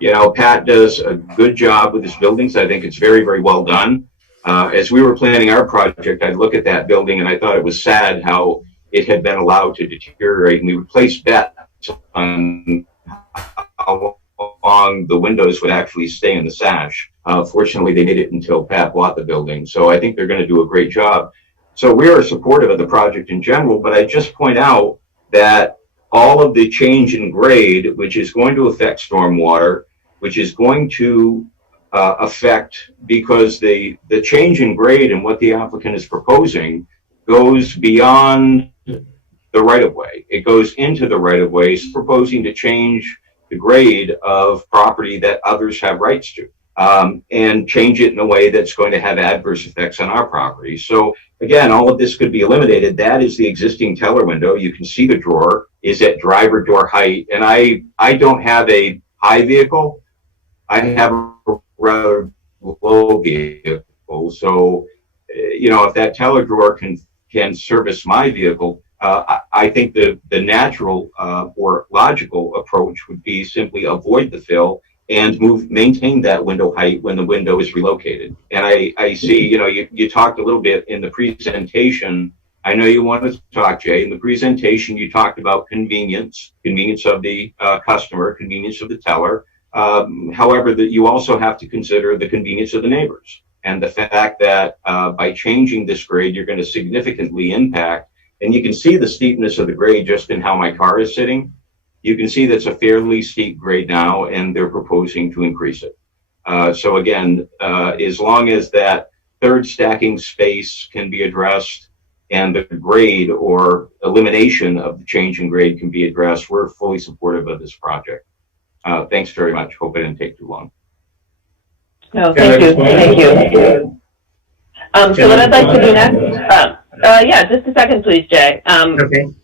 You know, Pat does a good job with his buildings. I think it's very, very well done. As we were planning our project, I'd look at that building and I thought it was sad how it had been allowed to deteriorate. And we would place bets on how long the windows would actually stay in the sash. Fortunately, they did it until Pat bought the building. So I think they're going to do a great job. So we are supportive of the project in general, but I just point out that all of the change in grade, which is going to affect stormwater, which is going to affect, because the change in grade and what the applicant is proposing goes beyond the right-of-way. It goes into the right-of-way. It's proposing to change the grade of property that others have rights to, and change it in a way that's going to have adverse effects on our property. So again, all of this could be eliminated. That is the existing teller window. You can see the drawer is at driver door height. And I don't have a high vehicle. I have a rather low vehicle. So, you know, if that teller drawer can service my vehicle, I think the natural or logical approach would be simply avoid the fill and maintain that window height when the window is relocated. And I see, you know, you talked a little bit in the presentation. I know you wanted to talk, Jay. In the presentation, you talked about convenience of the customer, convenience of the teller. However, that you also have to consider the convenience of the neighbors and the fact that by changing this grade, you're going to significantly impact. And you can see the steepness of the grade just in how my car is sitting. You can see that's a fairly steep grade now, and they're proposing to increase it. So again, as long as that third stacking space can be addressed and the grade or elimination of the change in grade can be addressed, we're fully supportive of this project. Thanks very much. Hope I didn't take too long. No, thank you. Thank you. So what I'd like to do next, yeah, just a second, please, Jay. Okay.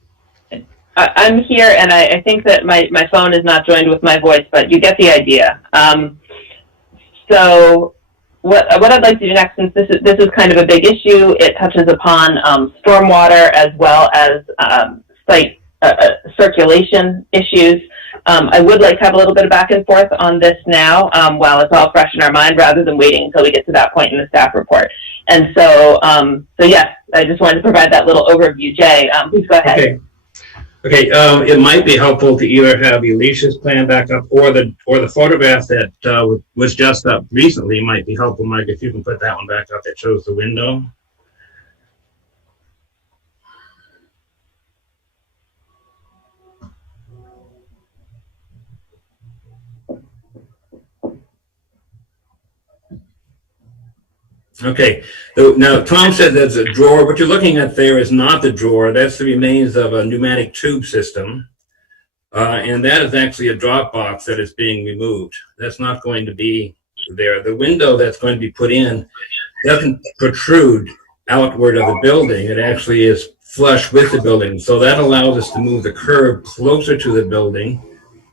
I'm here, and I think that my phone is not joined with my voice, but you get the idea. So what I'd like to do next, since this is kind of a big issue, it touches upon stormwater as well as site circulation issues. I would like to have a little bit of back and forth on this now while it's all fresh in our mind, rather than waiting until we get to that point in the staff report. And so, yes, I just wanted to provide that little overview. Jay, please go ahead. Okay, it might be helpful to either have Alicia's plan back up or the photograph that was just up recently might be helpful, Mike, if you can put that one back up that shows the window. Okay, now Tom said there's a drawer. What you're looking at there is not the drawer. That's the remains of a pneumatic tube system. And that is actually a drop box that is being removed. That's not going to be there. The window that's going to be put in doesn't protrude outward of the building. It actually is flush with the building. So that allows us to move the curb closer to the building,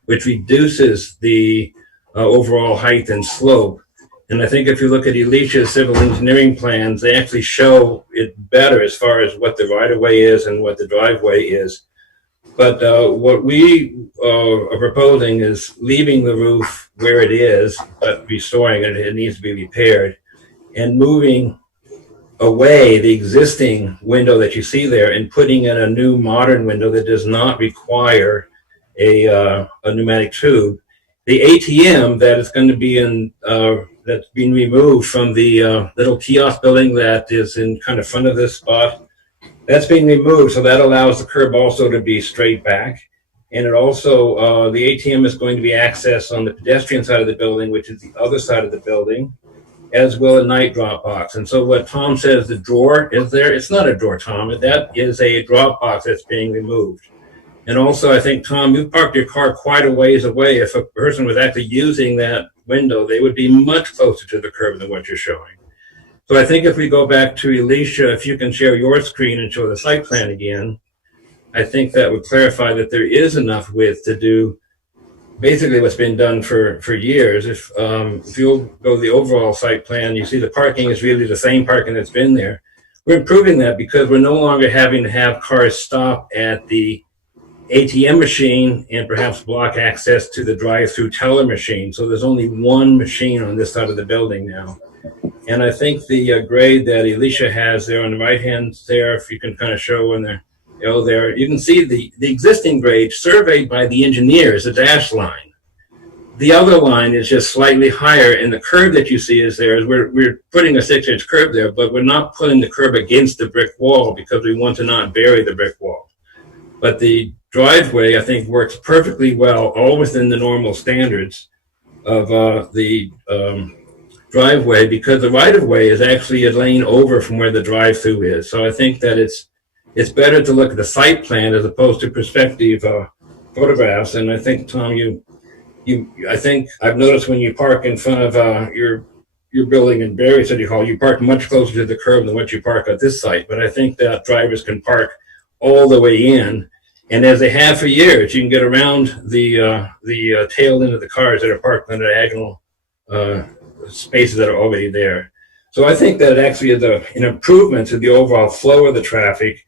which reduces the overall height and slope. And I think if you look at Alicia's civil engineering plans, they actually show it better as far as what the right-of-way is and what the driveway is. But what we are proposing is leaving the roof where it is, but restoring it. It needs to be repaired, and moving away the existing window that you see there and putting in a new modern window that does not require a pneumatic tube. The ATM that is going to be in that's been removed from the little kiosk building that is in kind of front of this spot. That's being removed, so that allows the curb also to be straight back. And it also, the ATM is going to be accessed on the pedestrian side of the building, which is the other side of the building, as well as a night drop box. And so what Tom says, the drawer is there. It's not a drawer, Tom. That is a drop box that's being removed. And also, I think, Tom, you parked your car quite a ways away. If a person was actually using that window, they would be much closer to the curb than what you're showing. So I think if we go back to Alicia, if you can share your screen and show the site plan again, I think that would clarify that there is enough width to do basically what's been done for years. If you'll go to the overall site plan, you see the parking is really the same parking that's been there. We're improving that because we're no longer having to have cars stop at the ATM machine and perhaps block access to the drive-through teller machine. So there's only one machine on this side of the building now. And I think the grade that Alicia has there on the right hand there, if you can kind of show in there, there, you can see the existing grade surveyed by the engineers, the dashed line. The other line is just slightly higher, and the curve that you see is there. We're putting a 6-inch curve there, but we're not putting the curve against the brick wall because we want to not bury the brick wall. But the driveway, I think, works perfectly well, all within the normal standards of the driveway, because the right-of-way is actually a lane over from where the drive-through is. So I think that it's better to look at the site plan as opposed to perspective photographs. And I think, Tom, I think I've noticed when you park in front of your building in Barry City Hall, you park much closer to the curb than what you park at this site. But I think that drivers can park all the way in, and as they have for years, you can get around the tail end of the cars that are parked on the diagonal spaces that are already there. So I think that actually is an improvement to the overall flow of the traffic.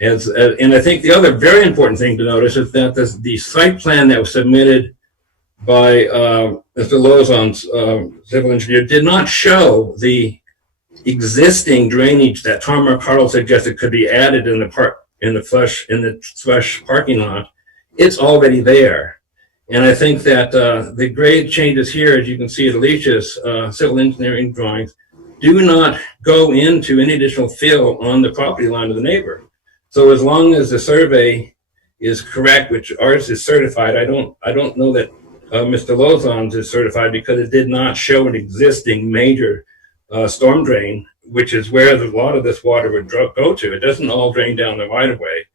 And I think the other very important thing to notice is that the site plan that was submitted by Mr. Lozon's civil engineer did not show the existing drainage that Tom Mercado suggested could be added in the flush parking lot. It's already there. And I think that the grade changes here, as you can see at Alicia's civil engineering drawings, do not go into any additional fill on the property line of the neighbor. So as long as the survey is correct, which ours is certified, I don't know that Mr. Lozon's is certified because it did not show an existing major storm drain, which is where a lot of this water would go to. It doesn't all drain down the right-of-way.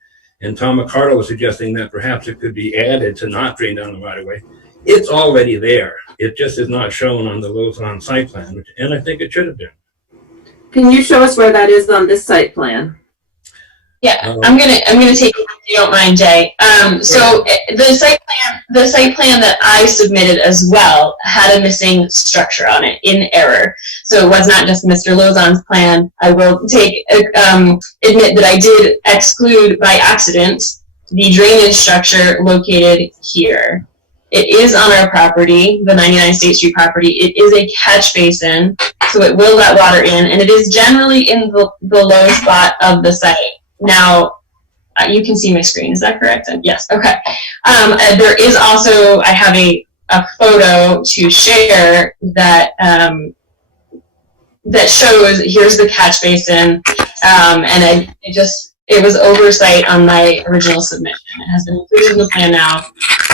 And Tom Mercado was suggesting that perhaps it could be added to not drain down the right-of-way. It's already there. It just is not shown on the Lozon site plan, and I think it should have been. Can you show us where that is on this site plan? Yeah, I'm gonna take it if you don't mind, Jay. So the site plan that I submitted as well had a missing structure on it in error. So it was not just Mr. Lozon's plan. I will admit that I did exclude by accident the drainage structure located here. It is on our property, the 99 State Street property. It is a catch basin, so it will let water in, and it is generally in the low spot of the site. Now, you can see my screen, is that correct? Yes, okay. There is also, I have a photo to share that that shows, here's the catch basin, and it was oversight on my original submission. It has been included in the plan now.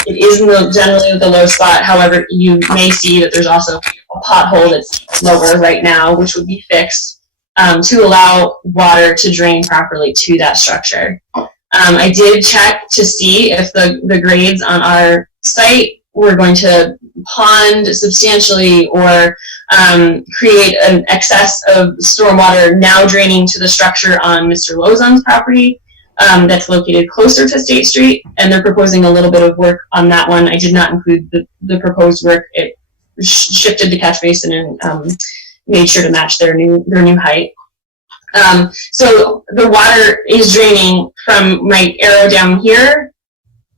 It is generally the low spot. However, you may see that there's also a pothole that's lower right now, which would be fixed to allow water to drain properly to that structure. I did check to see if the grades on our site were going to pond substantially or create an excess of stormwater now draining to the structure on Mr. Lozon's property that's located closer to State Street, and they're proposing a little bit of work on that one. I did not include the proposed work. It shifted the catch basin and made sure to match their new height. So the water is draining from my arrow down here.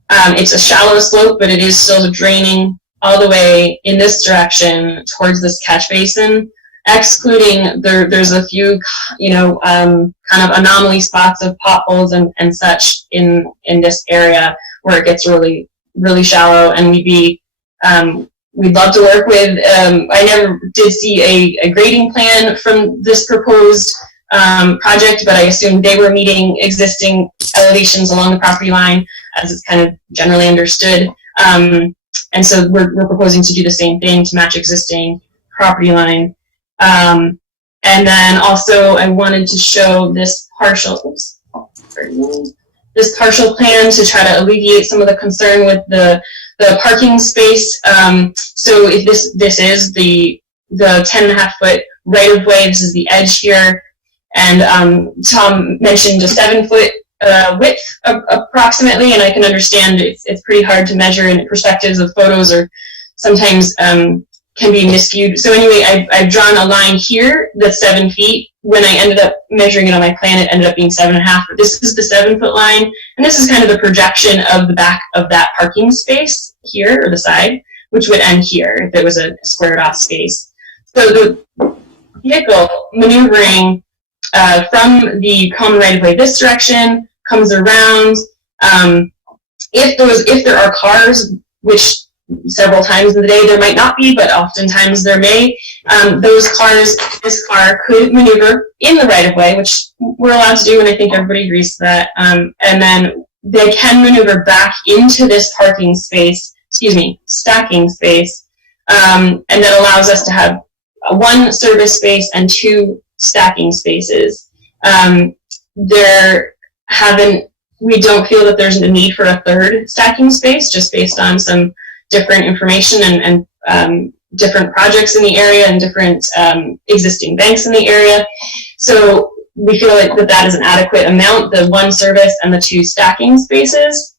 It's a shallow slope, but it is still draining all the way in this direction towards this catch basin, excluding there's a few, kind of anomaly spots of potholes and such in this area where it gets really, really shallow, and we'd be we'd love to work with. I never did see a grading plan from this proposed project, but I assumed they were meeting existing elevations along the property line, as it's kind of generally understood. And so we're proposing to do the same thing to match existing property line. And then also I wanted to show this partial, this partial plan to try to alleviate some of the concern with the parking space. So if this is the 10.5 foot right of way, this is the edge here. And Tom mentioned a 7 foot width approximately, and I can understand it's pretty hard to measure in perspectives of photos, or sometimes can be misviewed. So anyway, I've drawn a line here that's 7 feet. When I ended up measuring it on my plan, it ended up being 7.5. But this is the 7 foot line, and this is kind of the projection of the back of that parking space here, or the side, which would end here if it was a squared off space. So the vehicle maneuvering from the common right of way this direction comes around. If there are cars, which several times in the day there might not be, but oftentimes there may, those cars, this car could maneuver in the right of way, which we're allowed to do, and I think everybody agrees to that. And then they can maneuver back into this parking space, stacking space, and that allows us to have one service space and 2 stacking spaces. We don't feel that there's a need for a 3rd stacking space, just based on some different information and different projects in the area and different existing banks in the area. So we feel like that is an adequate amount, the 1 service and the 2 stacking spaces.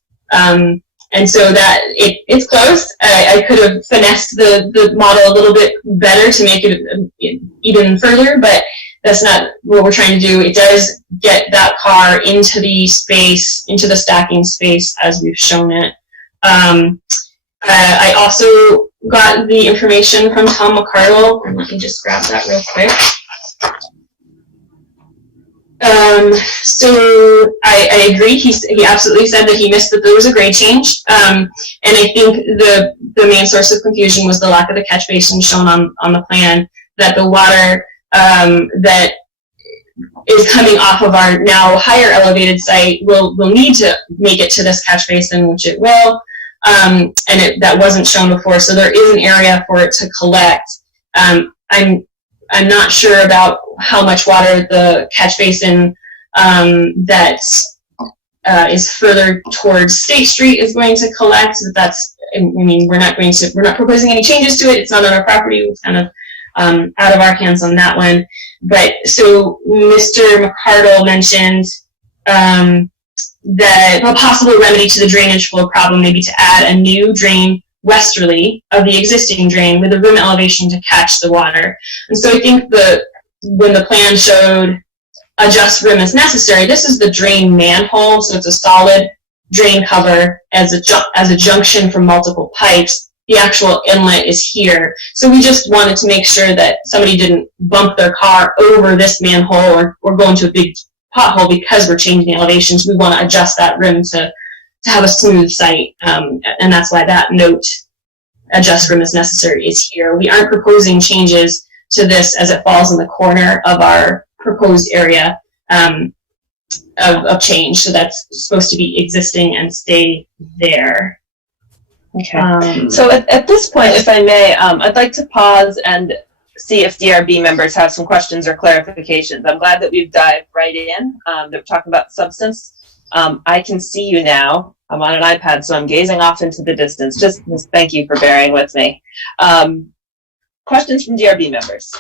And so that it's close. I could have finessed the model a little bit better to make it even further, but that's not what we're trying to do. It does get that car into the space, into the stacking space as we've shown it. I also got the information from Tom McCardle. Let me just grab that real quick. So I agree. He absolutely said that he missed that there was a grade change. And I think the main source of confusion was the lack of the catch basin shown on the plan, that the water that is coming off of our now higher elevated site will need to make it to this catch basin, which it will. And that wasn't shown before, so there is an area for it to collect. I'm not sure about how much water the catch basin that is further towards State Street is going to collect. We're not proposing any changes to it. It's not on our property. It's kind of out of our hands on that one. But so Mr. McCardle mentioned that a possible remedy to the drainage flow problem may be to add a new drain westerly of the existing drain with a room elevation to catch the water. And so I think when the plan showed adjust rim as necessary, this is the drain manhole, so it's a solid drain cover as a junction for multiple pipes. The actual inlet is here. So we just wanted to make sure that somebody didn't bump their car over this manhole or go into a big pothole because we're changing the elevations. We want to adjust that rim to have a smooth site, and that's why that note, adjust rim as necessary, is here. We aren't proposing changes to this as it falls in the corner of our proposed area of change, so that's supposed to be existing and stay there. Okay. So at this point, if I may, I'd like to pause and see if DRB members have some questions or clarifications. I'm glad that we've dived right in, that we're talking about substance. I can see you now. I'm on an iPad, so I'm gazing off into the distance. Just thank you for bearing with me. Questions from DRB members?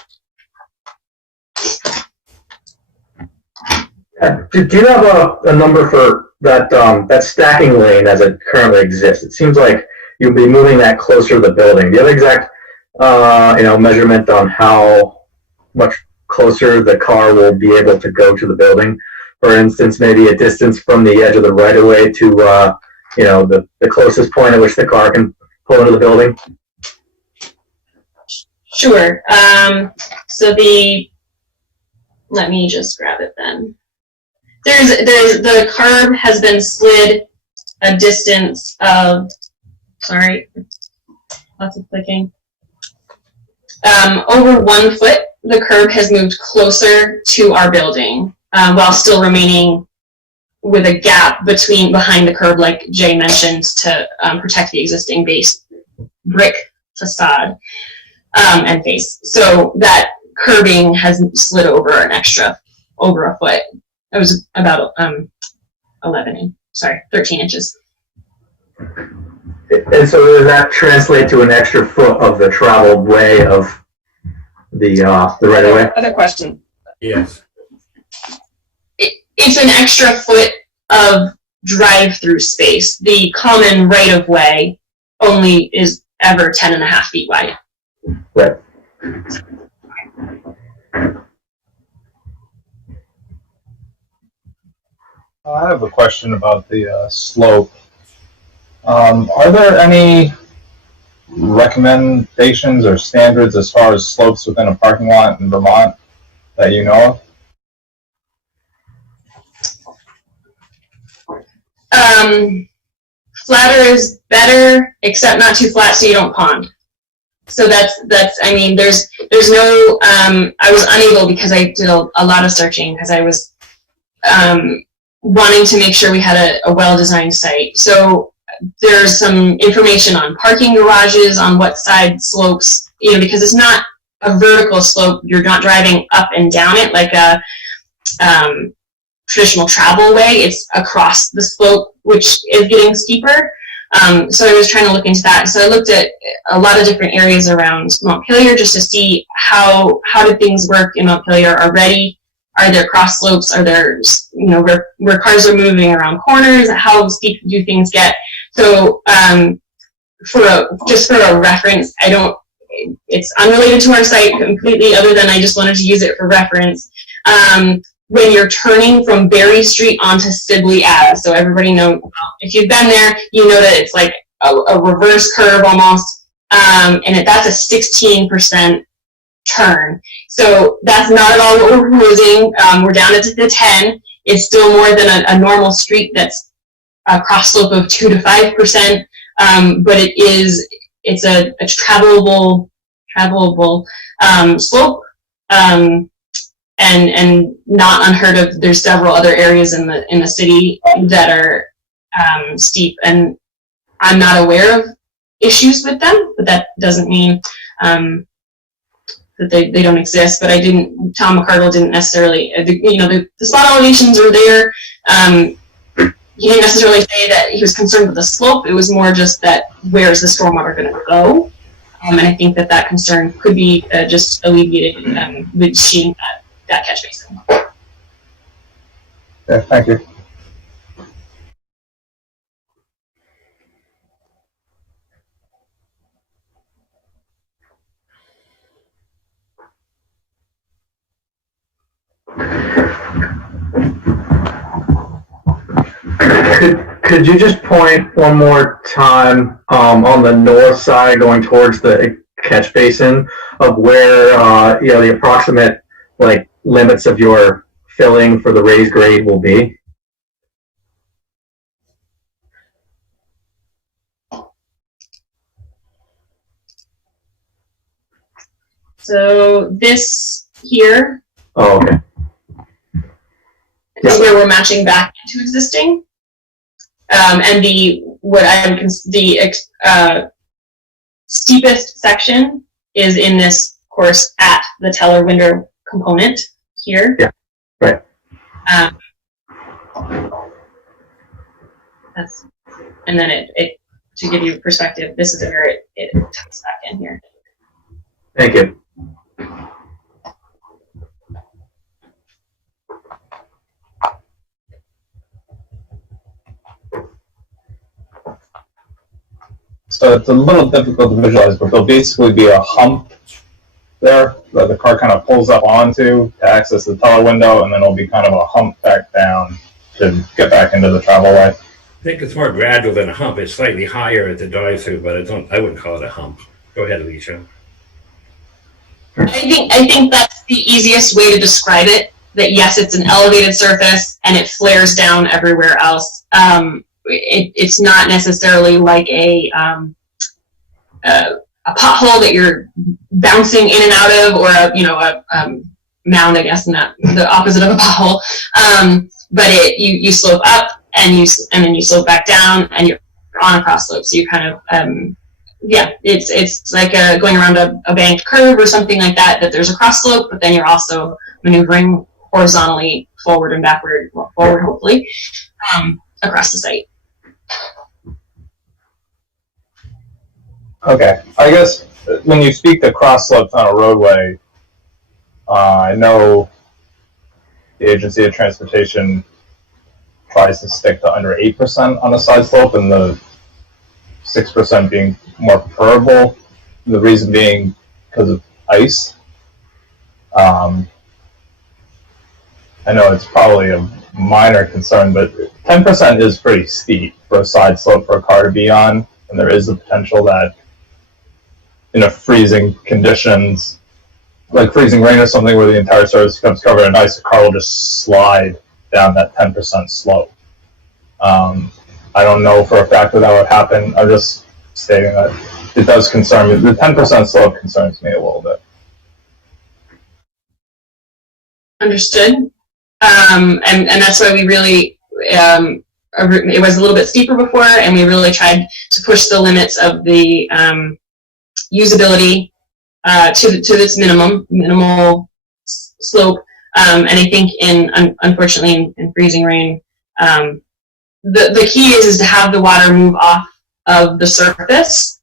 Do you have a number for that stacking lane as it currently exists? It seems like you'll be moving that closer to the building. Do you have exact measurement on how much closer the car will be able to go to the building? For instance, maybe a distance from the edge of the right-of-way to the closest point at which the car can pull into the building? Sure. Let me just grab it then. The curb has been slid a distance of, Lots of clicking. Over 1 foot, the curb has moved closer to our building, while still remaining with a gap behind the curb, like Jay mentioned, to protect the existing base brick facade and face. So that curbing has slid over over a foot. It was about 13 inches. And so does that translate to an extra foot of the traveled way of the right of way? Other question. Yes. It's an extra foot of drive-through space. The common right-of-way only is ever 10.5 feet wide. Right. I have a question about the slope. Are there any recommendations or standards as far as slopes within a parking lot in Vermont that you know of? Flatter is better, except not too flat so you don't pond. So that's I mean, there's no, I was unable, because I did a lot of searching, because I was wanting to make sure we had a well-designed site. So there's some information on parking garages, on what side slopes, because it's not a vertical slope. You're not driving up and down it like a traditional travel way. It's across the slope, which is getting steeper. So I was trying to look into that. So I looked at a lot of different areas around Montpelier just to see how do things work in Montpelier already. Are there cross slopes? Are there, where cars are moving around corners? How steep do things get? So just for a reference, it's unrelated to our site completely, other than I just wanted to use it for reference. When you're turning from Berry Street onto Sibley Ave, so everybody knows, if you've been there, you know that it's like a reverse curve almost, and that's a 16% turn. So that's not at all what we're proposing. We're down to the 10. It's still more than a normal street that's a cross slope of 2 to 5%, but it's a travelable slope, and not unheard of. There's several other areas in the city that are steep, and I'm not aware of issues with them, but that doesn't mean that they don't exist. But Tom McCardle didn't necessarily, the spot elevations are there. He didn't necessarily say that he was concerned with the slope. It was more just that where is the stormwater going to go? And I think that concern could be just alleviated with seeing that catch basin. Yeah, thank you. Could you just point one more time on the north side going towards the catch basin of where the approximate limits of your filling for the raised grade will be? So this here okay. is where we're matching back into existing. And the steepest section is in this course at the teller window component here. Yeah, right. And then it to give you perspective, this is where it tucks back in here. Thank you. So it's a little difficult to visualize, but there'll basically be a hump there that the car kind of pulls up onto to access the teller window, and then it'll be kind of a hump back down to get back into the travel way. I think it's more gradual than a hump. It's slightly higher at the drive-through, but I wouldn't call it a hump. Go ahead, Alicia. I think that's the easiest way to describe it. That yes, it's an elevated surface and it flares down everywhere else. It's not necessarily like a pothole that you're bouncing in and out of, or a mound, I guess, not the opposite of a pothole. But you slope up and then you slope back down and you're on a cross slope. So you kind of it's like going around a banked curve or something like that. That there's a cross slope, but then you're also maneuvering horizontally forward and backward, well, forward hopefully, across the site. Okay, I guess when you speak to cross slopes on a roadway, I know the Agency of Transportation tries to stick to under 8% on a side slope, and the 6% being more preferable. The reason being because of ice. I know it's probably a minor concern, but 10% is pretty steep for a side slope for a car to be on, and there is the potential that in a freezing conditions, like freezing rain or something, where the entire surface becomes covered in ice, the car will just slide down that 10% slope. I don't know for a fact that would happen. I'm just stating that it does concern me. The 10% slope concerns me a little bit. Understood. And that's why we really, it was a little bit steeper before, and we really tried to push the limits of the usability to this minimal slope. And I think unfortunately in freezing rain, the key is to have the water move off of the surface.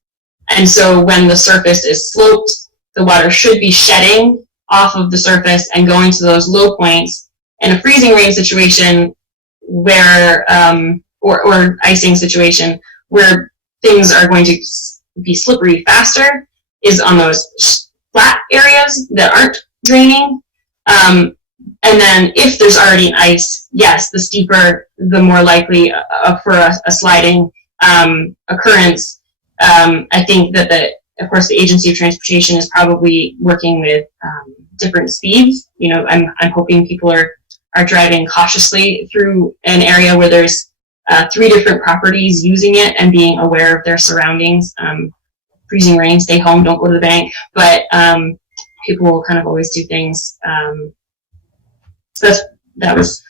And so when the surface is sloped, the water should be shedding off of the surface and going to those low points. In a freezing rain situation where, or icing situation where things are going to be slippery faster is on those flat areas that aren't draining. And then if there's already an ice, yes, the steeper, the more likely for a sliding occurrence. I think that of course, the Agency of Transportation is probably working with different speeds. I'm hoping people are driving cautiously through an area where there's 3 different properties using it and being aware of their surroundings. Freezing rain, stay home, don't go to the bank. But people will kind of always do things. So that was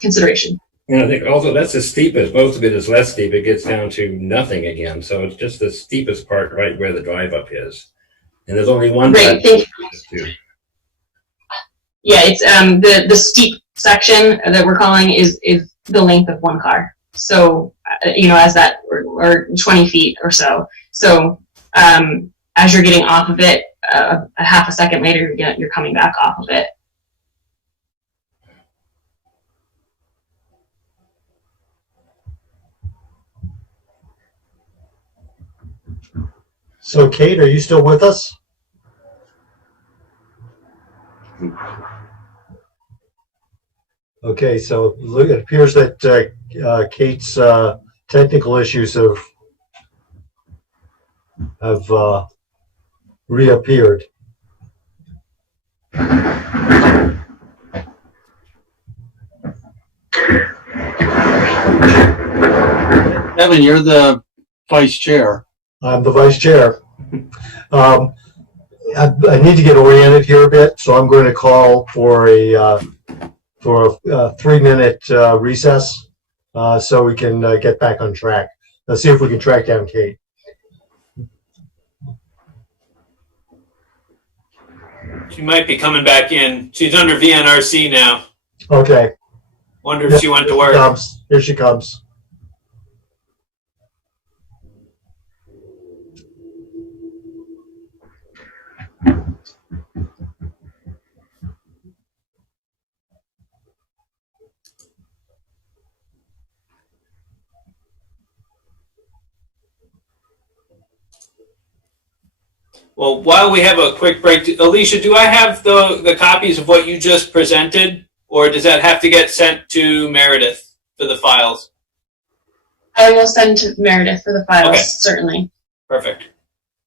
consideration. And I think also that's the steepest. Most of it is less steep. It gets down to nothing again. So it's just the steepest part right where the drive up is. And there's only one. Right. Yeah, it's the steep section that we're calling is the length of one car. So as that or 20 feet or so. So as you're getting off of it, a half a second later, you're coming back off of it. So, Kate, are you still with us? Okay, so it appears that Kate's technical issues have reappeared. Evan, you're the vice chair. I'm the vice chair. I need to get oriented here a bit, so I'm going to call for a 3-minute recess so we can get back on track. Let's see if we can track down Kate. She might be coming back in. She's under VNRC now. Okay. Wonder if she went to work. Here she comes. Well, while we have a quick break, Alicia, do I have the copies of what you just presented, or does that have to get sent to Meredith for the files? I will send to Meredith for the files, okay. Certainly. Perfect.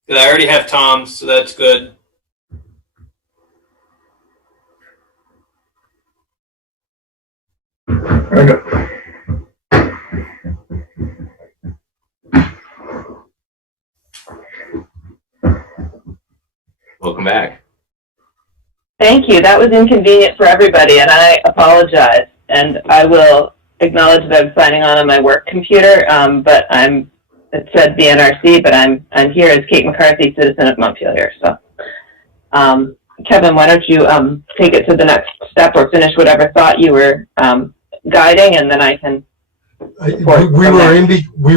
Because I already have Tom's, so that's good. welcome back. Thank you. That was inconvenient for everybody, and I apologize. And I will acknowledge that I'm signing on my work computer, but it said BNRC, but I'm here as Kate McCarthy, citizen of Montpelier. So, Kevin, why don't you take it to the next step or finish whatever thought you were guiding, and then I can. We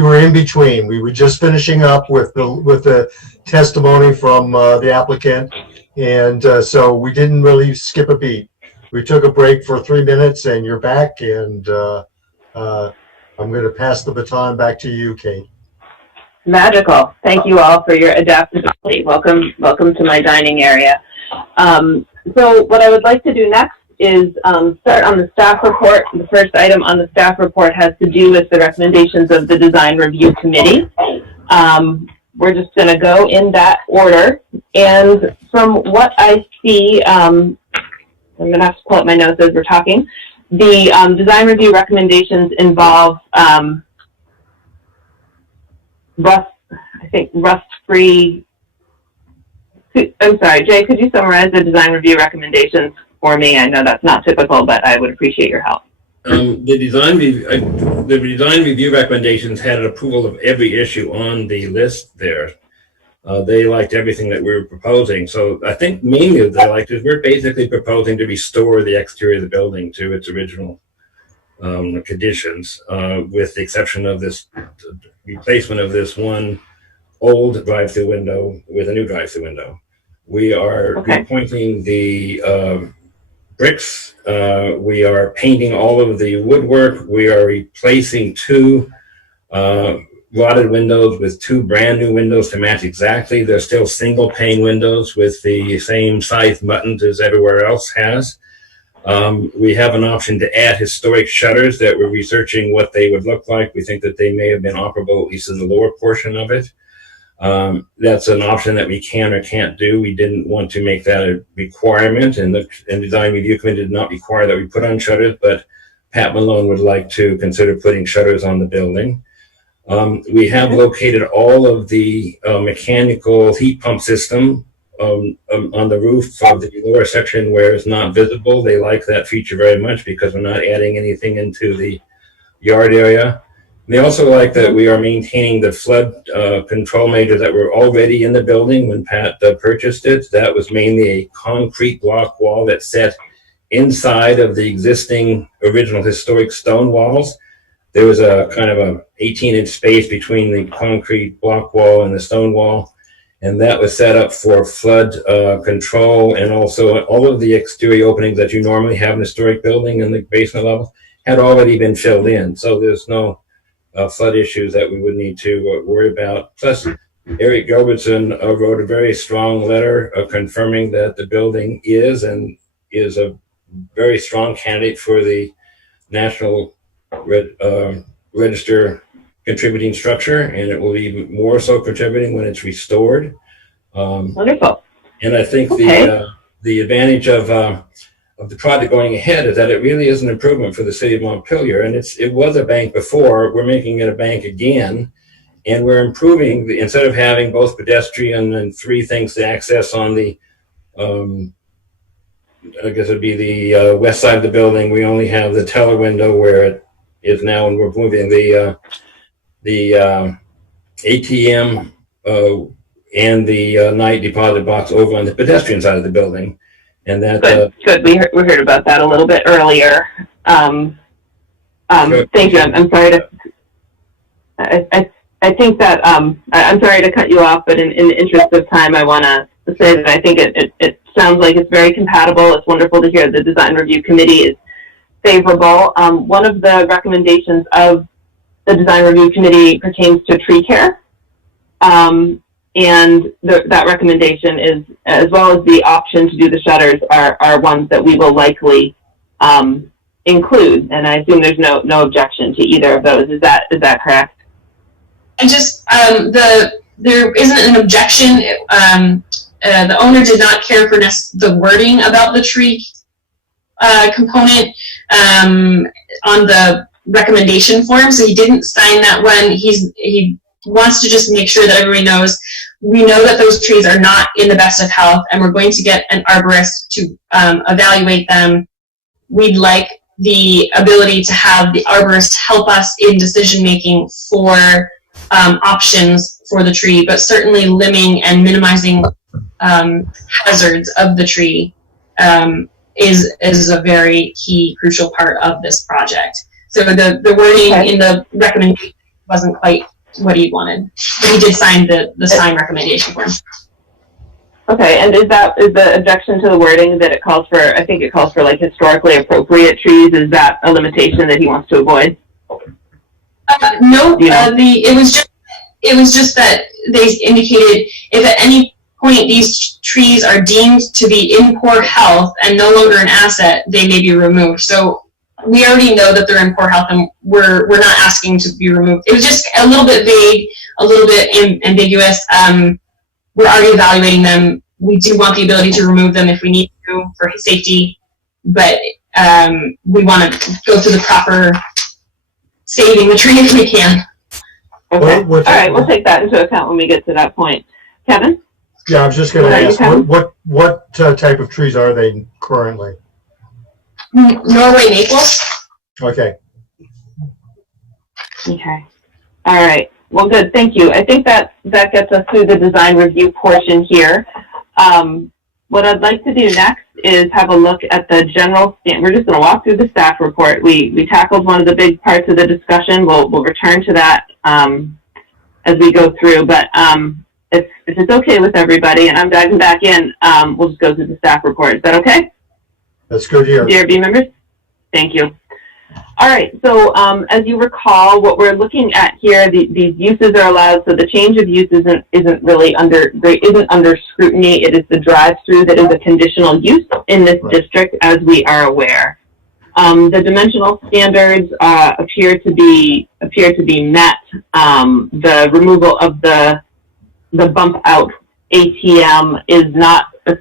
were in between. We were just finishing up with the testimony from the applicant, and so we didn't really skip a beat. We took a break for 3 minutes, and you're back. And I'm going to pass the baton back to you, Kate. Magical. Thank you all for your adaptability. Welcome to my dining area. So what I would like to do next is start on the staff report. The first item on the staff report has to do with the recommendations of the Design Review Committee. We're just going to go in that order. And from what I see, I'm going to have to pull up my notes as we're talking. The Design Review recommendations involve rust-free. I'm sorry, Jay, could you summarize the Design Review recommendations for me? I know that's not typical, but I would appreciate your help. The design review recommendations had an approval of every issue on the list there. They liked everything that we were proposing. So I think mainly what they liked is we're basically proposing to restore the exterior of the building to its original conditions, with the exception of this replacement of this one old drive-through window with a new drive-through window. We are repointing the bricks. We are painting all of the woodwork. We are replacing 2 rotted windows with 2 brand new windows to match exactly. They're still single pane windows with the same size buttons as everywhere else has. We have an option to add historic shutters that we're researching what they would look like. We think that they may have been operable, at least in the lower portion of it. That's an option that we can or can't do. We didn't want to make that a requirement, and the Design Review Committee did not require that we put on shutters, but Pat Malone would like to consider putting shutters on the building. We have located all of the mechanical heat pump system on the roof of the lower section where it's not visible. They like that feature very much because we're not adding anything into the yard area. They also like that we are maintaining the flood control measures that were already in the building when Pat purchased it. That was mainly a concrete block wall that set inside of the existing original historic stone walls. There was a kind of a 18-inch space between the concrete block wall and the stone wall, and that was set up for flood control, and also all of the exterior openings that you normally have in a historic building in the basement level had already been filled in, so there's no flood issues that we would need to worry about. Plus, Eric Gilbertson wrote a very strong letter confirming that the building is a very strong candidate for the National Register contributing structure, and it will be more so contributing when it's restored. Wonderful. And I think the advantage of the project going ahead is that it really is an improvement for the city of Montpelier, and it was a bank before. We're making it a bank again, and we're improving instead of having both pedestrian and 3 things to access on the I guess it'd be the west side of the building. We only have the teller window where it is now, and we're moving the ATM and the night deposit box over on the pedestrian side of the building. And that good. We heard about that a little bit earlier. Thank you. I'm sorry to. I think that I'm sorry to cut you off, but in the interest of time, I want to say that I think it sounds like it's very compatible. It's wonderful to hear the Design Review Committee is favorable. One of the recommendations of the Design Review Committee pertains to tree care. And that recommendation is, as well as the option to do the shutters, are ones that we will likely include. And I assume there's no objection to either of those. Is that correct? And just there isn't an objection. The owner did not care for the wording about the tree component on the recommendation form, so he didn't sign that one. He wants to just make sure that everybody knows, we know that those trees are not in the best of health, and we're going to get an arborist to evaluate them. We'd like the ability to have the arborist help us in decision making for options for the tree, but certainly limiting and minimizing hazards of the tree is a very key, crucial part of this project. So the wording in the recommendation wasn't quite what he wanted, but he did sign the sign recommendation for him. Okay, and is the objection to the wording that it calls for, I think it calls for like historically appropriate trees, is that a limitation that he wants to avoid? No, it was just that they indicated if at any point these trees are deemed to be in poor health and no longer an asset, they may be removed. So we already know that they're in poor health, and we're not asking to be removed. It was just a little bit vague, a little bit ambiguous. We're already evaluating them. We do want the ability to remove them if we need to for safety, but we want to go through the proper saving the tree if we can. Okay. All right, we'll take that into account when we get to that point. Kevin? Yeah, I was just going to ask, what type of trees are they currently? Norway maples. Okay. Okay. All right. Well, good. Thank you. I think that gets us through the design review portion here. What I'd like to do next is have a look at the general. We're just going to walk through the staff report. We tackled one of the big parts of the discussion. We'll return to that as we go through. But if it's okay with everybody, and I'm diving back in, we'll just go through the staff report. Is that okay? That's good here. DRB members? Thank you. All right, so as you recall, what we're looking at here, these uses are allowed, so the change of use isn't really under scrutiny. It is the drive-through that is a conditional use in this district, as we are aware. The dimensional standards appear to be met. The removal of the bump out ATM it's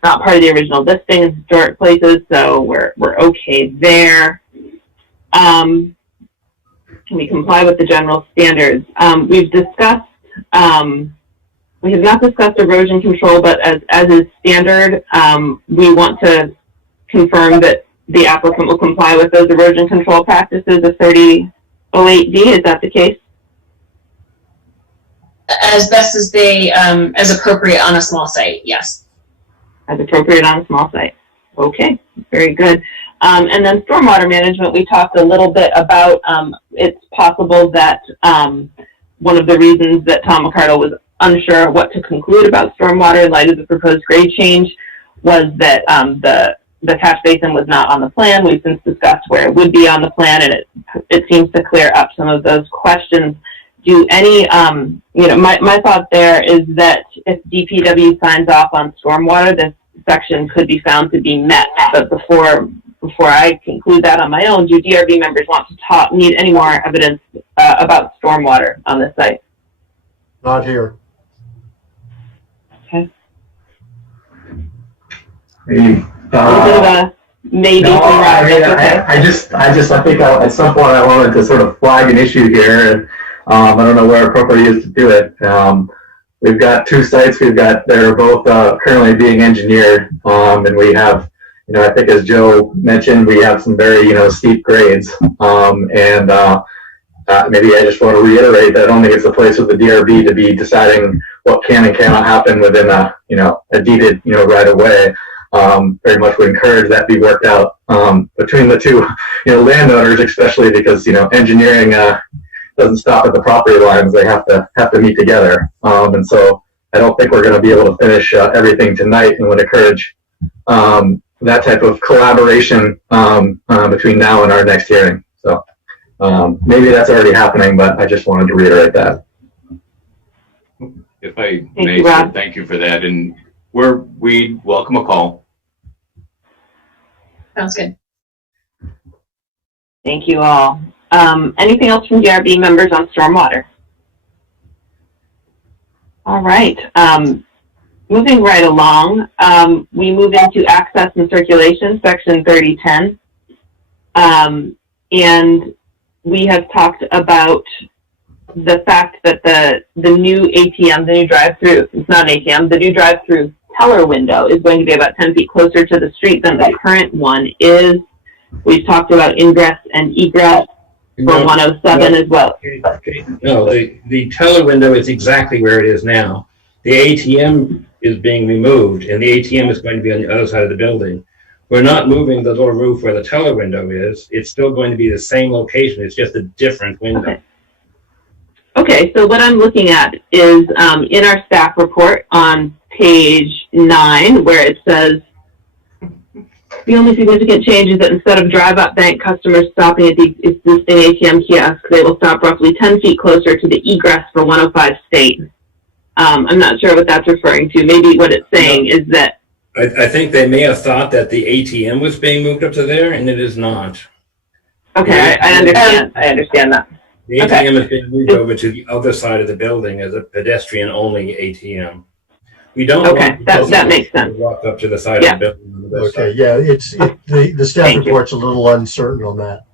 not part of the original listing in historic places, so we're okay there. We comply with the general standards. We've discussed, we have not discussed erosion control, but as is standard, we want to confirm that the applicant will comply with those erosion control practices of 3008D. Is that the case? As best as they, as appropriate on a small site, yes. As appropriate on a small site. Okay, very good. And then stormwater management, we talked a little bit about, it's possible that one of the reasons that Tom McCardle was unsure what to conclude about stormwater in light of the proposed grade change was that the catch basin was not on the plan. We've since discussed where it would be on the plan, and it seems to clear up some of those questions. Do any, my thought there is that if DPW signs off on stormwater, this section could be found to be met. But before I conclude that on my own, do DRB members want to need any more evidence about stormwater on this site? Not here. Okay. Maybe. No, I think at some point I wanted to sort of flag an issue here, and I don't know where appropriate is to do it. We've got two sites. They're both currently being engineered, and we have, I think as Joe mentioned, we have some very, steep grades. Maybe I just want to reiterate that I don't think it's a place with the DRB to be deciding what can and cannot happen within a deeded, right of way. Very much would encourage that be worked out between the two, landowners, especially because, engineering doesn't stop at the property lines. They have to meet together. And so I don't think we're going to be able to finish everything tonight, and would encourage that type of collaboration between now and our next hearing. So maybe that's already happening, but I just wanted to reiterate that. If I may, thank you for that. And we welcome a call. Sounds good. Thank you all. Anything else from DRB members on stormwater? All right. Moving right along, we move into access and circulation, section 3010. And we have talked about the fact that the new ATM, the new drive-through, it's not an ATM, the new drive-through teller window is going to be about 10 feet closer to the street than the current one is. We've talked about ingress and egress for 107 as well. No, the teller window is exactly where it is now. The ATM is being removed, and the ATM is going to be on the other side of the building. We're not moving the little roof where the teller window is. It's still going to be the same location. It's just a different window. Okay, so what I'm looking at is in our staff report on page 9, where it says, the only significant change is that instead of drive-up bank customers stopping at the existing ATM kiosk, they will stop roughly 10 feet closer to the egress for 105 State. I'm not sure what that's referring to. Maybe what it's saying is that I think they may have thought that the ATM was being moved up to there, and it is not. Okay, I understand. I understand that. The ATM has been moved over to the other side of the building as a pedestrian-only ATM. We don't want that makes sense. Walk up to the side of the building. On the Okay, side. yeah, the staff report's a little uncertain on that.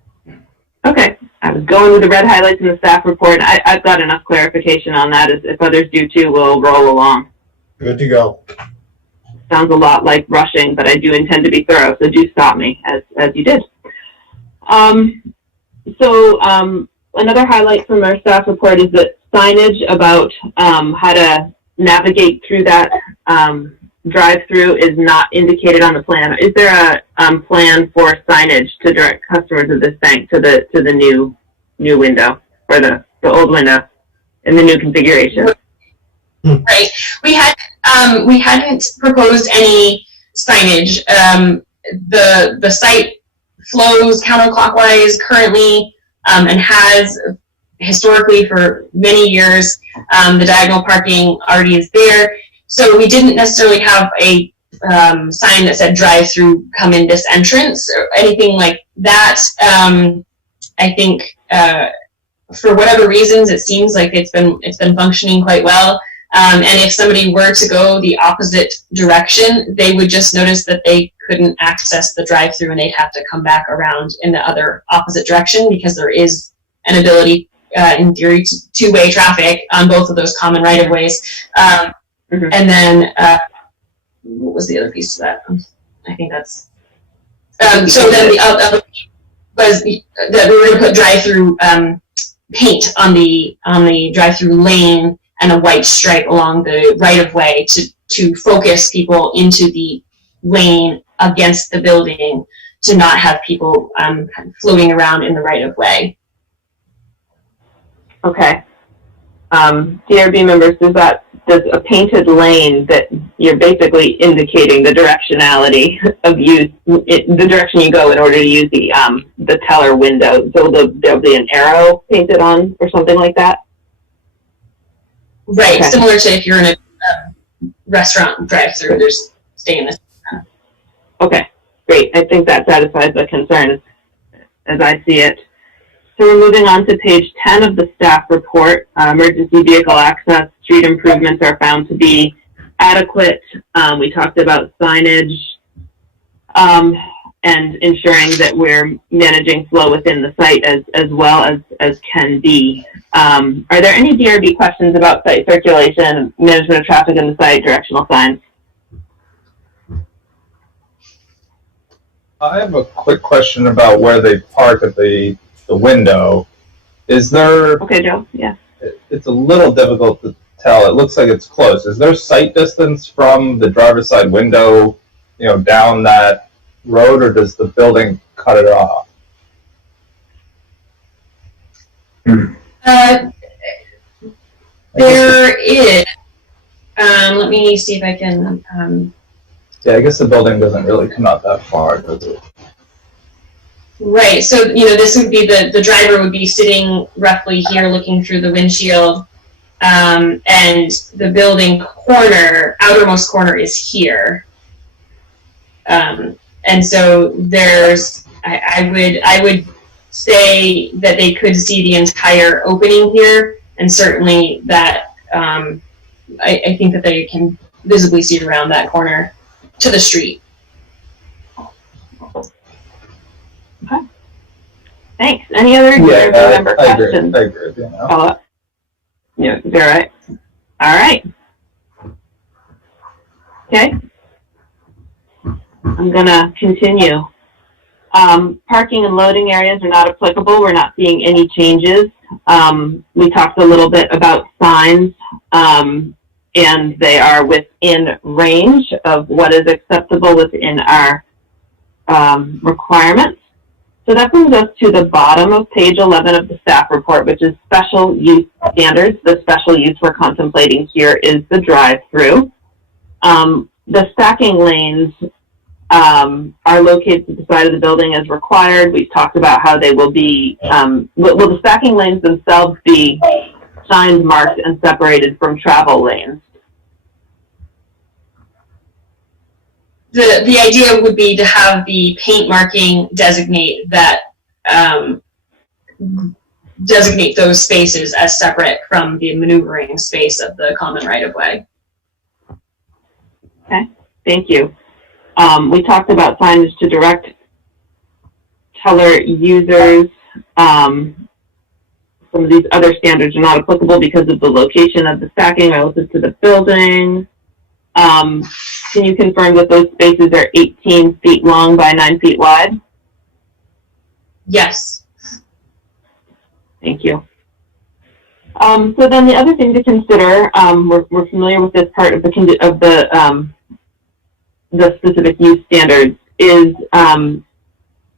Okay, I was going with the red highlights in the staff report. I've got enough clarification on that. If others do too, we'll roll along. Good to go. Sounds a lot like rushing, but I do intend to be thorough, so do stop me as you did. Another highlight from our staff report is that signage about how to navigate through that drive-through is not indicated on the plan. Is there a plan for signage to direct customers of this bank to the new window, or the old window in the new configuration? Right. We hadn't proposed any signage. The site flows counterclockwise currently, and has historically for many years. The diagonal parking already is there. So we didn't necessarily have a sign that said drive through, come in this entrance, or anything like that. I think for whatever reasons, it seems like it's been functioning quite well. And if somebody were to go the opposite direction, they would just notice that they couldn't access the drive-through, and they'd have to come back around in the other opposite direction, because there is an ability, in theory, to two-way traffic on both of those common right-of-ways. And then, what was the other piece to that? I think that's... so then the other was that we were going to put drive-through paint on the drive-through lane, and a white stripe along the right-of-way to focus people into the lane against the building, to not have people kind of floating around in the right-of-way. Okay. DRB members, does a painted lane that you're basically indicating the directionality of use, the direction you go in order to use the teller window? So there'll be an arrow painted on or something like that? Right, okay. Similar to if you're in a restaurant drive-through, there's stay in this. Okay, great. I think that satisfies the concern as I see it. So we're moving on to page 10 of the staff report. Emergency vehicle access, street improvements are found to be adequate. We talked about signage and ensuring that we're managing flow within the site as well as can be. Are there any DRB questions about site circulation, management of traffic in the site, directional signs? I have a quick question about where they park at the window. Is there... Okay, Joe, yeah. It's a little difficult to tell. It looks like it's close. Is there sight distance from the driver's side window, down that road, or does the building cut it off? There is. Let me see if I can. Yeah, I guess the building doesn't really come out that far, does it? Right. So this would be the driver would be sitting roughly here, looking through the windshield, and the building outermost corner is here. And so there's, I would say that they could see the entire opening here, and certainly that I think that they can visibly see around that corner to the street. Okay. Thanks. Any other member questions? I agree. Follow up? Yeah, is that right? All right. Okay. I'm gonna continue. Parking and loading areas are not applicable. We're not seeing any changes. We talked a little bit about signs, and they are within range of what is acceptable within our requirements. So that brings us to the bottom of page 11 of the staff report, which is special use standards. The special use we're contemplating here is the drive-through. The stacking lanes are located to the side of the building as required. We've talked about how they will be, will the stacking lanes themselves be signed, marked, and separated from travel lanes? The idea would be to have the paint marking designate that, designate those spaces as separate from the maneuvering space of the common right-of-way. Okay, thank you. We talked about signage to direct teller users. Some of these other standards are not applicable because of the location of the stacking relative to the building. Can you confirm that those spaces are 18 feet long by 9 feet wide? Yes. Thank you. So then the other thing to consider, we're familiar with this part of the specific use standards, is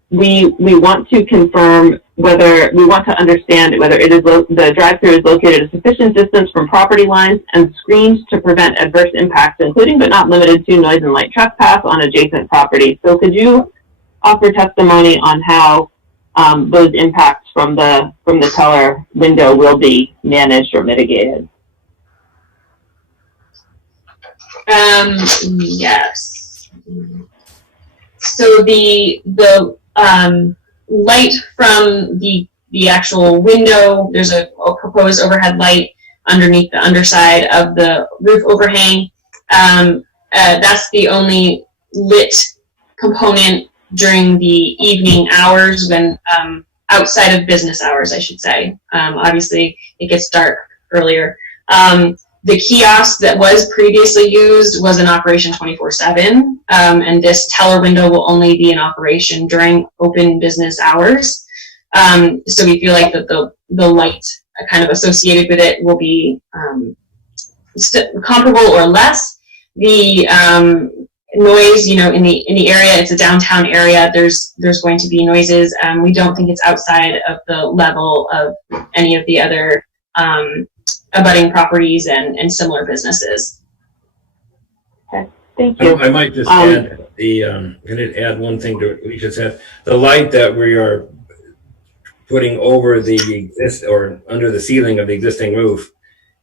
we want to confirm whether, we want to understand whether it is the drive-through is located a sufficient distance from property lines and screened to prevent adverse impacts, including but not limited to noise and light trespass on adjacent property. So could you offer testimony on how those impacts from the teller window will be managed or mitigated? Yes. So the light from the actual window, there's a proposed overhead light underneath the underside of the roof overhang. That's the only lit component during the evening hours, when outside of business hours, I should say. Obviously, it gets dark earlier. The kiosk that was previously used was in operation 24/7, and this teller window will only be in operation during open business hours. So we feel like that the light kind of associated with it will be comparable or less. The noise, you know, in the area, it's a downtown area. There's going to be noises. We don't think it's outside of the level of any of the other abutting properties and similar businesses. Okay, thank you. I might just add add one thing to what we just said. The light that we are putting over or under the ceiling of the existing roof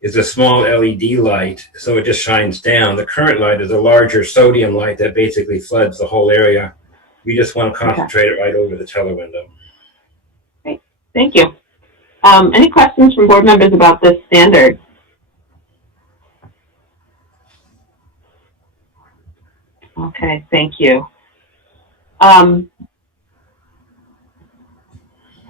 is a small LED light, so it just shines down. The current light is a larger sodium light that basically floods the whole area. We just want to concentrate it right over the teller window. Great, thank you. Any questions from board members about this standard? Okay, thank you.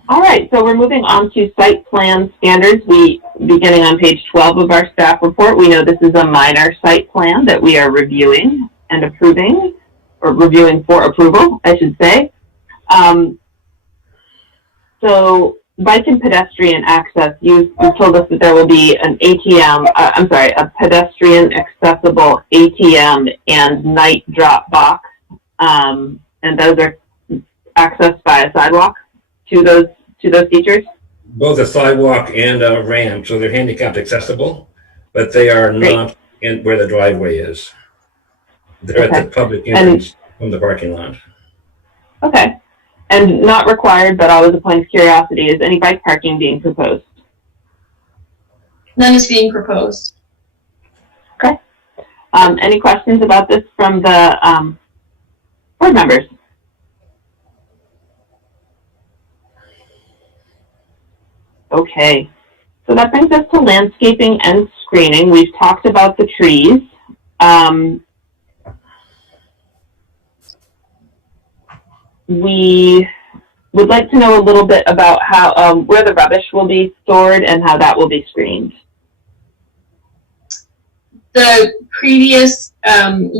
All right, so we're moving on to site plan standards. Beginning on page 12 of our staff report, we know this is a minor site plan that we are reviewing and approving, or reviewing for approval, I should say. So bike and pedestrian access, you've told us that there will be an ATM, a pedestrian accessible ATM and night drop box, and those are accessed by a sidewalk to those features? Both a sidewalk and a ramp, so they're handicapped accessible, but they are not in where the driveway is. They're at the public entrance from the parking lot. Okay. And not required, but always a point of curiosity, is any bike parking being proposed? None is being proposed. Okay. Any questions about this from the board members? Okay. So that brings us to landscaping and screening. We've talked about the trees. We would like to know a little bit about how where the rubbish will be stored and how that will be screened. the previous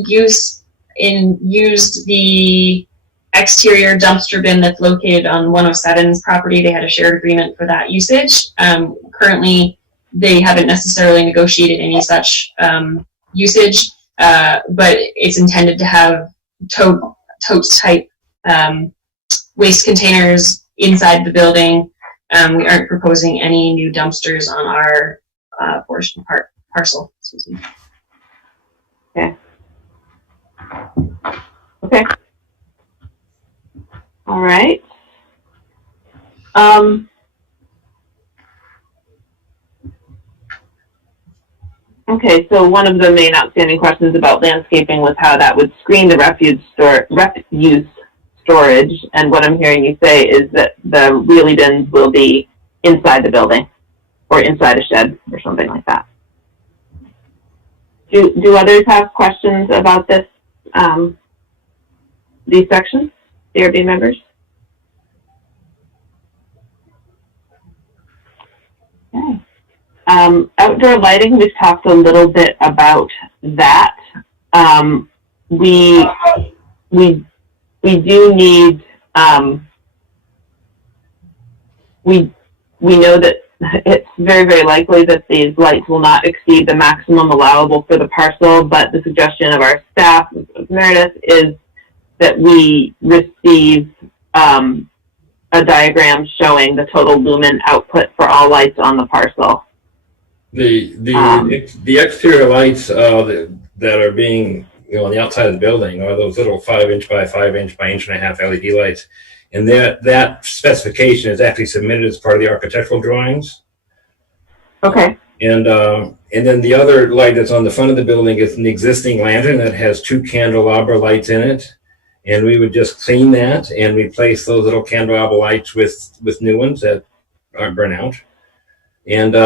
use used the exterior dumpster bin that's located on 107's property. They had a shared agreement for that usage. Currently, they haven't necessarily negotiated any such usage, but it's intended to have tote type waste containers inside the building. We aren't proposing any new dumpsters on our parcel. Excuse me. Okay. Okay. All right. Okay, so one of the main outstanding questions about landscaping was how that would screen the refuse storage, and what I'm hearing you say is that the wheelie bins will be inside the building or inside a shed or something like that. Do others have questions about this, these sections, DRB members? Okay. Outdoor lighting, we've talked a little bit about that. We do need, we know that it's very, very likely that these lights will not exceed the maximum allowable for the parcel, but the suggestion of our staff, Meredith, is that we receive a diagram showing the total lumen output for all lights on the parcel. The exterior lights that are being, on the outside of the building are those little 5" by 5" by 1.5" LED lights, and that specification is actually submitted as part of the architectural drawings. Okay. And then the other light that's on the front of the building is an existing lantern that has 2 candelabra lights in it, and we would just clean that and replace those little candelabra lights with new ones that aren't burnt out. And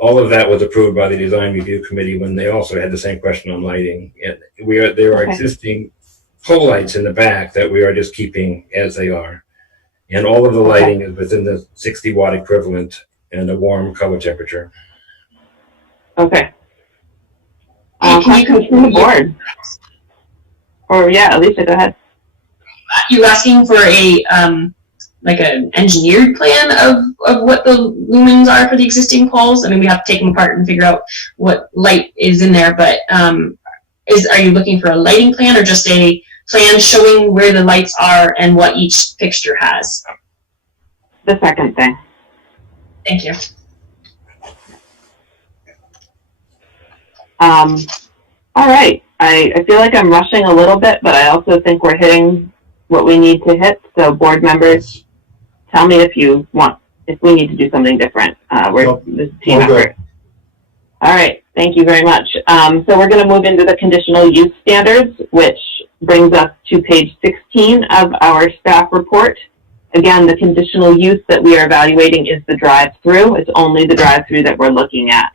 all of that was approved by the design review committee when they also had the same question on lighting. And there are existing pole lights in the back that we are just keeping as they are. And all of the lighting is within the 60 watt equivalent and a warm color temperature. Okay. Can you come from the board? Or yeah, Alicia, go ahead. Are you asking for a like an engineered plan of what the lumens are for the existing poles? I mean, we have to take them apart and figure out what light is in there, but are you looking for a lighting plan or just a plan showing where the lights are and what each fixture has? The second thing. Thank you. All right. I feel like I'm rushing a little bit, but I also think we're hitting what we need to hit. So board members, tell me if we need to do something different. This is team effort. All right. Thank you very much. So we're going to move into the conditional use standards, which brings us to page 16 of our staff report. Again, the conditional use that we are evaluating is the drive-through. It's only the drive-through that we're looking at.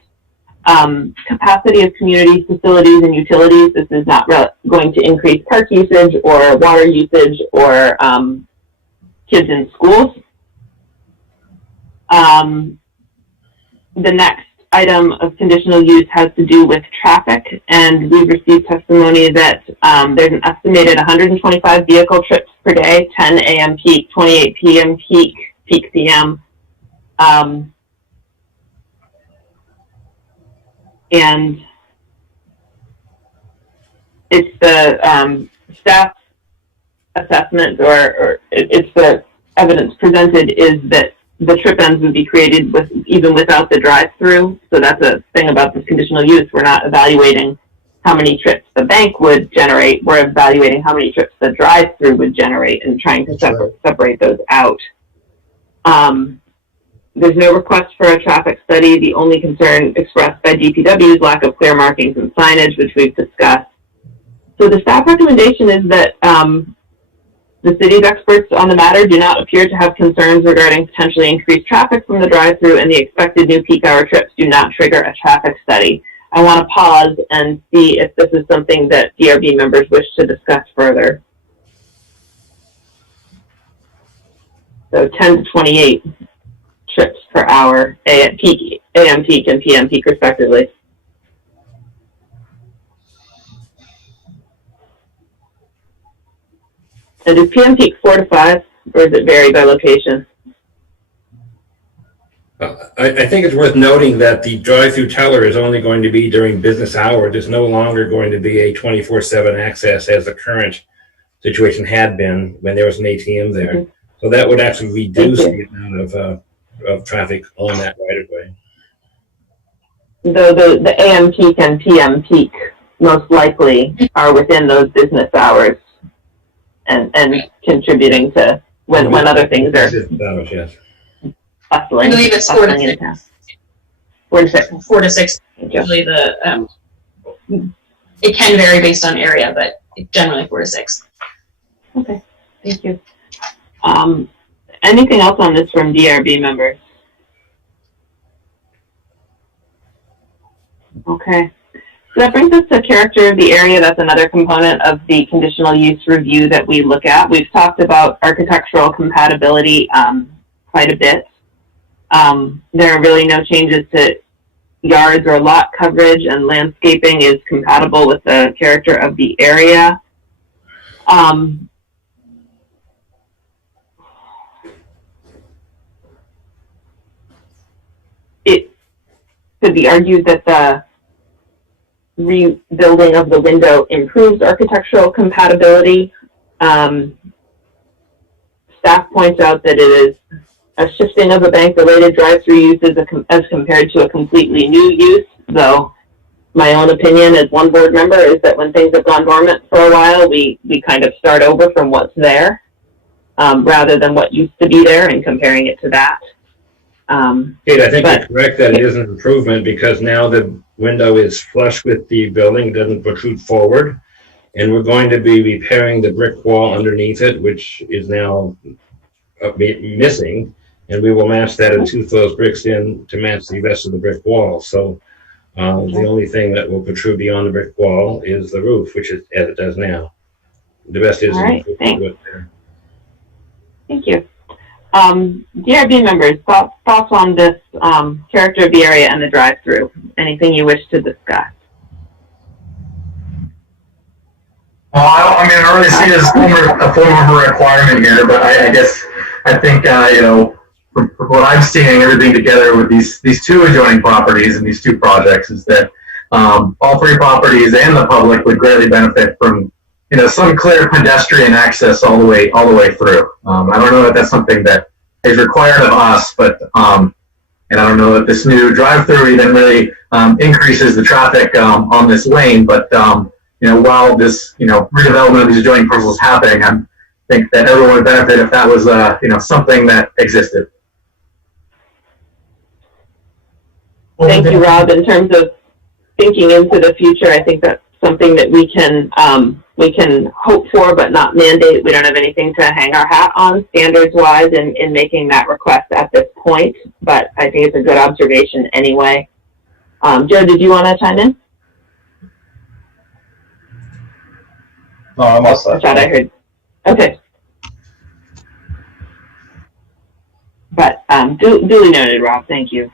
Capacity of community facilities and utilities. This is not going to increase park usage or water usage or kids in schools. The next item of conditional use has to do with traffic, and we've received testimony that there's an estimated 125 vehicle trips per day, 10 a.m. peak, 28 p.m. peak, peak p.m. And it's the staff assessment, or it's the evidence presented is that the trip ends would be created even without the drive-through. So that's a thing about this conditional use. We're not evaluating how many trips the bank would generate. We're evaluating how many trips the drive-through would generate and trying to separate those out. There's no request for a traffic study. The only concern expressed by DPW is lack of clear markings and signage, which we've discussed. So the staff recommendation is that the city's experts on the matter do not appear to have concerns regarding potentially increased traffic from the drive-through, and the expected new peak hour trips do not trigger a traffic study. I want to pause and see if this is something that DRB members wish to discuss further. So 10 to 28 trips per hour, AM peak and PM peak respectively. And is PM peak 4 to 5, or is it vary by location? I think it's worth noting that the drive-through teller is only going to be during business hours. It's no longer going to be a 24/7 access as the current situation had been when there was an ATM there. Mm-hmm. So that would actually reduce the amount of traffic on that right-of-way. Though the AM peak and PM peak most likely are within those business hours and contributing to when other things are Yes. bustling. I believe it's 4 to 6. 4 to 6. 4 to 6. Usually it can vary based on area, but generally 4 to 6. Okay, thank you. Anything else on this from DRB members? Okay. So that brings us to character of the area. That's another component of the conditional use review that we look at. We've talked about architectural compatibility quite a bit. There are really no changes to yards or lot coverage, and landscaping is compatible with the character of the area. It could be argued that the rebuilding of the window improves architectural compatibility. Staff points out that it is a shifting of a bank-related drive-through use as compared to a completely new use, though my own opinion as one board member is that when things have gone dormant for a while, we kind of start over from what's there, rather than what used to be there and comparing it to that. Kate, I think you're correct that it is an improvement because now the window is flush with the building, it doesn't protrude forward, and we're going to be repairing the brick wall underneath it, which is now missing, and we will match that and tooth those bricks in to match the rest of the brick wall. So the only thing that will protrude beyond the brick wall is the roof, which is as it does now. The rest is all right. Thanks. Thank you. DRB members, thoughts on this character of the area and the drive-through? Anything you wish to discuss? I don't really see it as a form of a requirement here, but I guess I think from what I'm seeing, everything together with these two adjoining properties and these two projects is that all three properties and the public would greatly benefit from some clear pedestrian access all the way through. I don't know that that's something that is required of us, but and I don't know that this new drive-through even really increases the traffic on this lane. But while this redevelopment of these adjoining parcels is happening, I think that everyone would benefit if that was something that existed. Thank you, Rob. In terms of thinking into the future, I think that's something that we can hope for, but not mandate. We don't have anything to hang our hat on standards-wise in making that request at this point, but I think it's a good observation anyway. Joe, did you want to chime in? No, I'm all set. I thought I heard. Okay. But duly noted, Rob. Thank you.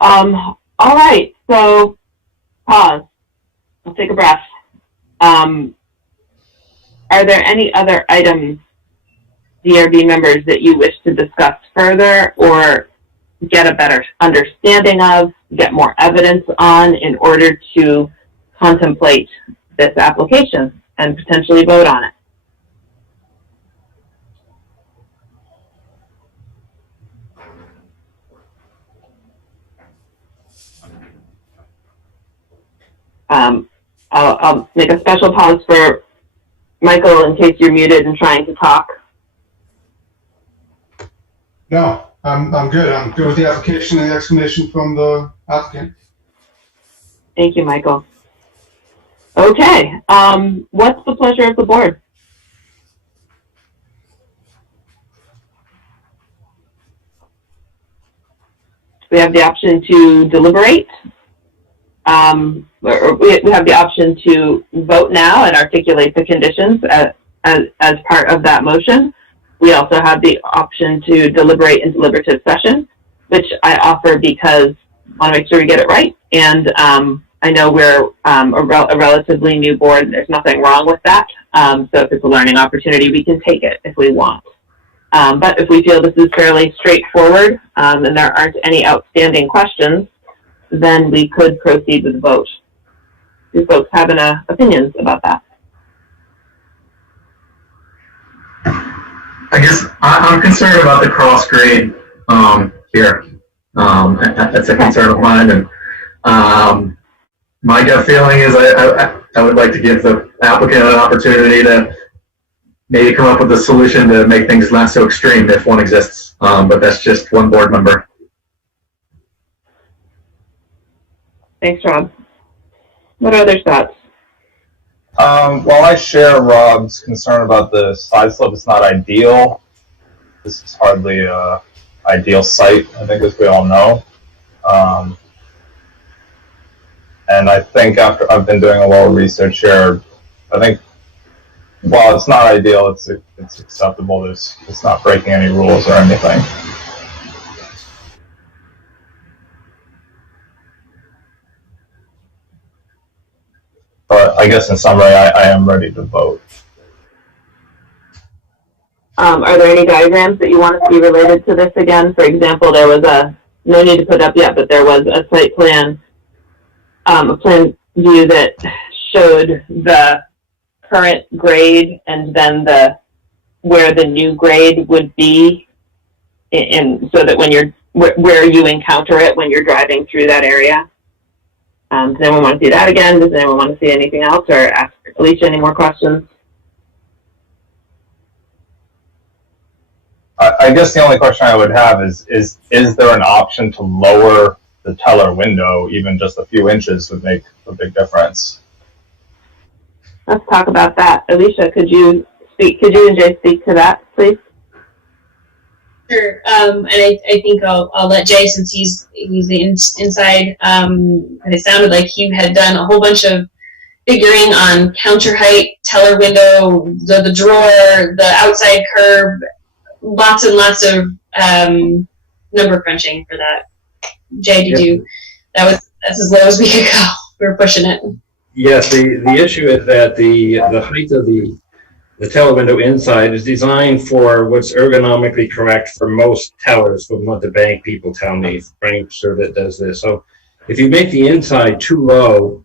All right. So pause. I'll take a breath. Are there any other items, DRB members, that you wish to discuss further or get a better understanding of, get more evidence on in order to contemplate this application and potentially vote on it? I'll make a special pause for Michael in case you're muted and trying to talk. No, I'm good. I'm good with the application and the explanation from the applicant. Thank you, Michael. Okay, what's the pleasure of the board? We have the option to deliberate. We have the option to vote now and articulate the conditions as part of that motion. We also have the option to deliberate in deliberative session, which I offer because I want to make sure we get it right. And I know we're a relatively new board, and there's nothing wrong with that. So if it's a learning opportunity, we can take it if we want. But if we feel this is fairly straightforward and there aren't any outstanding questions, then we could proceed with the vote. Do folks have any opinions about that? I guess I'm concerned about the cross grade here. That's a concern of mine, and my gut feeling is I would like to give the applicant an opportunity to maybe come up with a solution to make things not so extreme if one exists. But that's just one board member. Thanks, Rob. What are other thoughts? While I share Rob's concern about the side slope, it's not ideal. This is hardly a ideal site, I think, as we all know. And I think after I've been doing a lot of research here, I think while it's not ideal, it's acceptable. It's not breaking any rules or anything. But I guess in summary, I am ready to vote. Are there any diagrams that you want to see related to this again? For example, there was no need to put it up yet, but there was a site plan, a plan view that showed the current grade and then where the new grade would be, so that when where you encounter it when you're driving through that area. Does anyone want to see that again? Does anyone want to see anything else, or ask Alicia any more questions? I guess the only question I would have is there an option to lower the teller window even just a few inches would make a big difference? Let's talk about that. Alicia, could you and Jay speak to that, please? Sure. And I think I'll let Jay, since he's the inside. And it sounded like he had done a whole bunch of figuring on counter height, teller window, the drawer, the outside curb, lots and lots of number crunching for that. Jay, that's as low as we could go. We were pushing it. Yes, the issue is that the height of the teller window inside is designed for what's ergonomically correct for most tellers, from what the bank people tell me. Frank sure that does this. So if you make the inside too low,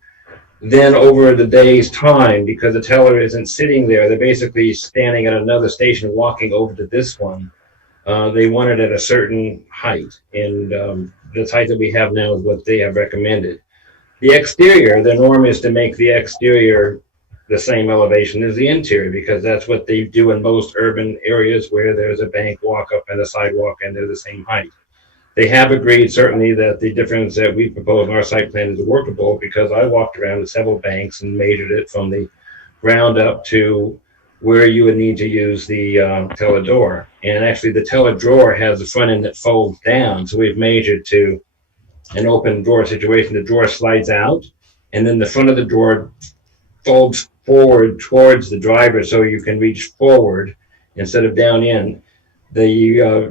then over the day's time, because the teller isn't sitting there, they're basically standing at another station walking over to this one. They want it at a certain height, and the height that we have now is what they have recommended. The exterior, the norm is to make the exterior the same elevation as the interior, because that's what they do in most urban areas where there's a bank walk up and a sidewalk and they're the same height. They have agreed certainly that the difference that we propose in our site plan is workable, because I walked around to several banks and measured it from the ground up to where you would need to use the teller door. And actually the teller drawer has a front end that folds down, so we've measured to an open drawer situation. The drawer slides out and then the front of the drawer folds forward towards the driver, so you can reach forward instead of down in. The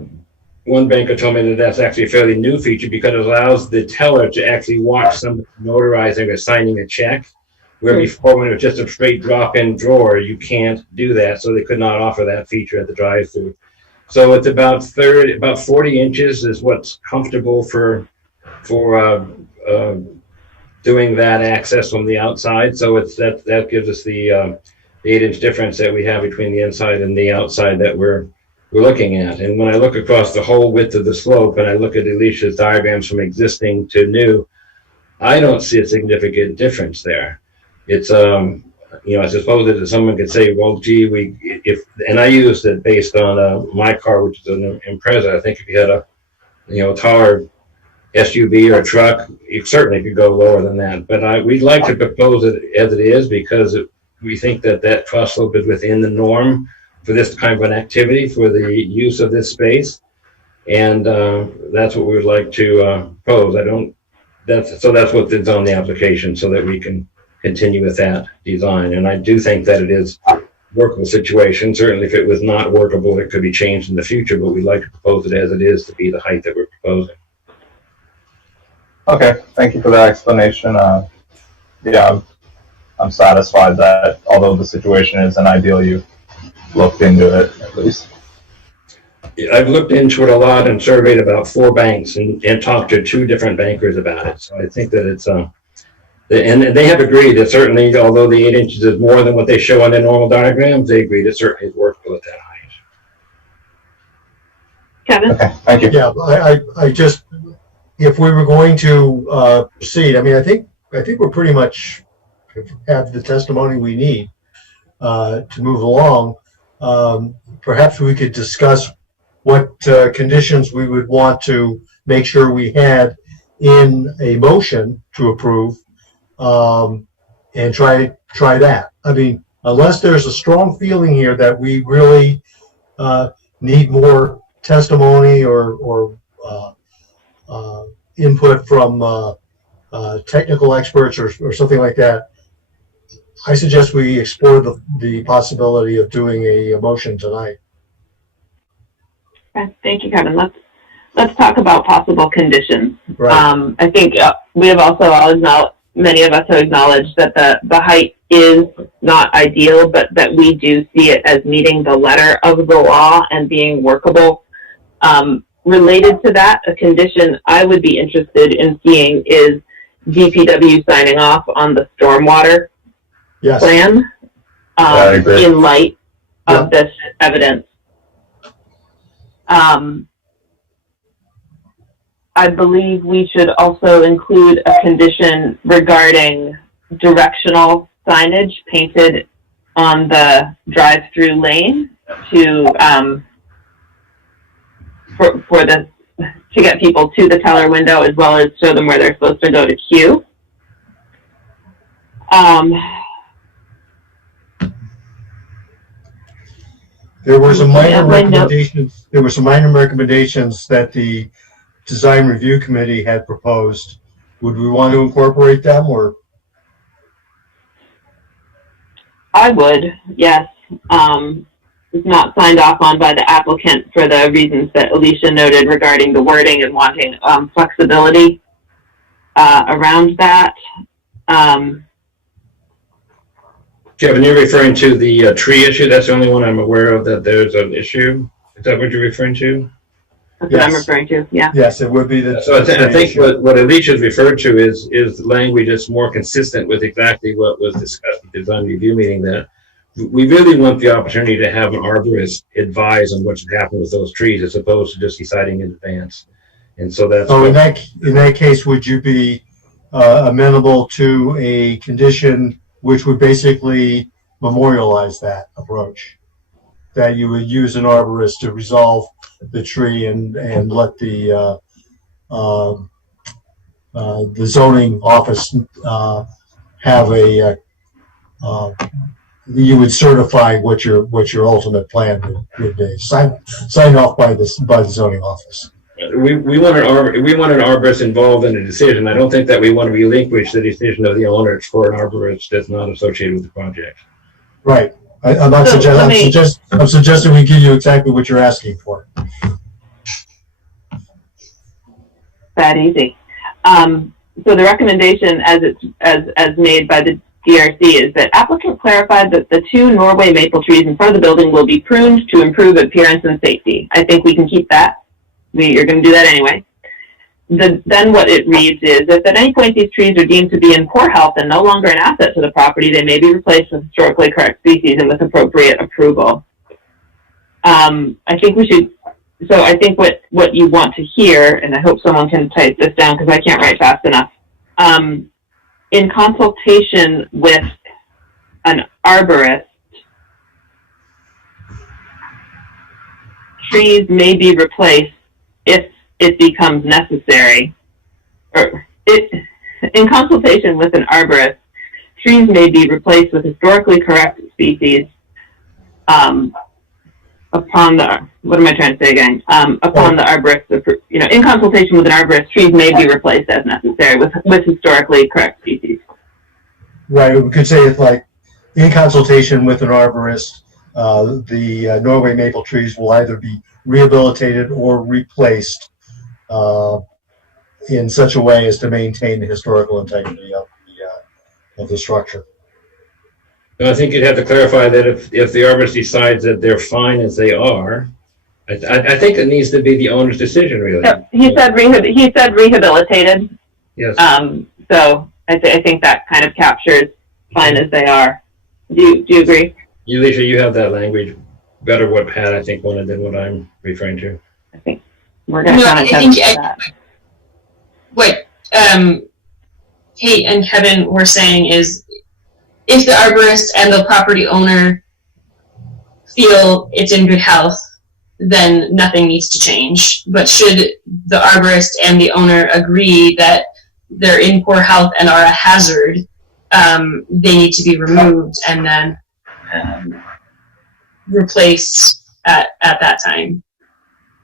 one banker told me that that's actually a fairly new feature, because it allows the teller to actually watch somebody notarizing or signing a check, where before, when it was just a straight drop-in drawer, you can't do that, so they could not offer that feature at the drive-thru. So it's about 40 inches is what's comfortable for doing that access from the outside. So that gives us the 8-inch difference that we have between the inside and the outside that we're looking at. And when I look across the whole width of the slope, and I look at Alicia's diagrams from existing to new, I don't see a significant difference there. It's I suppose that someone could say, well, gee, and I used it based on my car, which is an Impreza. I think if you had a taller SUV or a truck, you certainly could go lower than that. But we'd like to propose it as it is, because we think that cross slope is within the norm for this kind of an activity, for the use of this space. And that's what we would like to propose. That's what is on the application, so that we can continue with that design. And I do think that it is a workable situation. Certainly if it was not workable, it could be changed in the future, but we'd like to propose it as it is to be the height that we're proposing. Okay, thank you for that explanation. yeah, I'm satisfied that although the situation isn't ideal, you looked into it at least. I've looked into it a lot and surveyed about 4 banks and talked to 2 different bankers about it. So I think that it's and they have agreed that certainly, although the 8 inches is more than what they show on their normal diagrams, they agree it certainly is workable at that height. Kevin? Okay, thank you. Yeah, I just, if we were going to proceed, I mean, I think we're pretty much have the testimony we need to move along. Perhaps we could discuss what conditions we would want to make sure we had in a motion to approve, and try that. I mean, unless there's a strong feeling here that we really need more testimony or input from technical experts or something like that, I suggest we explore the possibility of doing a motion tonight. Okay, thank you, Kevin. Let's talk about possible conditions. Right. I think we have also all acknowledged, many of us have acknowledged that the height is not ideal, but that we do see it as meeting the letter of the law and being workable. Related to that, a condition I would be interested in seeing is DPW signing off on the stormwater plan in light of this evidence. I believe we should also include a condition regarding directional signage painted on the drive-through lane to get people to the teller window, as well as show them where they're supposed to go to queue. There were some minor recommendations. There were some minor recommendations that the Design Review Committee had proposed. Would we want to incorporate them, or? I would, yes. It's not signed off on by the applicant for the reasons that Alicia noted regarding the wording and wanting flexibility around that. Kevin, you're referring to the tree issue. That's the only one I'm aware of that there's an issue. Is that what you're referring to? That's what I'm referring to, yeah. Yes, it would be the. So I think what Alicia's referred to is language that's more consistent with exactly what was discussed at the design review meeting, that we really want the opportunity to have an arborist advise on what should happen with those trees as opposed to just deciding in advance. And so that's. So in that case, would you be amenable to a condition which would basically memorialize that approach? That you would use an arborist to resolve the tree and let the zoning office have a you would certify what your ultimate plan would be, signed off by the zoning office. We want an arborist involved in the decision. I don't think that we want to relinquish the decision of the owners for an arborist that's not associated with the project. Right. I'm not I'm suggesting we give you exactly what you're asking for. That easy. So the recommendation as made by the DRC is that applicant clarified that the 2 Norway maple trees in front of the building will be pruned to improve appearance and safety. I think we can keep that. You're going to do that anyway. Then what it reads is, if at any point these trees are deemed to be in poor health and no longer an asset to the property, they may be replaced with historically correct species and with appropriate approval. I think we should, so I think what you want to hear, and I hope someone can type this down because I can't write fast enough, in consultation with an arborist, trees may be replaced if it becomes necessary, or in consultation with an arborist, trees may be replaced with historically correct species upon the, what am I trying to say again? Upon the arborist, in consultation with an arborist, trees may be replaced as necessary with historically correct species. Right, we could say it's like, in consultation with an arborist, the Norway maple trees will either be rehabilitated or replaced in such a way as to maintain the historical integrity of the structure. I think you'd have to clarify that if the arborist decides that they're fine as they are, I think it needs to be the owner's decision, really. Yep. He said rehabilitated. Yes. So I think that kind of captures fine as they are. Do you agree? Alicia, you have that language better what Pat, I think, wanted than what I'm referring to. I think we're going to kind of test that. What Kate and Kevin were saying is, if the arborist and the property owner feel it's in good health, then nothing needs to change. But should the arborist and the owner agree that they're in poor health and are a hazard, they need to be removed and then replaced at that time,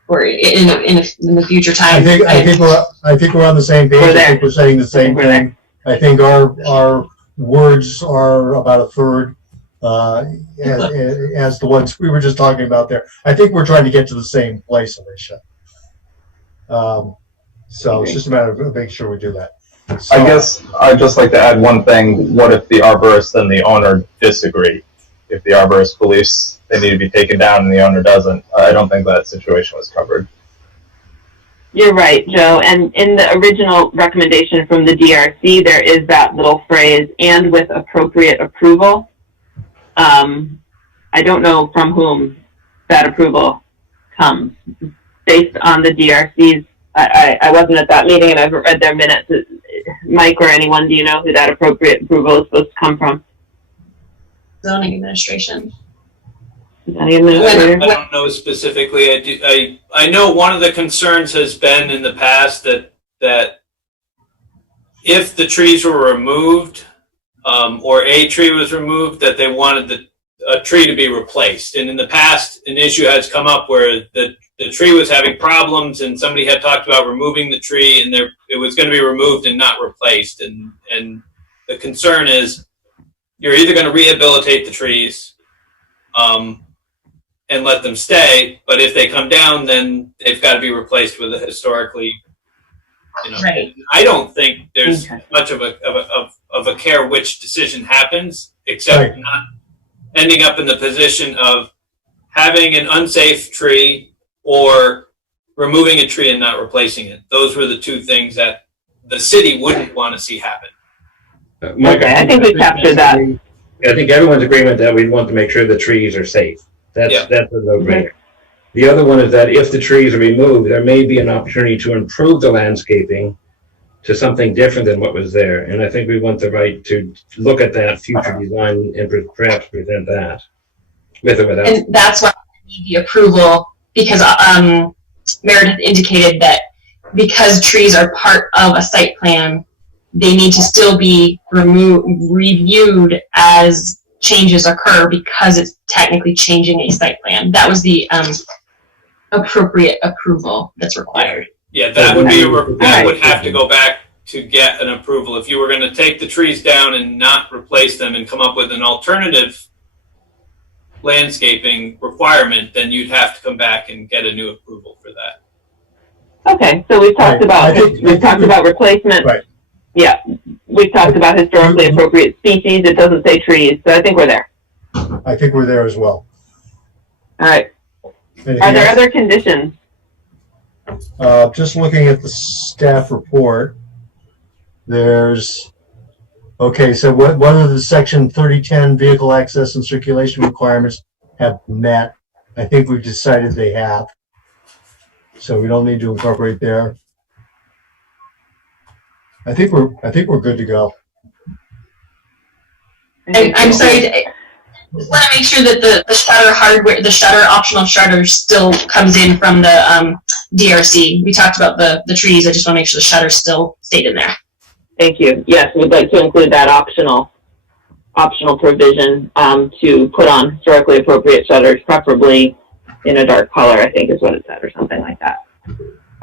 or in the future time. I think we're on the same page. I think we're saying the same thing. I think our words are about a third as the ones we were just talking about there. I think we're trying to get to the same place, Alicia. So it's just a matter of making sure we do that. So, I guess I'd just like to add one thing. What if the arborist and the owner disagree? If the arborist believes they need to be taken down and the owner doesn't, I don't think that situation was covered. You're right, Joe. And in the original recommendation from the DRC, there is that little phrase, and with appropriate approval. I don't know from whom that approval comes. Based on the DRC's, I wasn't at that meeting and I haven't read their minutes. Mike or anyone, do you know who that appropriate approval is supposed to come from? Zoning administration. I don't know specifically. I know one of the concerns has been in the past that if the trees were removed, or a tree was removed, that they wanted a tree to be replaced. And in the past, an issue has come up where the tree was having problems, and somebody had talked about removing the tree, and it was going to be removed and not replaced. And the concern is you're either going to rehabilitate the trees, and let them stay, but if they come down, then they've got to be replaced with a historically, Right. I don't think there's much of a care which decision happens, except not ending up in the position of having an unsafe tree or removing a tree and not replacing it. Those were the two things that the city wouldn't want to see happen. Mike, I think we captured that. I think everyone's agreement that we want to make sure the trees are safe. That's a no-brainer. The other one is that if the trees are removed, there may be an opportunity to improve the landscaping to something different than what was there. And I think we want the right to look at that future design and perhaps present that with or without. And that's why we need the approval, because Meredith indicated that because trees are part of a site plan, they need to still be reviewed as changes occur because it's technically changing a site plan. That was the appropriate approval that's required. Yeah, that would be that would have to go back to get an approval. If you were going to take the trees down and not replace them and come up with an alternative landscaping requirement, then you'd have to come back and get a new approval for that. Okay, so we've talked about replacement. Right. Yeah, we've talked about historically appropriate species. It doesn't say trees, so I think we're there. I think we're there as well. All right. Anything Are there else? other conditions? Just looking at the staff report, there's, okay, so whether the section 3010 vehicle access and circulation requirements have met, I think we've decided they have. So we don't need to incorporate there. I think we're good to go. I'm sorry, I just want to make sure that the shutter hardware, the shutter, optional shutter still comes in from the DRC. We talked about the trees. I just want to make sure the shutter still stayed in there. Thank you. Yes, we'd like to include that optional provision to put on historically appropriate shutters, preferably in a dark color, I think is what it said, or something like that.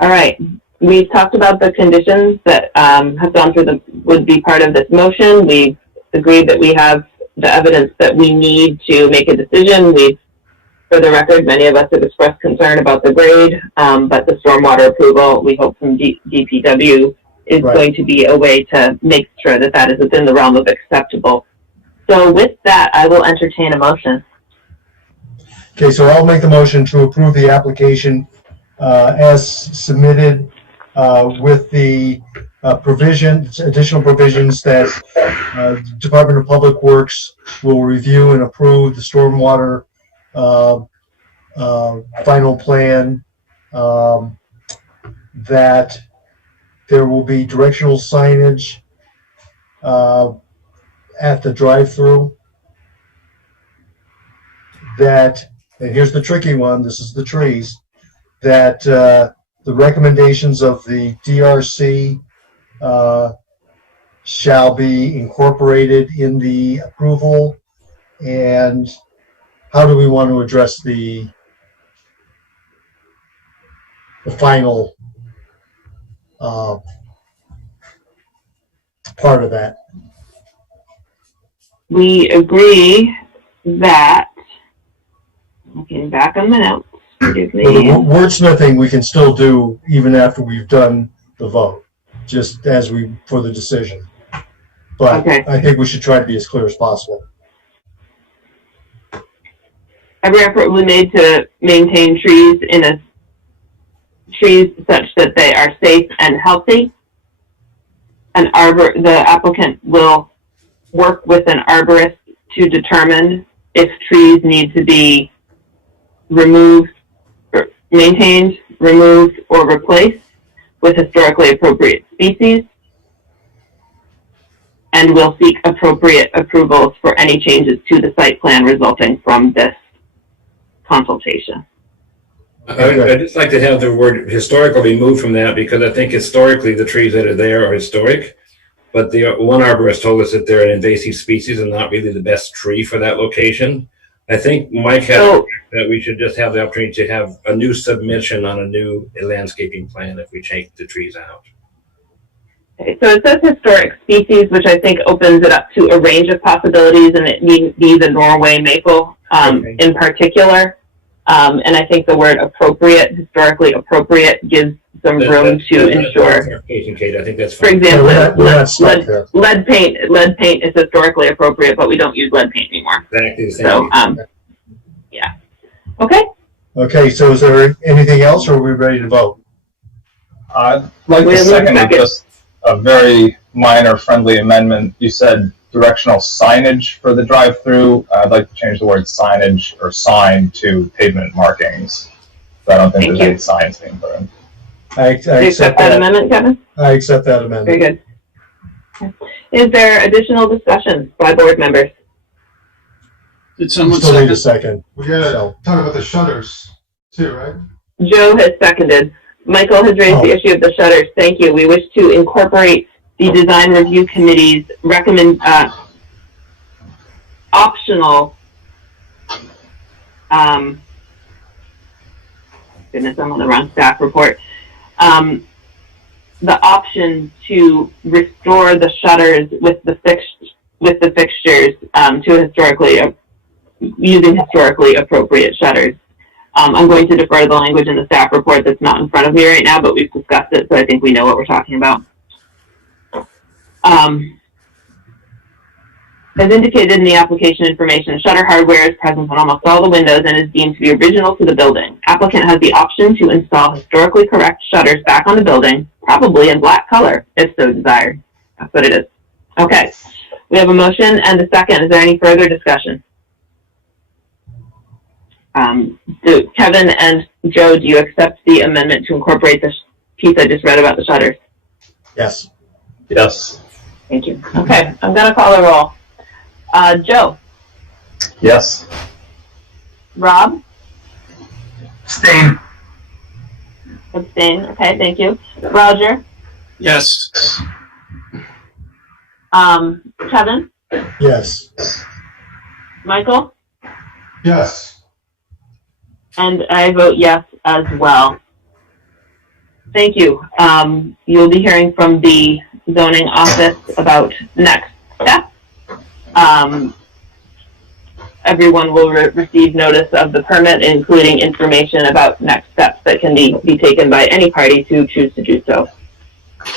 All right. We've talked about the conditions that have gone through would be part of this motion. We've agreed that we have the evidence that we need to make a decision. For the record, many of us have expressed concern about the grade, but the stormwater approval, we hope from DPW, is Right. going to be a way to make sure that that is within the realm of acceptable. So with that, I will entertain a motion. Okay, so I'll make the motion to approve the application as submitted with the additional provisions that Department of Public Works will review and approve the stormwater final plan, that there will be directional signage at the drive-through, that, and here's the tricky one, this is the trees, that the recommendations of the DRC shall be incorporated in the approval. And how do we want to address the final part of that? We agree that, looking back on the notes, forgive me. Well, the wordsmithing we can still do even after we've done the vote, just as for the decision. But Okay. I think we should try to be as clear as possible. Every effort will be made to maintain trees such that they are safe and healthy. The applicant will work with an arborist to determine if trees need to be removed, or maintained, removed, or replaced with historically appropriate species, and will seek appropriate approvals for any changes to the site plan resulting from this consultation. I'd just like to have the word historical removed from that, because I think historically the trees that are there are historic, but the one arborist told us that they're an invasive species and not really the best tree for that location. I think Mike had that we should just have the opportunity to have a new submission on a new landscaping plan if we take the trees out. Okay, so it says historic species, which I think opens it up to a range of possibilities, and it needs the Norway maple in particular. And I think the word appropriate, historically appropriate, gives some room to ensure. Kate, I think that's For fine. example, lead paint is historically appropriate, but we don't use lead paint anymore. Exactly the same. So, yeah. Okay. Okay, so is there anything else, or are we ready to vote? I'd like to second just a very minor friendly amendment. You said directional signage for the drive-through. I'd like to change the word signage or sign to pavement markings. I don't think there's any signs being put in. I accept that amendment, Kevin? I accept that amendment. Very good. Okay. Is there additional discussion by board members? Did someone Still need a second. We gotta talk about the shutters too, right? Joe has seconded. Michael has raised the issue of the shutters. Thank you. We wish to incorporate the design review committee's optional goodness, I'm on the wrong staff report. The option to restore the shutters with the fixtures to using historically appropriate shutters. I'm going to defer to the language in the staff report that's not in front of me right now, but we've discussed it, so I think we know what we're talking about. As indicated in the application information, shutter hardware is present on almost all the windows and is deemed to be original to the building. Applicant has the option to install historically correct shutters back on the building, probably in black color, if so desired. That's what it is. Okay, we have a motion and a second. Is there any further discussion? Kevin and Joe, do you accept the amendment to incorporate the piece I just read about the shutters? Yes. Yes. Thank you. Okay, I'm going to call a roll. Joe? Yes. Rob? Abstain. Abstain. Okay, thank you. Roger? Yes. Kevin? Yes. Michael? Yes. And I vote yes as well. Thank you. You'll be hearing from the zoning office about next steps. Everyone will receive notice of the permit, including information about next steps that can be taken by any parties who choose to do so.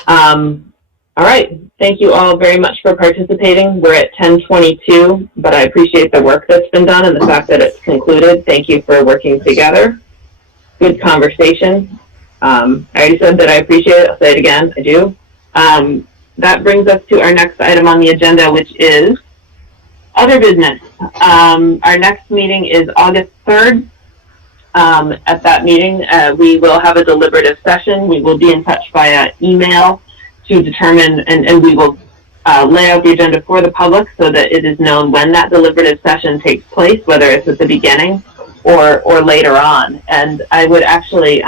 All right. Thank you all very much for participating. We're at 10:22, but I appreciate the work that's been done and the fact that it's concluded. Thank you for working together. Good conversation. I already said that I appreciate it. I'll say it again. I do. That brings us to our next item on the agenda, which is other business. Our next meeting is August 3rd. At that meeting, we will have a deliberative session. We will be in touch via email to determine, and we will lay out the agenda for the public so that it is known when that deliberative session takes place, whether it's at the beginning or later on. And I would actually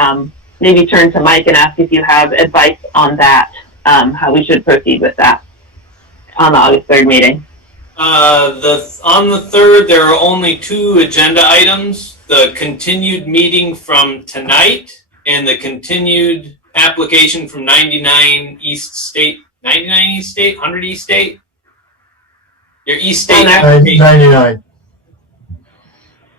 maybe turn to Mike and ask if you have advice on that, how we should proceed with that on the August 3rd meeting. On the 3rd, there are only 2 agenda items: the continued meeting from tonight and the continued application from 99 East State, 100 East State? Your East State application. 99.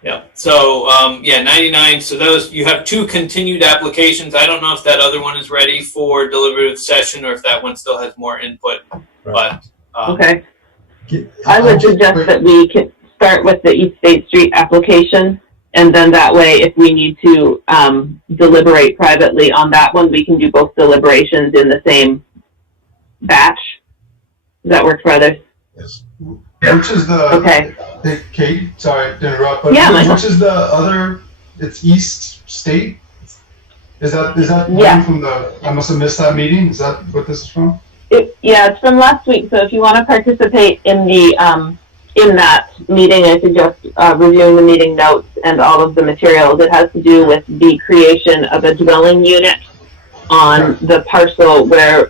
Yeah. So, yeah, 99. So those, you have 2 continued applications. I don't know if that other one is ready for deliberative session or if that one still has more input, but. Okay. I would suggest that we can start with the East State Street application, and then that way, if we need to deliberate privately on that one, we can do both deliberations in the same batch. Does that work for others? Yes. Which is the, okay. Hey, Kate, sorry to interrupt, but yeah, which is the other, it's East State? Is that yeah. one from the, I must have missed that meeting? Is that what this is from? Yeah, it's from last week. So if you want to participate in the in that meeting, I suggest reviewing the meeting notes and all of the materials. It has to do with the creation of a dwelling unit on the parcel where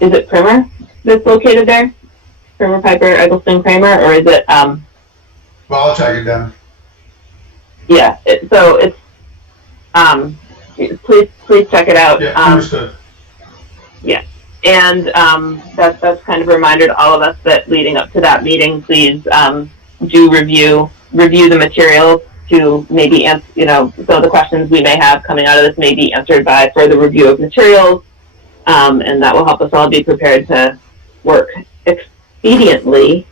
is it Primer that's located there? Primer, Piper, Eggleston, Kramer, or is it? Well, I'll track it down. Yeah. So it's please check it out. Yeah, understood. Yeah. And that's kind of a reminder to all of us that leading up to that meeting, please do review the materials to maybe answer, some of the questions we may have coming out of this may be answered by further review of materials, and that will help us all be prepared to work expediently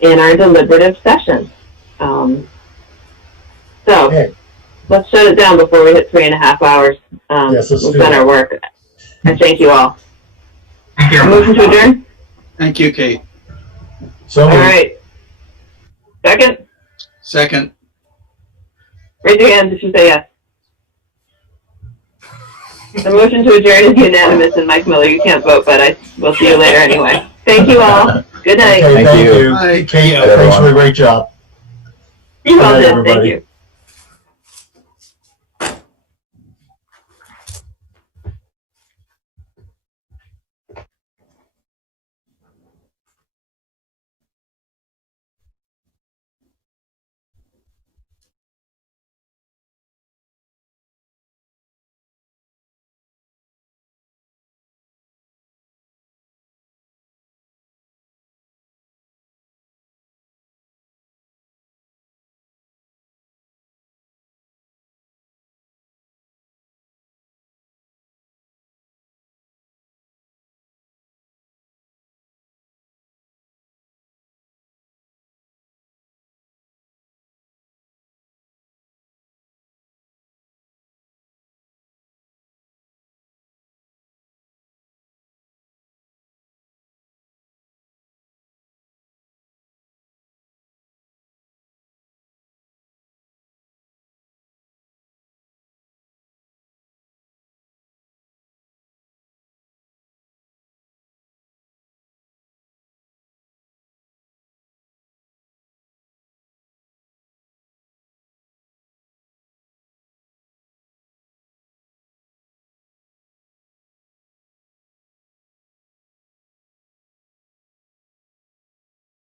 in our deliberative session. So Okay. Let's shut it down before we hit 3.5 hours. Yes, let's we've do done that. our work. I thank you all. Thank you. Motion to adjourn? Thank you, Kate. So All right. Second? Second. Raise your hand if you say yes. The motion to adjourn is unanimous, and Mike Miller, you can't vote, but we'll see you later anyway. Thank you all. Good night. Okay, thank you. Bye. Kate, thanks for a great job. You all Good night, did. Thank everybody. you.